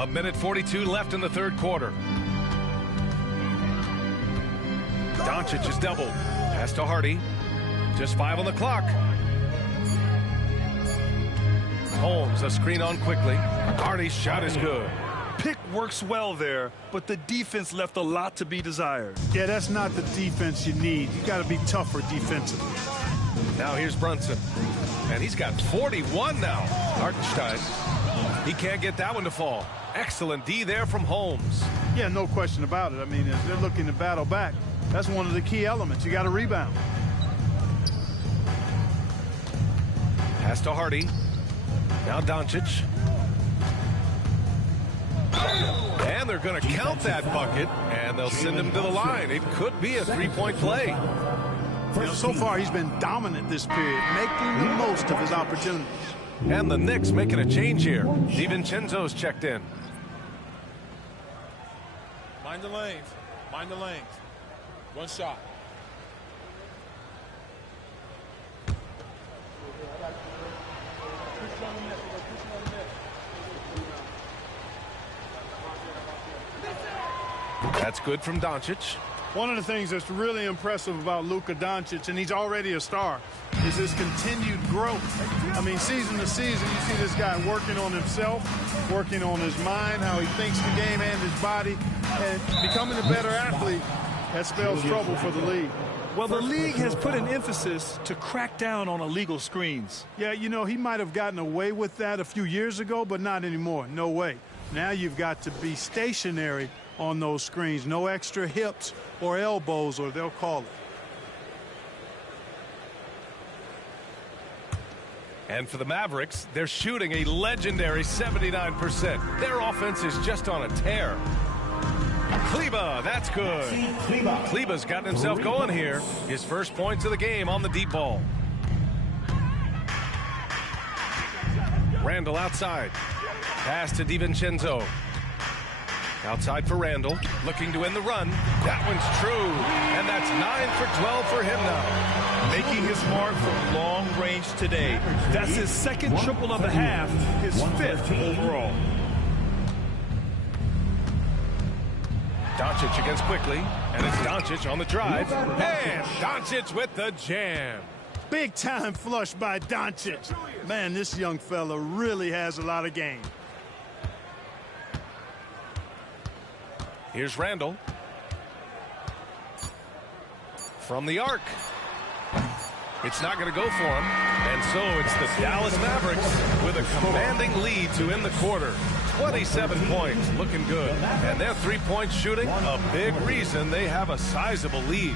A minute 42 left in the third quarter. Doncic is doubled. Pass to Hardy. Just 5 on the clock. Holmes, a screen on quickly. Hardy's shot is good. Pick works well there, but the defense left a lot to be desired. Yeah, that's not the defense you need. You got to be tougher defensively. Now here's Brunson. And he's got 41 now. Hartenstein. He can't get that one to fall. Excellent D there from Holmes. Yeah, no question about it. I mean, if they're looking to battle back, that's one of the key elements. You got to rebound. Pass to Hardy. Now Doncic. And they're going to count that bucket, and they'll send him to the line. It could be a three-point play. You know, so far he's been dominant this period, making the most of his opportunities. And the Knicks making a change here. DiVincenzo's checked in. Mind the lanes. Mind the lanes. One shot. That's good from Doncic. One of the things that's really impressive about Luka Doncic, and he's already a star, is his continued growth. I mean, season to season, you see this guy working on himself, working on his mind, how he thinks the game and his body, and becoming a better athlete. That spells trouble for the league. Well, the league has put an emphasis to crack down on illegal screens. Yeah, you know, he might have gotten away with that a few years ago, but not anymore. No way. Now you've got to be stationary on those screens. No extra hips or elbows, or they'll call it. And for the Mavericks, they're shooting a legendary 79%. Their offense is just on a tear. Kleber, that's good. Kleber's gotten himself going here. His first points of the game on the deep ball. Randall outside. Pass to DiVincenzo. Outside for Randall, looking to end the run. That one's true, and that's 9 for 12 for him now. Making his mark from long range today. That's his second triple of the half, his 5th overall. Doncic against quickly, and it's Doncic on the drive. And Doncic with the jam. Big time flush by Doncic. Man, this young fella really has a lot of game. Here's Randall. From the arc. It's not going to go for him. And so it's the Dallas Mavericks with a commanding lead to end the quarter. 27 points, looking good. And their three-point shooting, a big reason they have a sizable lead.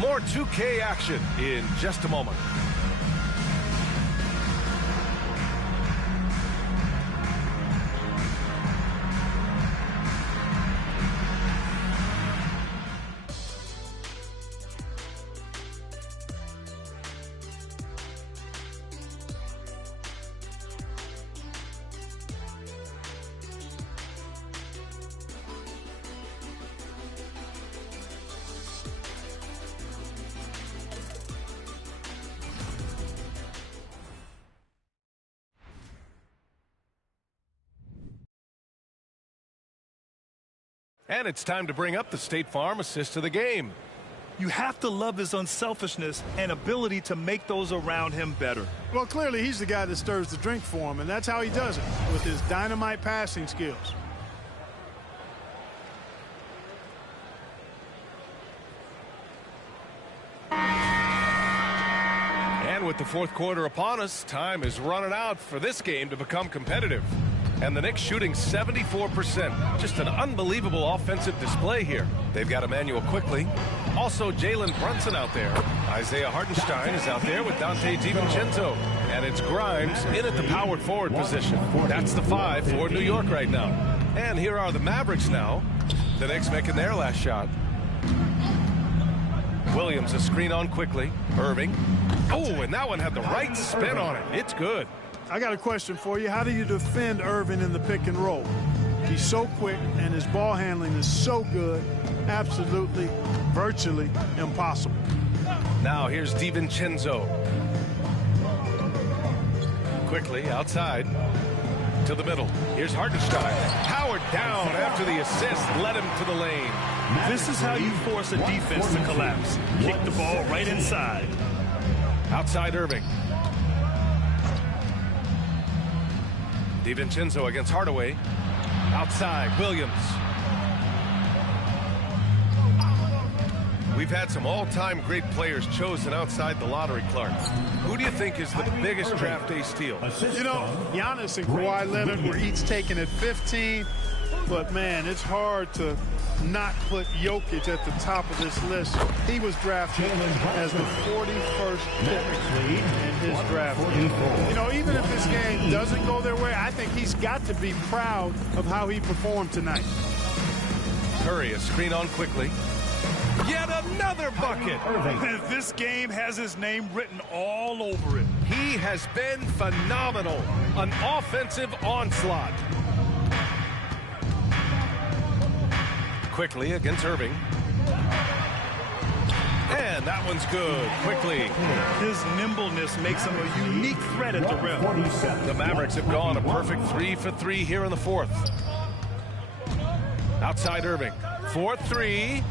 More 2K action in just a moment. And it's time to bring up the State Farm assist of the game. You have to love his unselfishness and ability to make those around him better. Well, clearly he's the guy that stirs the drink for him, and that's how he does it, with his dynamite passing skills. And with the fourth quarter upon us, time is running out for this game to become competitive. And the Knicks shooting 74%. Just an unbelievable offensive display here. They've got Emmanuel quickly. Also Jalen Brunson out there. Isaiah Hartenstein is out there with Dante DiVincenzo. And it's Grimes in at the powered forward position. That's the 5 for New York right now. And here are the Mavericks now. The Knicks making their last shot. Williams a screen on quickly. Irving. Oh, and that one had the right spin on it. It's good. I got a question for you. How do you defend Irving in the pick and roll? He's so quick, and his ball handling is so good. Absolutely, virtually impossible. Now here's DiVincenzo. Quickly outside to the middle. Here's Hartenstein. Powered down after the assist led him to the lane. This is how you force a defense to collapse. Kick the ball right inside. Outside Irving. DiVincenzo against Hardaway. Outside Williams. We've had some all-time great players chosen outside the lottery, Clark. Who do you think is the biggest draft day steal? You know, Giannis and Kawhi Leonard were each taken at 15, but man, it's hard to not put Jokic at the top of this list. He was drafted as the 41st pick in his draft. You know, even if this game doesn't go their way, I think he's got to be proud of how he performed tonight. Curry, a screen on quickly. Yet another bucket. This game has his name written all over it. He has been phenomenal. An offensive onslaught. Quickly against Irving. And that one's good. Quickly. His nimbleness makes him a unique threat at the rim. The Mavericks have gone a perfect 3 for 3 here in the fourth. Outside Irving. 4-3.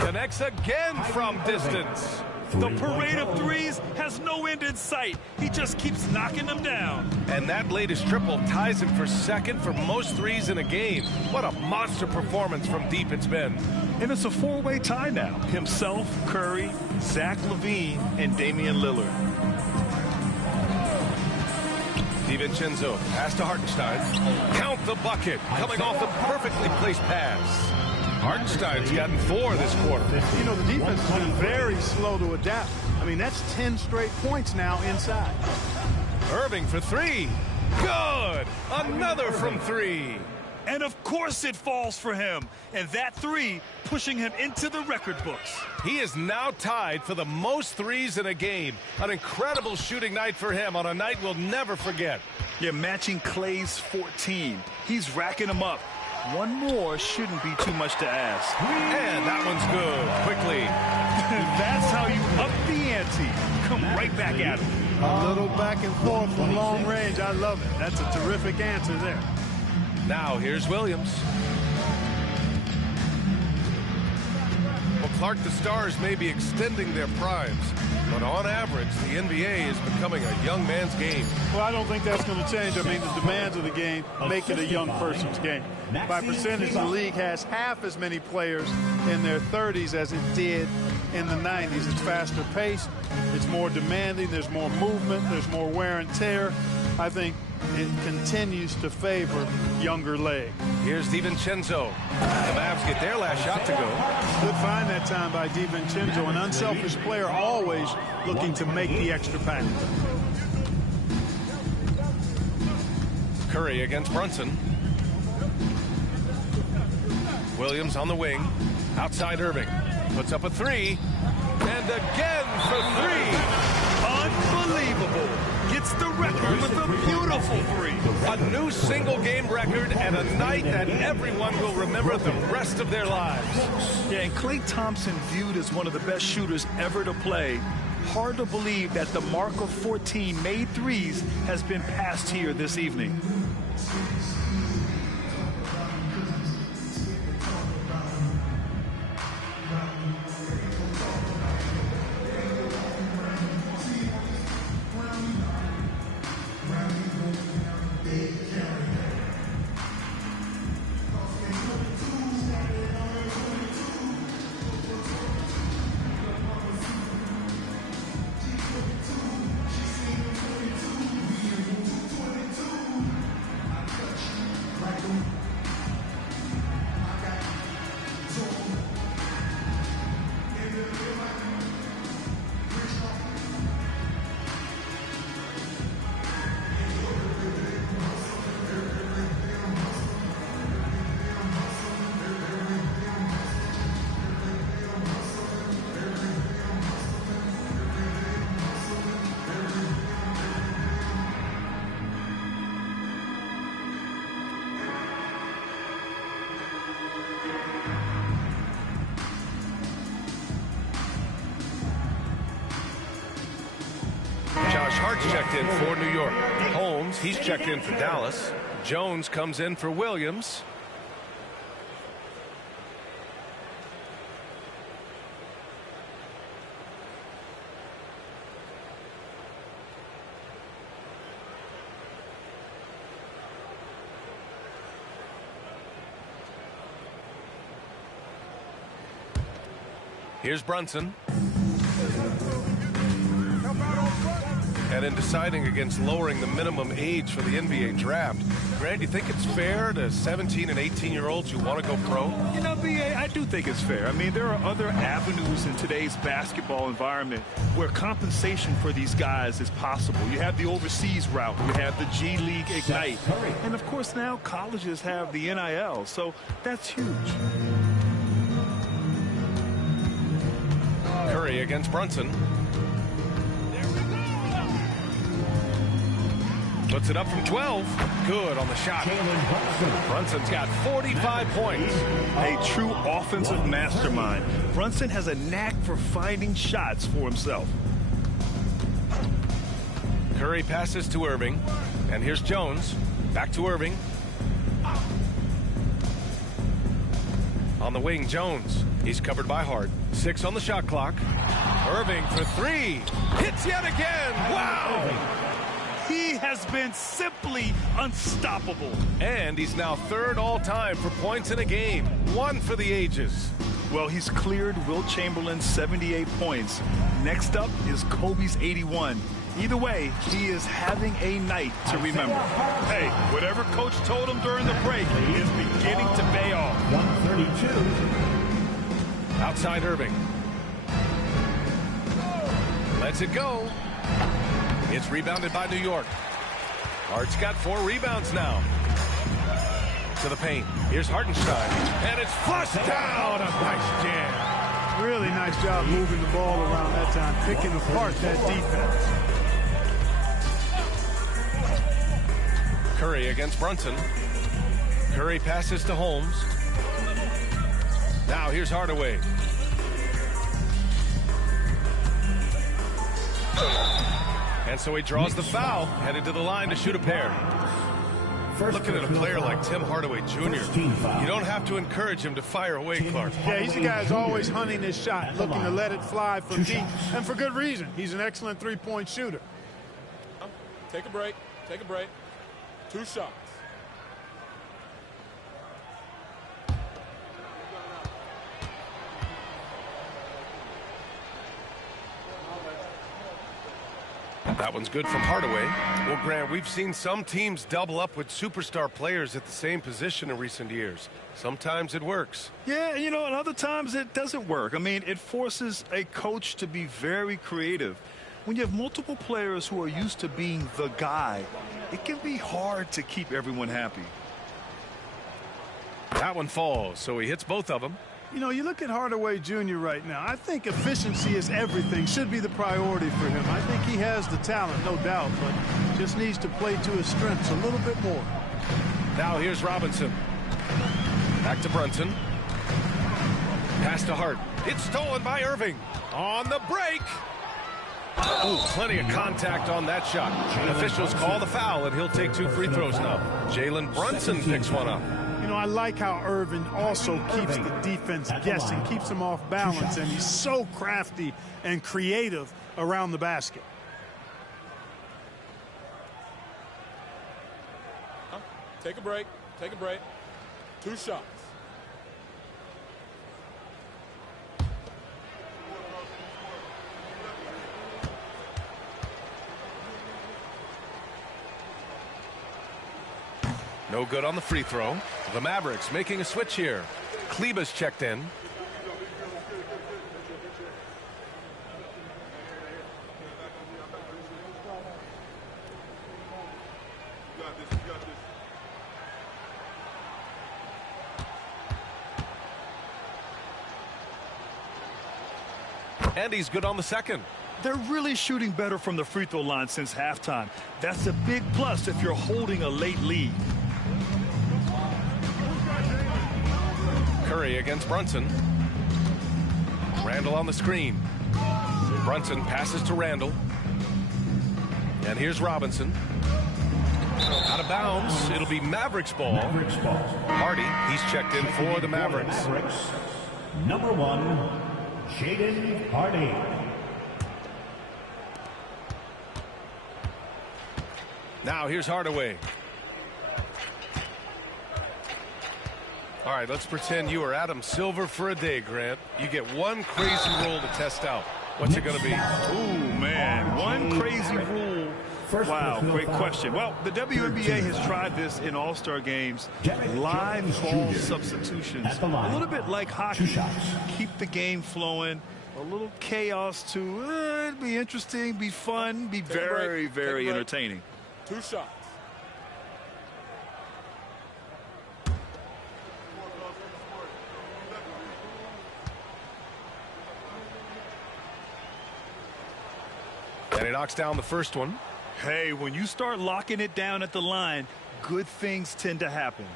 Connects again from distance. The parade of threes has no end in sight. He just keeps knocking them down. And that latest triple ties him for second for most threes in a game. What a monster performance from deep it's been. And it's a four-way tie now. Himself, Curry, Zach LaVine, and Damian Lillard. DiVincenzo pass to Hartenstein. Count the bucket. Coming off the perfectly placed pass. Hartenstein's gotten 4 this quarter. You know, the defense has been very slow to adapt. I mean, that's 10 straight points now inside. Irving for 3. Good. Another from 3. And of course it falls for him. And that 3 pushing him into the record books. He is now tied for the most threes in a game. An incredible shooting night for him on a night we'll never forget. You're matching Clay's 14. He's racking them up. One more shouldn't be too much to ask. And that one's good. Quickly. That's how you up the ante. Come right back at him. A little back and forth from long range. I love it. That's a terrific answer there. Now here's Williams. Well, Clark, the Stars may be extending their primes, but on average, the NBA is becoming a young man's game. Well, I don't think that's going to change. I mean, the demands of the game make it a young person's game. By percentage, the league has half as many players in their 30s as it did in the 90s. It's faster paced. It's more demanding. There's more movement. There's more wear and tear. I think it continues to favor younger legs. Here's DiVincenzo. The Mavs get their last shot to go. Good find that time by DiVincenzo, an unselfish player, always looking to make the extra pass. Curry against Brunson. Williams on the wing. Outside Irving. Puts up a 3. And again for 3. Unbelievable. Gets the record with a beautiful 3. A new single-game record and a night that everyone will remember the rest of their lives. Yeah, and Klay Thompson viewed as one of the best shooters ever to play. Hard to believe that the mark of 14 made threes has been passed here this evening. Hart's checked in for New York. Holmes, he's checked in for Dallas. Jones comes in for Williams. Here's Brunson. And in deciding against lowering the minimum age for the NBA draft, Grant, you think it's fair to 17 and 18-year-olds who want to go pro? You know, B.A., I do think it's fair. I mean, there are other avenues in today's basketball environment where compensation for these guys is possible. You have the overseas route. You have the G League Ignite. And, of course, now colleges have the NIL. So that's huge. Curry against Brunson. Puts it up from 12. Good on the shot. Brunson's got 45 points. A true offensive mastermind. Brunson has a knack for finding shots for himself. Curry passes to Irving. And here's Jones. Back to Irving. On the wing, Jones. He's covered by Hart. 6 on the shot clock. Irving for 3. Hits yet again. Wow! He has been simply unstoppable. And he's now 3rd all-time for points in a game. 1 for the ages. Well, he's cleared Wilt Chamberlain's 78 points. Next up is Kobe's 81. Either way, he is having a night to remember. Hey, whatever coach told him during the break is beginning to pay off. 132. Outside Irving. Lets it go. It's rebounded by New York. Hart's got 4 rebounds now. To the paint. Here's Hartenstein. And it's flushed down. A nice jam. Really nice job moving the ball around that time, picking apart that defense. Curry against Brunson. Curry passes to Holmes. Now here's Hardaway. And so he draws the foul, headed to the line to shoot a pair. Looking at a player like Tim Hardaway Jr., you don't have to encourage him to fire away, Clark. Yeah, he's a guy who's always hunting his shot, looking to let it fly from deep, and for good reason. He's an excellent three-point shooter. Take a break. Take a break. 2 shots. That one's good from Hardaway. Well, Grant, we've seen some teams double up with superstar players at the same position in recent years. Sometimes it works. Yeah, you know, and other times it doesn't work. I mean, it forces a coach to be very creative. When you have multiple players who are used to being the guy, it can be hard to keep everyone happy. That one falls, so he hits both of them. You know, you look at Hardaway Jr. right now. I think efficiency is everything, should be the priority for him. I think he has the talent, no doubt, but just needs to play to his strengths a little bit more. Now here's Robinson. Back to Brunson. Pass to Hart. It's stolen by Irving. On the break. Oh, plenty of contact on that shot. Officials call the foul, and he'll take 2 free throws now. Jalen Brunson picks one up. You know, I like how Irving also keeps the defense guessing, keeps them off balance, and he's so crafty and creative around the basket. Take a break. Take a break. 2 shots. No good on the free throw. The Mavericks making a switch here. Kleba's checked in. And he's good on the second. They're really shooting better from the free throw line since halftime. That's a big plus if you're holding a late lead. Curry against Brunson. Randall on the screen. Brunson passes to Randall. And here's Robinson. Out of bounds. It'll be Mavericks ball. Hardy, he's checked in for the Mavericks. Number 1, Jaden Hardy. Now here's Hardaway. All right, let's pretend you are Adam Silver for a day, Grant. You get one crazy rule to test out. What's it going to be? Ooh, man, one crazy rule. Wow, great question. Well, the WNBA has tried this in all-star games. Live ball substitutions. A little bit like hockey. Keep the game flowing. A little chaos to it'd be interesting, be fun, be very, very entertaining. 2 shots. And he knocks down the first one. Hey, when you start locking it down at the line, good things tend to happen.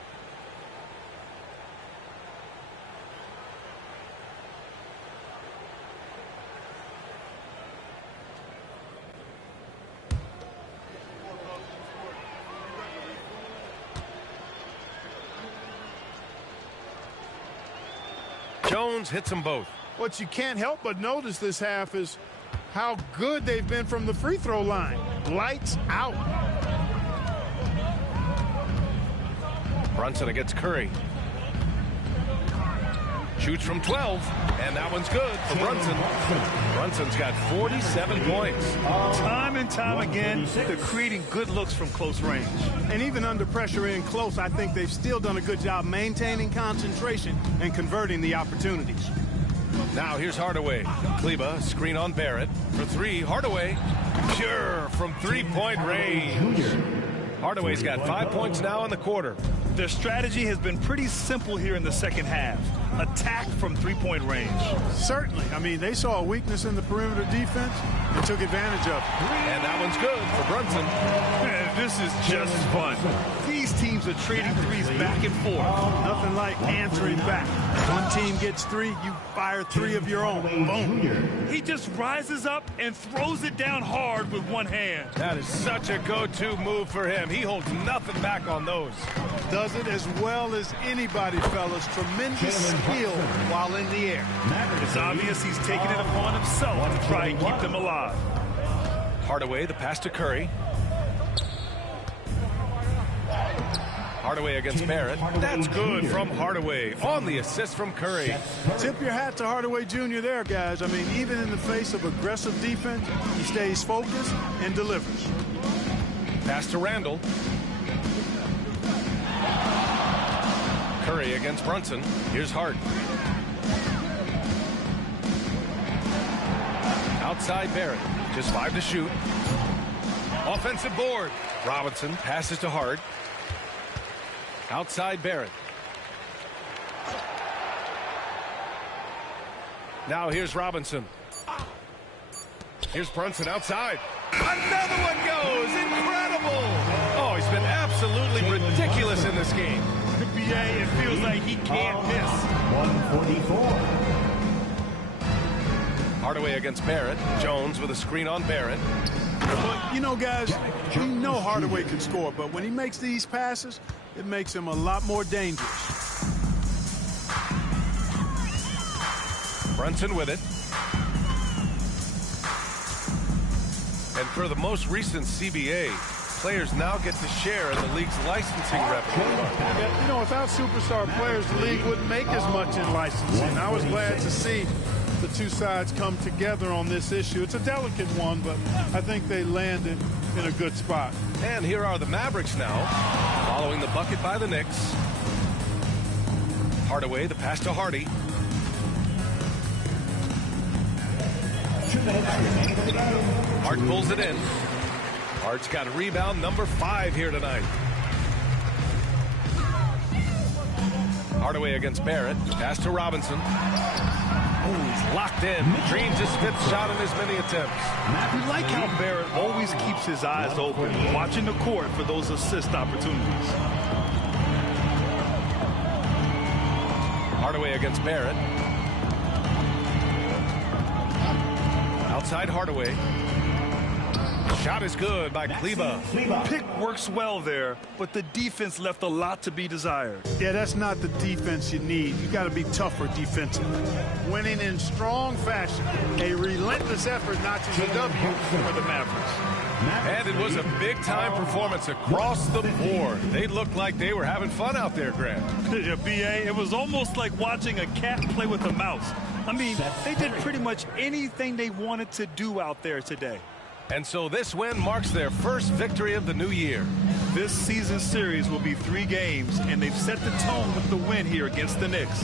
Jones hits them both. What you can't help but notice this half is how good they've been from the free throw line. Lights out. Brunson against Curry. Shoots from 12, and that one's good for Brunson. Brunson's got 47 points. Time and time again, they're creating good looks from close range. And even under pressure in close, I think they've still done a good job maintaining concentration and converting the opportunities. Now here's Hardaway. Kleba, screen on Barrett. For 3, Hardaway. Pure from three-point range. Hardaway's got 5 points now in the quarter. Their strategy has been pretty simple here in the second half. Attack from three-point range. Certainly. I mean, they saw a weakness in the perimeter defense and took advantage of it. And that one's good for Brunson. Man, this is just fun. These teams are trading threes back and forth. Nothing like answering back. One team gets 3, you fire 3 of your own. Boom. He just rises up and throws it down hard with one hand. That is such a go-to move for him. He holds nothing back on those. Does it as well as anybody, fellas. Tremendous skill while in the air. It's obvious he's taking it upon himself to try and keep them alive. Hardaway, the pass to Curry. Hardaway against Barrett. That's good from Hardaway on the assist from Curry. Tip your hat to Hardaway Jr. there, guys. I mean, even in the face of aggressive defense, he stays focused and delivers. Pass to Randall. Curry against Brunson. Here's Hart. Outside Barrett. Just 5 to shoot. Offensive board. Robinson passes to Hart. Outside Barrett. Now here's Robinson. Here's Brunson outside. Another one goes. Incredible. Oh, he's been absolutely ridiculous in this game. NBA, it feels like he can't miss. 144. Hardaway against Barrett. Jones with a screen on Barrett. But, you know, guys, we know Hardaway can score, but when he makes these passes, it makes him a lot more dangerous. Brunson with it. And for the most recent CBA, players now get to share in the league's licensing revenue. You know, without superstar players, the league wouldn't make as much in licensing. I was glad to see the two sides come together on this issue. It's a delicate one, but I think they landed in a good spot. And here are the Mavericks now, following the bucket by the Knicks. Hardaway, the pass to Hardy. Hart pulls it in. Hart's got a rebound number 5 here tonight. Hardaway against Barrett. Pass to Robinson. Oh, he's locked in. Dreams his 5th shot in as many attempts. We like how Barrett always keeps his eyes open, watching the court for those assist opportunities. Hardaway against Barrett. Outside Hardaway. Shot is good by Kleba. Pick works well there, but the defense left a lot to be desired. Yeah, that's not the defense you need. You got to be tougher defensively. Winning in strong fashion. A relentless effort notches a W for the Mavericks. And it was a big-time performance across the board. They looked like they were having fun out there, Grant. Yeah, B.A., it was almost like watching a cat play with a mouse. I mean, they did pretty much anything they wanted to do out there today. And so this win marks their first victory of the new year. This season series will be 3 games, and they've set the tone with the win here against the Knicks.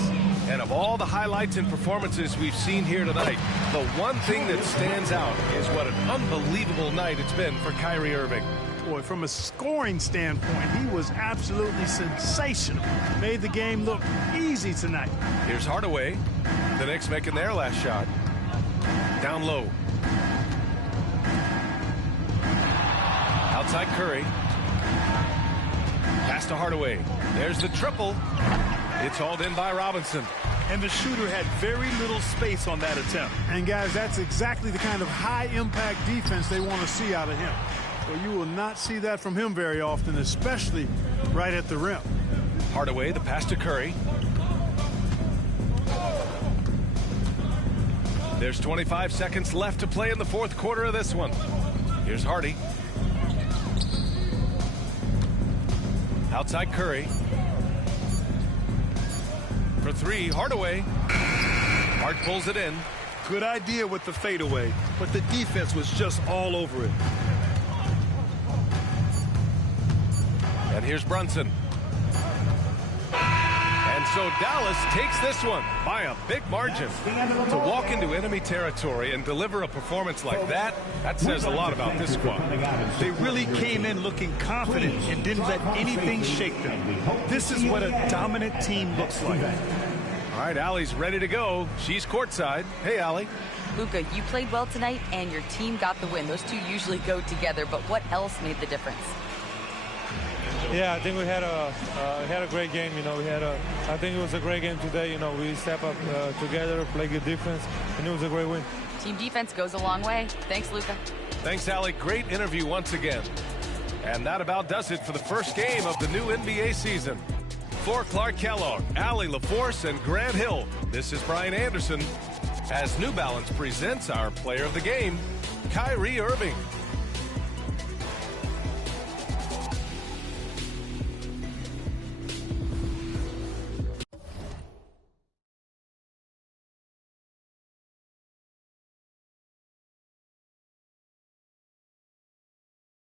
And of all the highlights and performances we've seen here tonight, the one thing that stands out is what an unbelievable night it's been for Kyrie Irving. Boy, from a scoring standpoint, he was absolutely sensational. Made the game look easy tonight. Here's Hardaway. The Knicks making their last shot. Down low. Outside Curry. Pass to Hardaway. There's the triple. It's hauled in by Robinson. And the shooter had very little space on that attempt. And guys, that's exactly the kind of high-impact defense they want to see out of him. Well, you will not see that from him very often, especially right at the rim. Hardaway, the pass to Curry. There's 25 seconds left to play in the fourth quarter of this one. Here's Hardy. Outside Curry. For 3, Hardaway. Hart pulls it in. Good idea with the fadeaway, but the defense was just all over it. And here's Brunson. And so Dallas takes this one by a big margin. To walk into enemy territory and deliver a performance like that says a lot about this squad. They really came in looking confident and didn't let anything shake them. This is what a dominant team looks like. All right, Allie's ready to go. She's courtside. Hey, Allie. Luka, you played well tonight, and your team got the win. Those two usually go together, but what else made the difference? Yeah, I think we had a great game. You know, I think it was a great game today. You know, we step up together, play good defense, and it was a great win. Team defense goes a long way. Thanks, Luka. Thanks, Allie. Great interview once again. And that about does it for the first game of the new NBA season. For Clark Kellogg, Allie LaForce, and Grant Hill, this is Brian Anderson as New Balance presents our player of the game, Kyrie Irving.